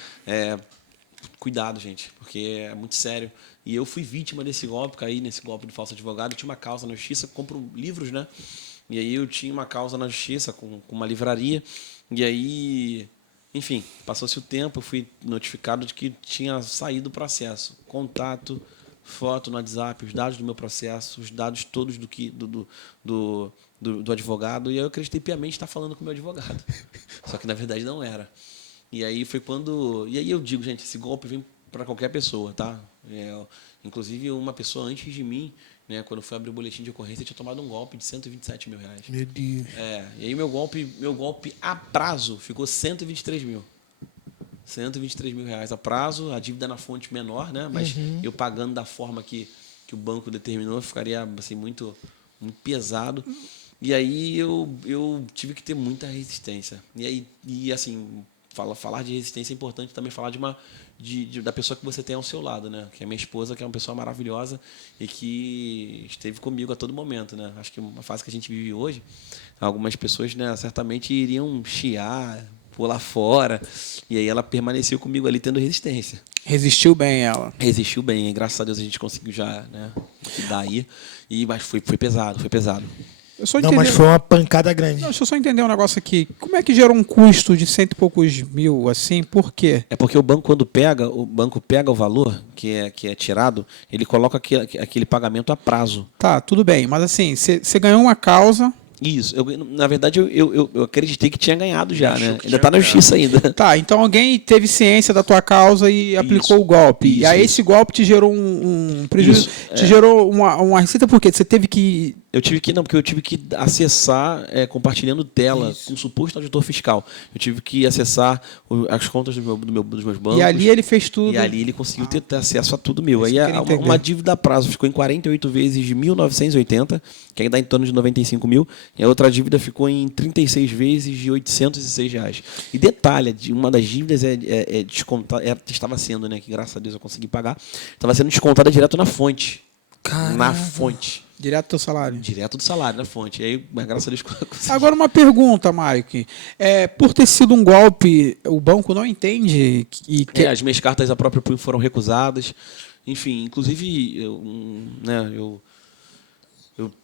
cuidado, gente, porque é muito sério. E eu fui vítima desse golpe, caí nesse golpe de falso advogado. Eu tinha uma causa na justiça, compro livros, né? E aí eu tinha uma causa na justiça com uma livraria. E aí, enfim, passou-se o tempo, eu fui notificado de que tinha saído o processo. Contato, foto no WhatsApp, os dados do meu processo, os dados todos do advogado. E aí eu acreditei piamente estar falando com o meu advogado. Só que na verdade não era. E aí foi quando... E aí eu digo, gente, esse golpe vem para qualquer pessoa, tá? Inclusive uma pessoa antes de mim, né, quando foi abrir o boletim de ocorrência, tinha tomado um golpe de R$127 mil. Meu Deus. E aí meu golpe a prazo ficou 123 mil. R$ 123 mil a prazo, a dívida na fonte menor, né? Mas eu pagando da forma que o banco determinou, ficaria assim, muito, muito pesado. E aí eu tive que ter muita resistência. E assim, falar de resistência é importante também falar da pessoa que você tem ao seu lado, né? Que é minha esposa, que é uma pessoa maravilhosa e que esteve comigo a todo momento, né? Acho que uma fase que a gente vive hoje, algumas pessoas, né, certamente iriam chiar, pular fora, e aí ela permaneceu comigo ali tendo resistência. Resistiu bem ela. Resistiu bem, graças a Deus a gente conseguiu já, né, daí, mas foi pesado, foi pesado. Eu só Não, mas foi uma pancada grande. Não, deixa eu só entender um negócio aqui. Como é que gerou um custo de 100 e poucos mil, assim? Por quê? É porque o banco, quando pega o valor que é tirado, ele coloca aquele pagamento a prazo. Tá, tudo bem. Mas assim, você ganhou uma causa. Isso. Na verdade, eu acreditei que tinha ganhado já, né? Ainda está na justiça ainda. Tá, então alguém teve ciência da tua causa e aplicou o golpe. E aí esse golpe te gerou um prejuízo, te gerou uma receita por quê? Você teve que... Porque eu tive que acessar compartilhando tela com um suposto auditor fiscal. Eu tive que acessar as contas dos meus bancos. E ali ele fez tudo. E ali ele conseguiu ter acesso a tudo meu. Aí eu queria uma dívida a prazo ficou em 48 vezes de 1.980, que aí dá em torno de 95 mil. E a outra dívida ficou em 36 vezes de R$806. E detalhe, uma das dívidas estava sendo, né, que graças a Deus eu consegui pagar, estava sendo descontada direto na fonte. Caramba. Na fonte. Direto do teu salário. Direto do salário, na fonte. E aí, mas graças a Deus, consegui. Agora uma pergunta, Mike. Por ter sido um golpe, o banco não entende e as minhas cartas à própria punho foram recusadas. Enfim, inclusive, eu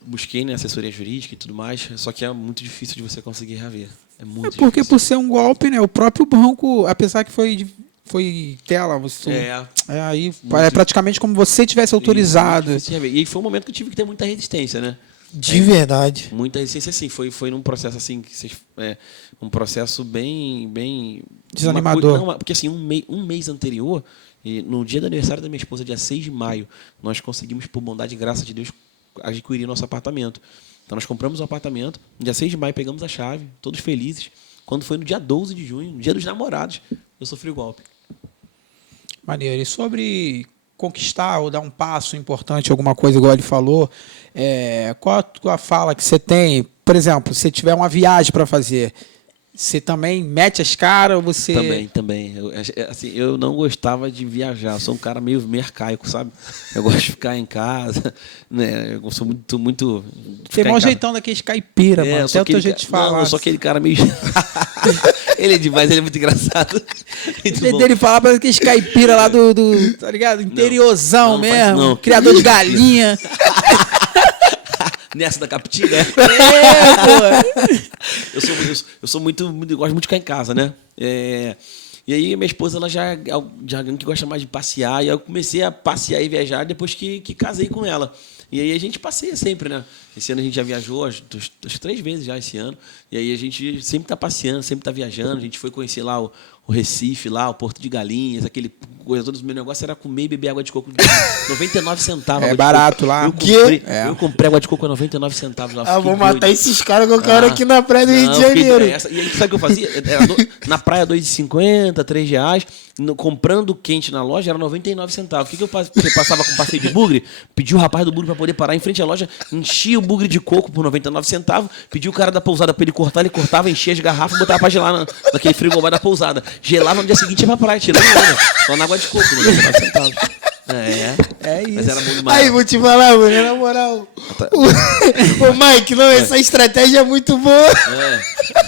busquei, né, assessoria jurídica e tudo mais, só que é muito difícil de você conseguir reaver. É muito porque difícil. por ser um golpe, né, o próprio banco, apesar que foi tela, você aí é praticamente como você tivesse autorizado. E aí foi um momento que eu tive que ter muita resistência, né? De verdade. Muita resistência, sim. Foi num processo assim um processo bem desanimador. Porque assim, um mês anterior, e no dia do aniversário da minha esposa, dia 6 de maio, nós conseguimos, por bondade e graça de Deus, adquirir nosso apartamento. Então nós compramos o apartamento, no dia 6 de maio pegamos a chave, todos felizes. Quando foi no dia 12 de junho, no dia dos namorados, eu sofri o golpe. Maneiro. E sobre conquistar ou dar um passo importante, alguma coisa igual ele falou, qual a tua fala que você tem? Por exemplo, se tiver uma viagem para fazer, você também mete as caras ou você... Também. Eu não gostava de viajar. Eu sou um cara meio arcaico, sabe? Eu gosto de ficar em casa, né? Eu sou muito... Tem maior jeitão daqueles caipira, mano. Até o teu jeito de falar. Não, eu sou aquele cara meio... Ele é demais, ele é muito engraçado. O jeito dele falar para aqueles caipira lá do tá ligado? Interiorzão mesmo. Não. Criador de galinha. Nessa da Capitinga? Eu sou muito, gosto muito de ficar em casa, né? E aí minha esposa, ela já é alguém que gosta mais de passear, e eu comecei a passear e viajar depois que casei com ela. E aí a gente passeia sempre, né? Esse ano a gente já viajou as 3 vezes já esse ano. E aí a gente sempre está passeando, sempre está viajando. A gente foi conhecer lá o Recife, lá, o Porto de Galinhas, aquele coisa toda. O meu negócio era comer e beber água de coco. 99 centavos. É barato lá. Eu comprei água de coco a 99 centavos lá. Vou matar esses caras que eu quero aqui na praia do Rio de Janeiro. E aí, sabe o que eu fazia? Na praia, R$2,50, R$3. Comprando quente na loja, era 99 centavos. O que eu passava com passeio de bugre? Pedi o rapaz do bugre para poder parar em frente à loja, enchia o bugre de coco por 99 centavos, pedi o cara da pousada para ele cortar, ele cortava, enchia as garrafas e botava para gelar naquele frigobar da pousada. Gelava no dia seguinte e ia pra praia, tirando nada. Só na água de coco, 99 centavos. É isso. Mas era bom demais. Aí, vou te falar, mano, na moral. Ô, Mike, essa estratégia é muito boa.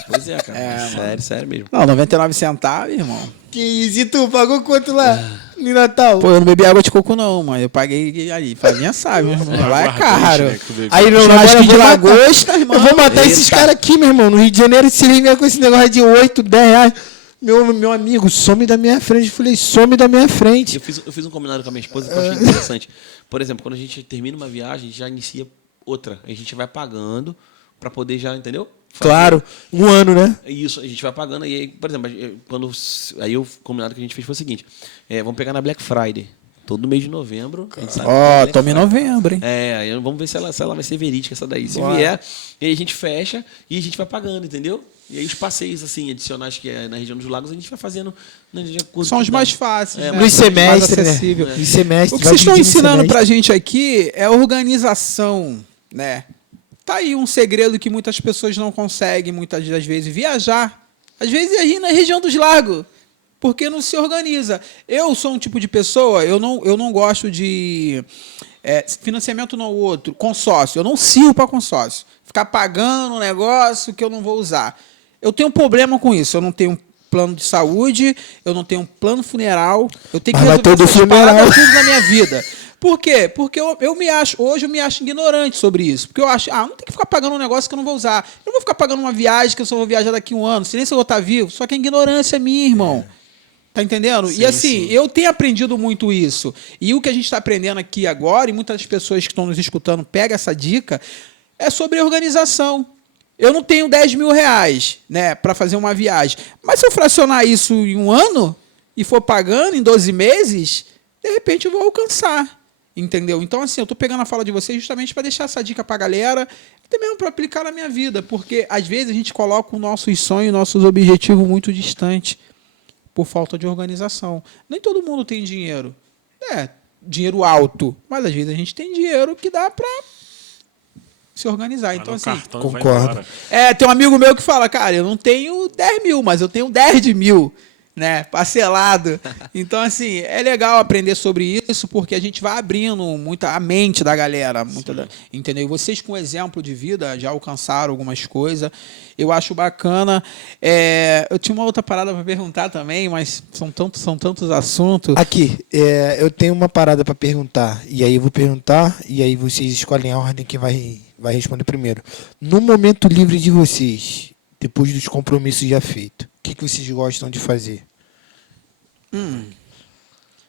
Pois é, cara. Sério mesmo. Não, 99 centavos, irmão. Que isso, e tu pagou quanto lá no Natal? Pô, eu não bebi água de coco não, mas eu paguei ali. Favinha sabe, meu irmão. Lá é caro. Aí no churrasco de lagosta, irmão. Eu vou matar esses caras aqui, meu irmão. No Rio de Janeiro, se liga com esse negócio de 8, 10 reais. Meu amigo, some da minha frente. Eu falei, some da minha frente. Eu fiz um combinado com a minha esposa que eu achei interessante. Por exemplo, quando a gente termina uma viagem, a gente já inicia outra. A gente vai pagando para poder já, entendeu? Claro, um ano, né? Isso, a gente vai pagando. E aí, por exemplo, o combinado que a gente fez foi o seguinte: vamos pegar na Black Friday. Todo mês de novembro. Tome em novembro, hein? Vamos ver se ela vai ser verídica, essa daí. Se vier, aí a gente fecha e a gente vai pagando, entendeu? E aí os passeios assim, adicionais que é na região dos lagos, a gente vai fazendo. Né, São os mais fáceis, É, né? No semestre, mais né? acessível. No semestre, O que vai vocês estão dividir no ensinando semestre. pra gente aqui é organização, né? Tá aí um segredo que muitas pessoas não conseguem, muitas das vezes, viajar. Às vezes ir na região dos lagos, porque não se organiza. Eu sou um tipo de pessoa, eu não gosto de financiamento não outro, consórcio. Eu não sirvo para consórcio. Ficar pagando um negócio que eu não vou usar. Eu tenho um problema com isso. Eu não tenho um plano de saúde, eu não tenho um plano funeral. Eu tenho que Mas vai ter o do essas funeral. paradas tudo na minha vida. Por quê? Porque hoje eu me acho ignorante sobre isso. Porque eu acho, não tem que ficar pagando um negócio que eu não vou usar. Eu não vou ficar pagando uma viagem que eu só vou viajar daqui a um ano. Se nem se eu vou estar vivo. Só que é ignorância minha, irmão. Tá entendendo? Sim, E assim, sim. eu tenho aprendido muito isso. E o que a gente está aprendendo aqui agora, e muitas pessoas que estão nos escutando pegam essa dica, é sobre organização. Eu não tenho 10 mil reais, né, para fazer uma viagem. Mas se eu fracionar isso em um ano e for pagando em 12 meses, de repente eu vou alcançar. Entendeu? Então, assim, eu tô pegando a fala de vocês justamente para deixar essa dica pra galera, até mesmo para aplicar na minha vida. Porque às vezes a gente coloca os nossos sonhos, nossos objetivos muito distantes por falta de organização. Nem todo mundo tem dinheiro. Dinheiro alto. Mas às vezes a gente tem dinheiro que dá para se organizar. Vai Então, no assim, cartão e vai concordo. embora. tem um amigo meu que fala, cara, eu não tenho 10 mil, mas eu tenho 10 de mil, né? Parcelado. Então, assim, é legal aprender sobre isso, porque a gente vai abrindo muito a mente da galera. Entendeu? E vocês, com exemplo de vida, já alcançaram algumas coisas. Eu acho bacana. Eu tinha uma outra parada para perguntar também, mas são tantos assuntos. Aqui, eu tenho uma parada para perguntar. E aí eu vou perguntar, e aí vocês escolhem a ordem que vai responder primeiro. No momento livre de vocês, depois dos compromissos já feitos, o que vocês gostam de fazer?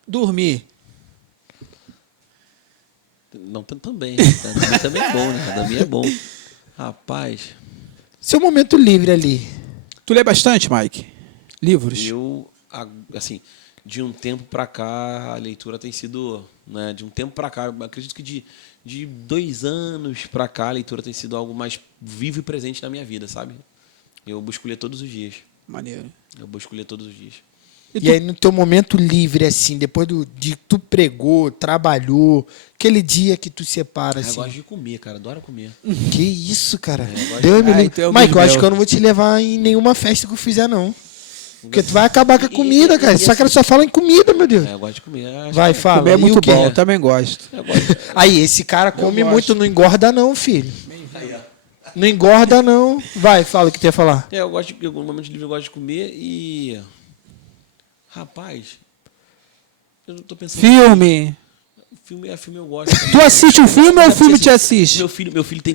Dormir. Não, também. Dormir também é bom, né? Dormir é bom. Rapaz, Seu momento livre ali. Tu lê bastante, Mike? Livros? eu, assim, de um tempo pra cá, a leitura tem sido, né, de um tempo pra cá, eu acredito que de 2 anos pra cá, a leitura tem sido algo mais vivo e presente na minha vida, sabe? Eu busco ler todos os dias. Maneiro. Eu busco ler todos os dias. E aí, no teu momento livre, assim, depois de tu pregou, trabalhou, aquele dia que tu separa, Eu assim. gosto de comer, cara. Adoro comer. Que isso, cara? eu gosto Deus me livre. então é um Mike, dos eu acho meus. que eu não vou te levar em nenhuma festa que eu fizer, não. Porque tu vai acabar com a comida, cara. Só que ela só fala em comida, meu Deus. Eu gosto de comer. Eu acho Vai, que- fala. Comer é E o muito quê? bom, eu também gosto. Eu gosto. Aí, esse cara come gosto. muito, não engorda não, filho. Não engorda não. Vai, fala o que tu ia falar. Eu gosto de, no momento livre eu gosto de comer e... Rapaz, eu tô pensando... Filme. Filme eu gosto. Tu assiste o filme ou o filme te assiste? Meu filho tem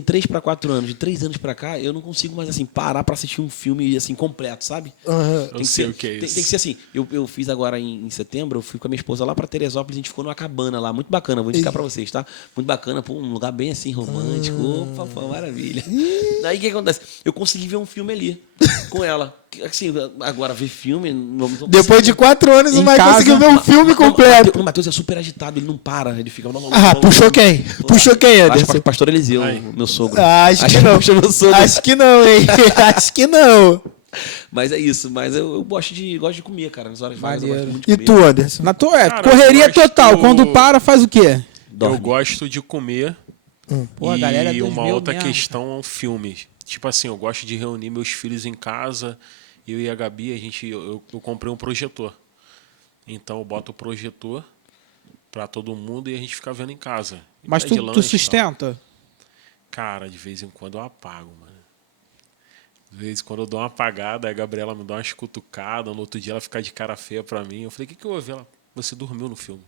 3 para 4 anos. De 3 anos pra cá, eu não consigo mais assim parar pra assistir um filme assim completo, sabe? Aham. Eu sei o que é tem isso. que ser assim. Eu fiz agora em setembro, eu fui com a minha esposa lá pra Teresópolis, a gente ficou numa cabana lá, muito bacana, vou indicar pra vocês, tá? Muito bacana, pô, um lugar bem assim romântico. Opa, pô, maravilha. Daí o que acontece? Eu consegui ver um filme ali com ela. Assim, agora ver filme, não Depois de 4 anos, o Em Mike casa, conseguiu ver um filme completo. O Matheus é super agitado, ele não para, ele fica... Puxou quem? Puxou quem, Anderson? Acho que pastor Eliseu, Ai. meu sogro. Acho que não. puxou meu sogro. Acho que não, hein? Acho que não. Mas é isso, mas eu gosto de comer, cara. Nas horas vagas eu gosto Maneiro. muito de E comer. tu, Anderson? Na tua Cara, correria eu gosto- total. Quando para, faz o quê? Dorme. Eu gosto de comer. Pô, a galera é E uma 2000 outra mesmo. questão é um filme. Tipo assim, eu gosto de reunir meus filhos em casa. Eu e a Gabi, eu comprei um projetor. Então eu boto o projetor pra todo mundo e a gente fica vendo em casa. E Mas pede tu lanche e tal. sustenta? Cara, de vez em quando eu apago, mano. De vez em quando eu dou uma apagada, a Gabriela me dá umas cutucadas, no outro dia ela fica de cara feia pra mim. Eu falei, o que eu ouvi? Ela, você dormiu no filme.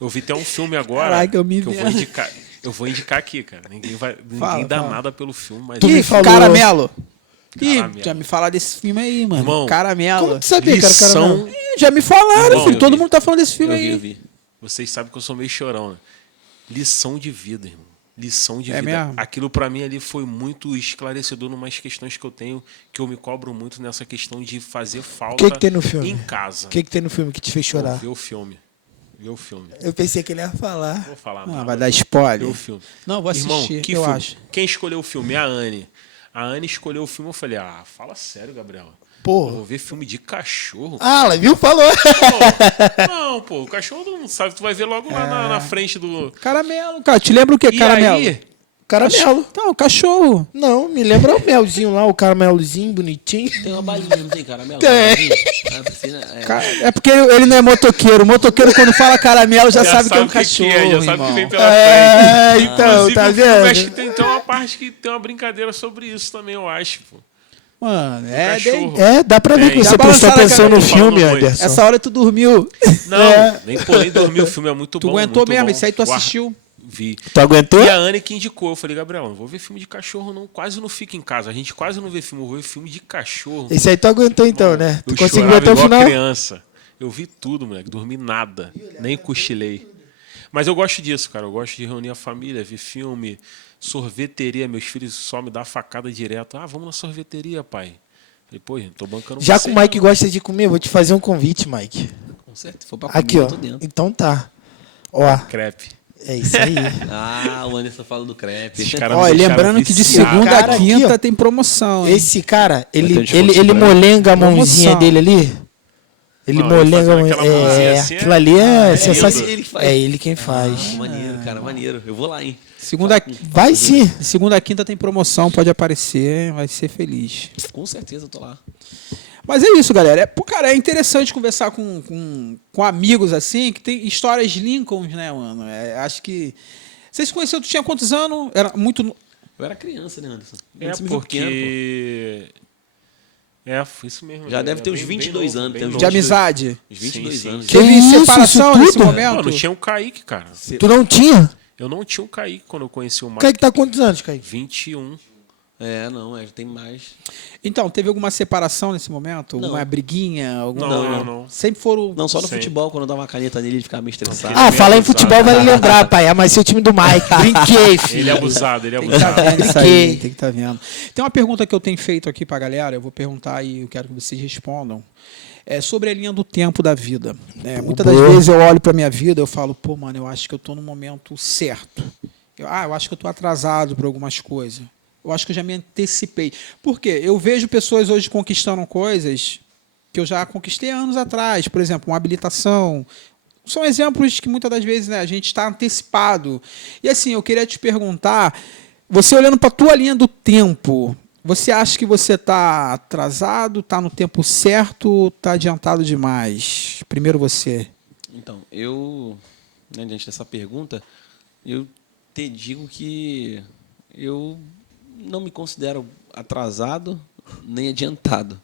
Eu vi até um filme agora Caraca, eu me que vendo. eu vou indicar aqui, cara. Ninguém Fala, dá fala. nada pelo filme, mas... Tu me Ih, falou- Caramelo. Ih, Caramelo. já me falaram desse filme aí, mano. Irmão, Caramelo. Como tu sabia, cara? Lição... Ih, já me falaram, Irmão, filho. eu Todo vi. mundo tá falando desse filme Eu vi, aí. eu vi. Vocês sabem que eu sou meio chorão, né? Lição de vida, irmão. Lição de É vida. mesmo? Aquilo pra mim ali foi muito esclarecedor numas questões que eu tenho, que eu me cobro muito nessa questão de fazer falta que tem no filme? em casa. O que tem no filme que te fez chorar? Ver o filme. Ver o filme. Eu pensei que ele ia falar. Não vou falar Ah, nada. vai dar Ver spoiler. o filme. Não, vou Irmão, assistir, que eu filme? acho. Quem escolheu o filme? A Anne. A Anne escolheu o filme, eu falei, fala sério, Gabriela. Pô. Eu vou ver filme de cachorro. Ah, ela viu? Falou. Pô, não, pô, o cachorro não sabe, tu vai ver logo lá na frente do... Caramelo, cara. Te lembra o que? E Caramelo. aí, Caramelo. Não, cachorro. Não, me lembra o melzinho lá, o caramelozinho bonitinho. Tem uma balinha, não tem caramelo? Tem. É porque ele não é motoqueiro. O motoqueiro, quando fala caramelo, já sabe que é um cachorro. já sabe que vem pela frente. Então, Inclusive, tá o filme, acho vendo? que tem uma parte que tem uma brincadeira sobre isso também, eu acho, pô. Mano, Cachorro. Dá pra ver que Tem. você Dá prestou balançada atenção a no cabeça, filme, falando muito. Anderson. Essa hora tu dormiu. Não, nem dormi, o filme é muito Tu bom. aguentou muito mesmo. bom. Isso aí tu assistiu. Vi. Tu aguentou? E a Anne que indicou, eu falei, Gabriel, não vou ver filme de cachorro, não. Quase não fica em casa. A gente quase não vê filme, eu vou ver filme de cachorro. Esse aí tu aguentou então, né? Tu Eu conseguiu ver chorava até o igual final? criança. Eu vi tudo, moleque. Dormi nada. Nem cochilei. Mas eu gosto disso, cara. Eu gosto de reunir a família, ver filme, sorveteria. Meus filhos só me dão facada direto. Vamos na sorveteria, pai. Falei, pô, tô bancando Já você, que o Mike não. gosta de comer, vou te fazer um convite, Mike. Com certeza, se for pra comer, Aqui, eu ó. tô dentro. Então tá. Ó, Crepe. é isso aí. O Anderson fala do crepe. Esses caras me Olha, deixaram lembrando que de viciado. segunda Cara, a aqui, quinta ó. tem promoção, hein? Esse cara, ter um ele desconto molenga a mãozinha Promoção. dele ali. Ele Não, ele molenga a fazendo mãozinha. aquela mãozinha assim, Aquilo ali é sensacional. ele que faz. É ele quem faz. Maneiro, cara, maneiro. Eu vou lá, hein? Segunda, Vai sim. de segunda a quinta tem promoção, pode aparecer, vai ser feliz. Com certeza eu tô lá. Mas é isso, galera. Cara, é interessante conversar com amigos assim, que tem histórias Lincolns, né, mano? Acho que. Vocês se conheceram, tu tinha quantos anos? Era muito. Eu era criança, né, Anderson? É Você me viu pequeno, pô. porque... foi isso mesmo. Já né? deve ter uns Bem 22 novo, anos, bem tem uns novo. De amizade. Uns 22 Sim, anos. sim. Que Teve isso, separação isso nesse tudo? momento? Mano, tinha o Kaique, cara. Tu não tinha? Eu não tinha o Kaique quando eu conheci o Mike. Kaique tá quantos anos, Kaique? 21. Já tem mais. Então, teve alguma separação nesse momento? Alguma Não. briguinha? Alguma... Não. Sempre foram. Não, só no Sim. futebol, quando eu dava uma caneta nele, ele ficava meio estressado. Ah, falar em abusado. futebol vale lembrar, pai. Mas o time do Mike. Brinquei, filho. Ele é abusado, ele é Tem que estar abusado. vendo isso aí, Brinquei. tem que estar vendo. Tem uma pergunta que eu tenho feito aqui pra galera, eu vou perguntar e eu quero que vocês respondam. É sobre a linha do tempo da vida. Muitas das Boa. vezes eu olho pra minha vida e eu falo, pô, mano, eu acho que eu tô no momento certo. Eu acho que eu tô atrasado por algumas coisas. Eu acho que eu já me antecipei. Por quê? Eu vejo pessoas hoje conquistando coisas que eu já conquistei anos atrás. Por exemplo, uma habilitação. São exemplos que muitas das vezes, né, a gente está antecipado. E assim, eu queria te perguntar, você olhando para a tua linha do tempo, você acha que você está atrasado, está no tempo certo, está adiantado demais? Primeiro você. Então, diante dessa pergunta, eu te digo que eu não me considero atrasado nem adiantado.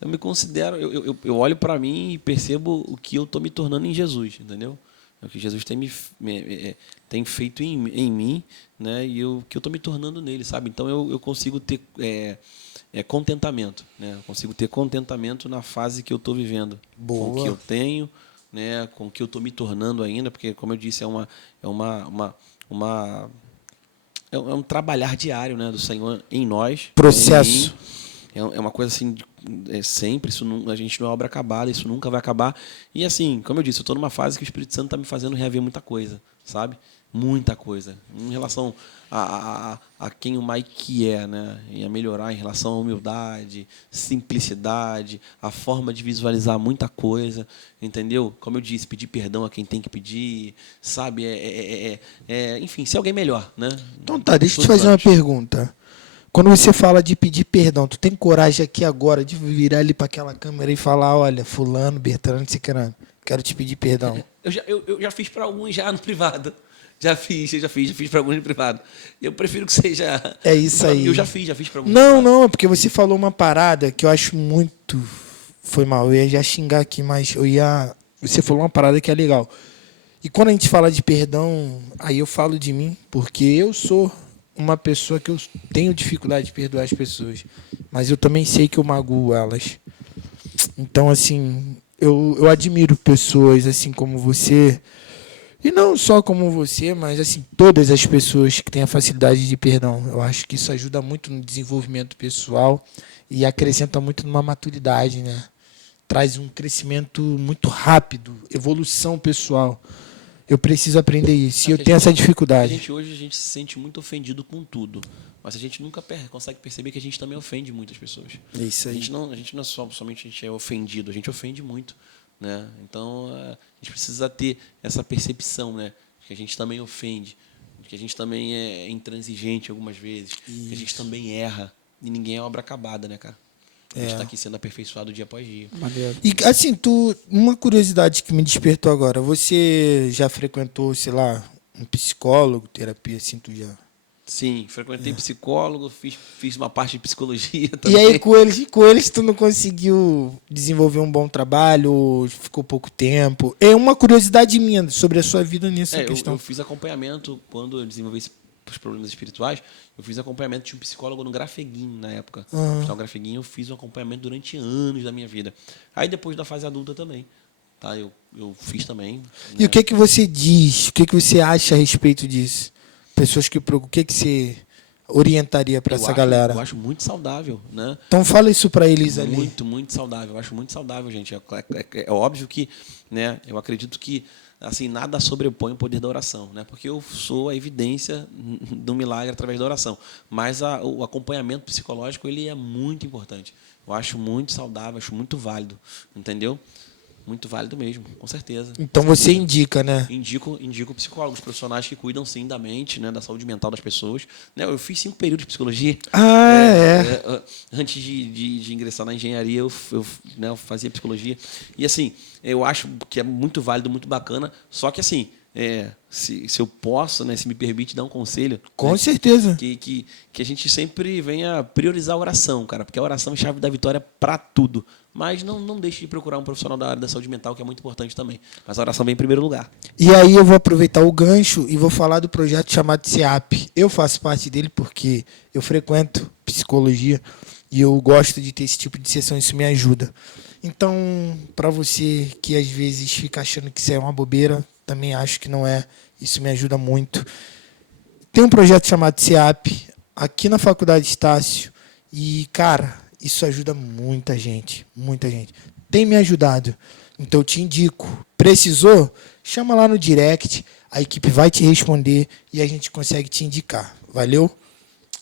Eu me considero, eu olho para mim e percebo o que eu estou me tornando em Jesus, entendeu? O que Jesus tem feito em mim, né? E o que eu estou me tornando nele, sabe? Então eu consigo ter contentamento, né? Eu consigo ter contentamento na fase que eu estou vivendo, Boa. com o que eu tenho, né? Com o que eu estou me tornando ainda, porque como eu disse é um trabalhar diário, né, do Senhor em nós. Processo. Em mim. É uma coisa assim, sempre, a gente não é obra acabada, isso nunca vai acabar. E assim, como eu disse, eu estou numa fase que o Espírito Santo está me fazendo rever muita coisa, sabe? Muita coisa. Em relação a quem o Mike é, né? E a melhorar em relação à humildade, simplicidade, a forma de visualizar muita coisa, entendeu? Como eu disse, pedir perdão a quem tem que pedir, sabe? Enfim, ser alguém melhor, né? Então tá, deixa eu te fazer uma pergunta. Quando você fala de pedir perdão, tu tem coragem aqui agora de virar ali para aquela câmera e falar, olha, fulano, Bertrand, quero te pedir perdão. Eu já fiz para alguns já no privado. Já fiz para alguns no privado. Eu prefiro que seja... É isso aí. Eu já fiz para alguns. Não, é porque você falou uma parada que eu acho muito... Foi mal, eu ia já xingar aqui, mas você falou uma parada que é legal. E quando a gente fala de perdão, aí eu falo de mim, porque eu sou uma pessoa que eu tenho dificuldade de perdoar as pessoas. Mas eu também sei que eu magoo elas. Então, assim, eu admiro pessoas assim como você... E não só como você, mas assim, todas as pessoas que têm a facilidade de perdão. Eu acho que isso ajuda muito no desenvolvimento pessoal e acrescenta muito numa maturidade, né? Traz um crescimento muito rápido, evolução pessoal. eu preciso aprender isso. E eu Porque tenho essa A dificuldade. gente hoje a gente se sente muito ofendido com tudo, mas a gente nunca consegue perceber que a gente também ofende muitas pessoas. É isso A aí. gente não é somente a gente é ofendido, a gente ofende muito, né? Então a gente precisa ter essa percepção, né? Que a gente também ofende, que a gente também é intransigente algumas vezes, que a gente também erra e ninguém é obra acabada, né, cara? A gente está aqui sendo aperfeiçoado dia após dia. Maneiro. E assim, uma curiosidade que me despertou agora, você já frequentou, sei lá, um psicólogo, terapia, assim, tu já... Sim, frequentei psicólogo, fiz uma parte de psicologia E também. aí com eles tu não conseguiu desenvolver um bom trabalho, ou ficou pouco tempo? É uma curiosidade minha sobre a sua vida nessa questão. Eu fiz acompanhamento quando eu desenvolvi os problemas espirituais. Eu fiz acompanhamento de um psicólogo no Grafeguinho na época. No Grafeguinho eu fiz um acompanhamento durante anos da minha vida. Aí depois da fase adulta também, tá? Eu fiz também. E o que você diz? O que você acha a respeito disso? Pessoas que procuram, o que você orientaria para essa galera? Eu acho muito saudável, né? Então fala isso para eles ali. Muito saudável. Eu acho muito saudável, gente. É óbvio que, né? Eu acredito que assim nada sobrepõe o poder da oração, né? Porque eu sou a evidência do milagre através da oração. Mas o acompanhamento psicológico ele é muito importante. Eu acho muito saudável, acho muito válido, entendeu? Muito válido mesmo, com certeza. Então você indica, né? Indico psicólogos profissionais que cuidam sim da mente, né, da saúde mental das pessoas. Né, eu fiz 5 períodos de psicologia. Antes de ingressar na engenharia, eu fazia psicologia. E assim, eu acho que é muito válido, muito bacana. Só que assim, se eu posso, né, se me permite dar um conselho. Com certeza. Que a gente sempre venha priorizar a oração, cara. Porque a oração é a chave da vitória para tudo. Mas não deixe de procurar um profissional da área da saúde mental, que é muito importante também. Mas a oração vem em primeiro lugar. E aí eu vou aproveitar o gancho e vou falar do projeto chamado CEAP. Eu faço parte dele porque eu frequento psicologia e eu gosto de ter esse tipo de sessão, isso me ajuda. Então, para você que às vezes fica achando que isso é uma bobeira, também acho que não é. Isso me ajuda muito. Tem um projeto chamado CEAP aqui na Faculdade Estácio e, cara, isso ajuda muita gente, muita gente. Tem me ajudado. Então eu te indico. Precisou? Chama lá no direct, a equipe vai te responder e a gente consegue te indicar. Valeu?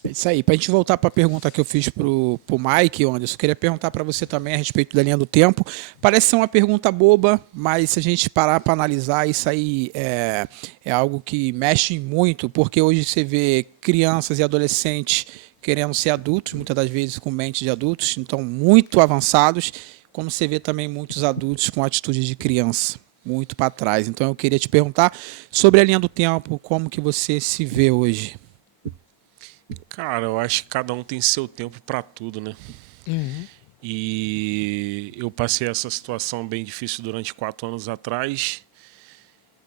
É isso aí. Para a gente voltar para a pergunta que eu fiz pro Mike, Anderson, eu queria perguntar para você também a respeito da linha do tempo. Parece ser uma pergunta boba, mas se a gente parar para analisar, isso aí é algo que mexe muito, porque hoje você vê crianças e adolescentes querendo ser adultos, muitas das vezes com mente de adultos, então muito avançados, como você vê também muitos adultos com atitude de criança, muito para trás. Então eu queria te perguntar sobre a linha do tempo, como que você se vê hoje? Cara, eu acho que cada um tem seu tempo para tudo, né? E eu passei essa situação bem difícil durante 4 anos atrás.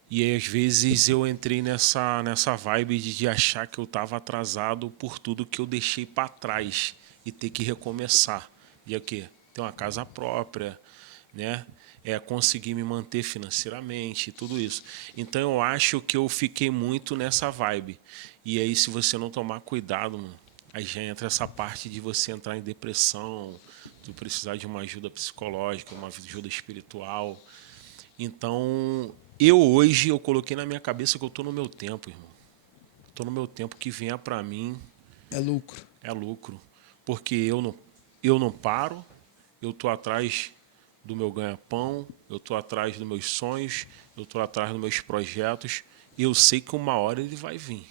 E aí, às vezes eu entrei nessa vibe de achar que eu estava atrasado por tudo que eu deixei para trás e ter que recomeçar. E é o quê? Ter uma casa própria, né? Conseguir me manter financeiramente, tudo isso. Então eu acho que eu fiquei muito nessa vibe. E aí, se você não tomar cuidado, mano, aí já entra essa parte de você entrar em depressão, de precisar de uma ajuda psicológica, uma ajuda espiritual. Então, hoje eu coloquei na minha cabeça que eu estou no meu tempo, irmão. Estou no meu tempo, que venha para mim. É lucro. É lucro. Porque eu não paro, eu estou atrás do meu ganha-pão, eu estou atrás dos meus sonhos, eu estou atrás dos meus projetos, e eu sei que uma hora ele vai vir.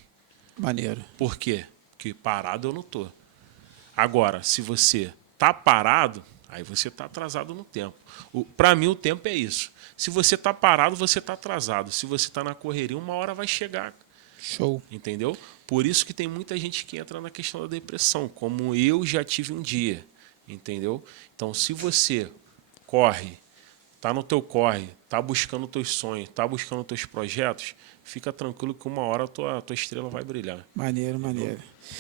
Maneiro. Por quê? Porque parado eu não estou. Agora, se você está parado, aí você está atrasado no tempo. Para mim, o tempo é isso. Se você está parado, você está atrasado. Se você está na correria, uma hora vai chegar. Show. Entendeu? Por isso que tem muita gente que entra na questão da depressão, como eu já tive um dia. Entendeu? Então, se você corre, está no teu corre, está buscando os teus sonhos, está buscando os teus projetos, fica tranquilo que uma hora a tua estrela vai brilhar. Maneiro, maneiro.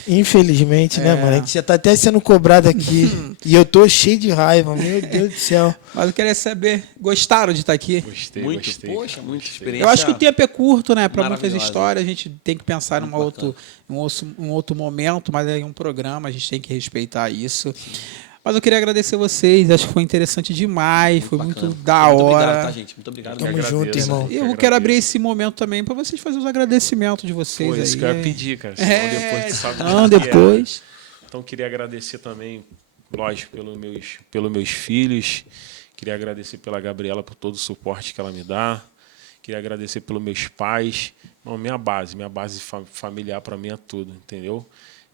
Infelizmente, né, mano? A gente já tá até sendo cobrado aqui. E eu tô cheio de raiva, meu Deus do céu. Mas eu queria saber, gostaram de estar aqui? Gostei, Muito, gostei. poxa, cara, muita gostei. experiência. Eu acho que o tempo é curto, né? Para muitas Maravilhosa. histórias, a gente tem que pensar em Muito um outro momento, mas é um programa, a gente tem que respeitar isso. Mas eu queria agradecer vocês, acho que foi interessante demais, foi Bacana. muito da Muito hora. obrigado, tá, gente? Muito obrigado. Tamo agradeço, junto, irmão. E eu quero abrir esse momento também para vocês fazerem os agradecimentos de vocês. Pô, aí. isso que eu ia pedir, cara. Senão depois tu sabe Não, o que é. depois. Então, queria agradecer também, lógico, pelos meus filhos. Queria agradecer pela Gabriela por todo o suporte que ela me dá. Queria agradecer pelos meus pais. Não, minha base familiar para mim é tudo, entendeu?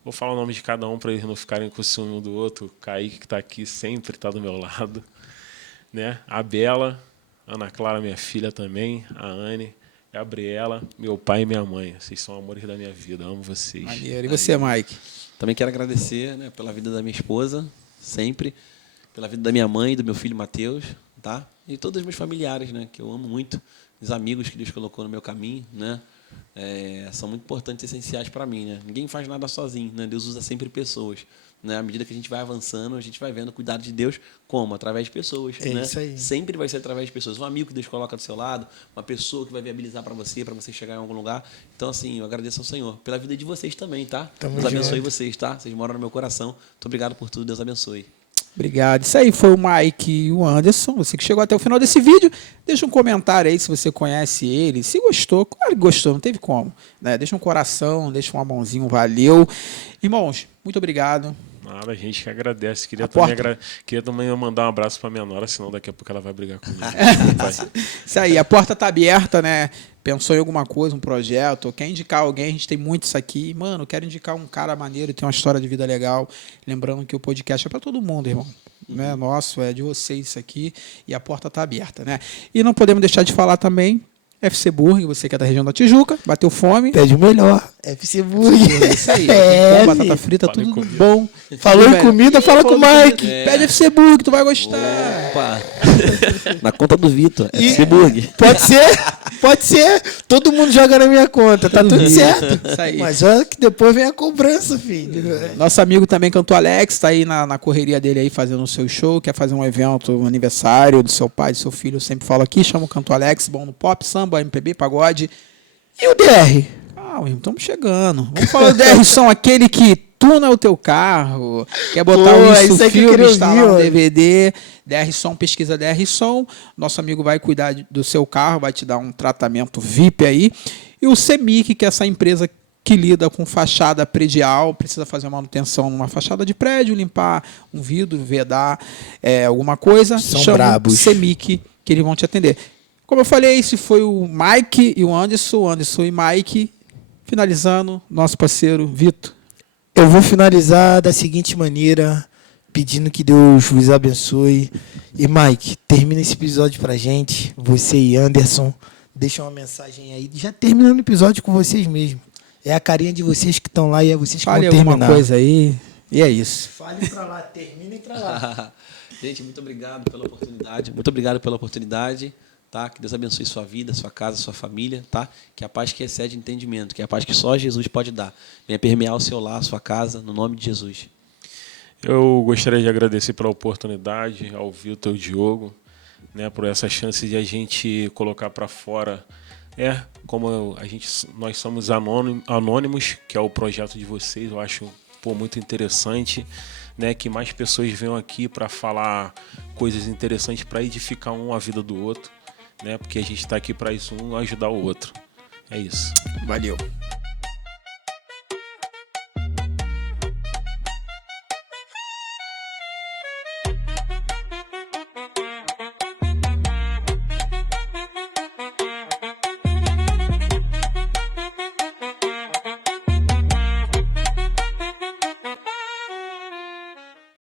Vou falar o nome de cada um para eles não ficarem com o ciúme um do outro. O Kaique, que está aqui, sempre está do meu lado. Né? A Bela, Ana Clara, minha filha também, a Anne, Gabriela, meu pai e minha mãe. Vocês são amores da minha vida, amo vocês. Maneiro. E você, Mike? Também quero agradecer, né, pela vida da minha esposa, sempre, pela vida da minha mãe e do meu filho Matheus, tá? E todos os meus familiares, né, que eu amo muito, os amigos que Deus colocou no meu caminho, né? São muito importantes e essenciais para mim, né? Ninguém faz nada sozinho, né? Deus usa sempre pessoas, né? À medida que a gente vai avançando, a gente vai vendo o cuidado de Deus como? Através de pessoas, né? Isso aí. Sempre vai ser através de pessoas. Um amigo que Deus coloca do seu lado, uma pessoa que vai viabilizar para você chegar em algum lugar. Então, assim, eu agradeço ao Senhor pela vida de vocês também, tá? Tamo Deus abençoe junto. vocês, tá? Vocês moram no meu coração. Muito obrigado por tudo. Deus abençoe. Obrigado. Isso aí foi o Mike e o Anderson. Você que chegou até o final desse vídeo, deixa um comentário aí se você conhece ele. Se gostou, claro que gostou, não teve como. Né? Deixa um coração, deixa uma mãozinha, valeu. Irmãos, muito obrigado. Nada, a gente que agradece. Queria porta. também mandar um abraço para minha nora, senão daqui a pouco ela vai brigar comigo. Isso aí, a porta tá aberta, né? Pensou em alguma coisa, um projeto, quer indicar alguém, a gente tem muito isso aqui. Mano, quero indicar um cara maneiro, tem uma história de vida legal. Lembrando que o podcast é para todo mundo, irmão. Não é nosso, é de vocês isso aqui. E a porta tá aberta, né? E não podemos deixar de falar também, FC Burger, você que é da região da Tijuca, bateu fome. Pede o melhor. FC Burger. Isso aí. É, Bom, batata filho. frita, Falei tudo comida. bom. Falou em Velho. comida, fala com o Mike. Pede FC Burger, tu vai gostar. Opa! Na conta do Vitor. FC Burger. Pode ser? Pode ser. Todo mundo joga na minha conta, tá tudo certo. Isso aí. Mas olha que depois vem a cobrança, filho. Nosso amigo também, Canto Alex, tá aí na correria dele aí fazendo o seu show, quer fazer um evento, um aniversário do seu pai, do seu filho, eu sempre falo aqui, chama o Canto Alex, bom no pop, samba, MPB, pagode. E o DR? Calma, estamos chegando. Vamos falar do DR Som, aquele que tuna o teu carro, quer botar Pô, isso, isso aí que eu filme, queria instalar ouvir, um ó. DVD, DR Som, pesquisa DR Som, nosso amigo vai cuidar do seu carro, vai te dar um tratamento VIP aí. E o CEMIC, que é essa empresa que lida com fachada predial, precisa fazer manutenção numa fachada de prédio, limpar um vidro, vedar alguma coisa, São chama brabos. o CEMIC, que eles vão te atender. Como eu falei, esse foi o Mike e o Anderson e Mike, finalizando, nosso parceiro Vitor. Eu vou finalizar da seguinte maneira, pedindo que Deus vos abençoe. E Mike, termina esse episódio pra gente. Você e Anderson, deixa uma mensagem aí. Já terminando o episódio com vocês mesmo. É a carinha de vocês que estão lá e é vocês que Fale vão alguma terminar. coisa aí, e é isso. Fale pra lá, terminem pra lá. Gente, muito obrigado pela oportunidade. Muito obrigado pela oportunidade. Tá? Que Deus abençoe sua vida, sua casa, sua família, tá? Que a paz que excede entendimento, que a paz que só Jesus pode dar, venha permear o seu lar, a sua casa, no nome de Jesus. Eu gostaria de agradecer pela oportunidade ao Vitor e ao Diogo, né, por essa chance de a gente colocar para fora, como nós somos anônimos, que é o projeto de vocês, eu acho muito interessante, né, que mais pessoas venham aqui para falar coisas interessantes para edificar a vida do outro, né, porque a gente está aqui para isso, um ajudar o outro. É isso. Valeu.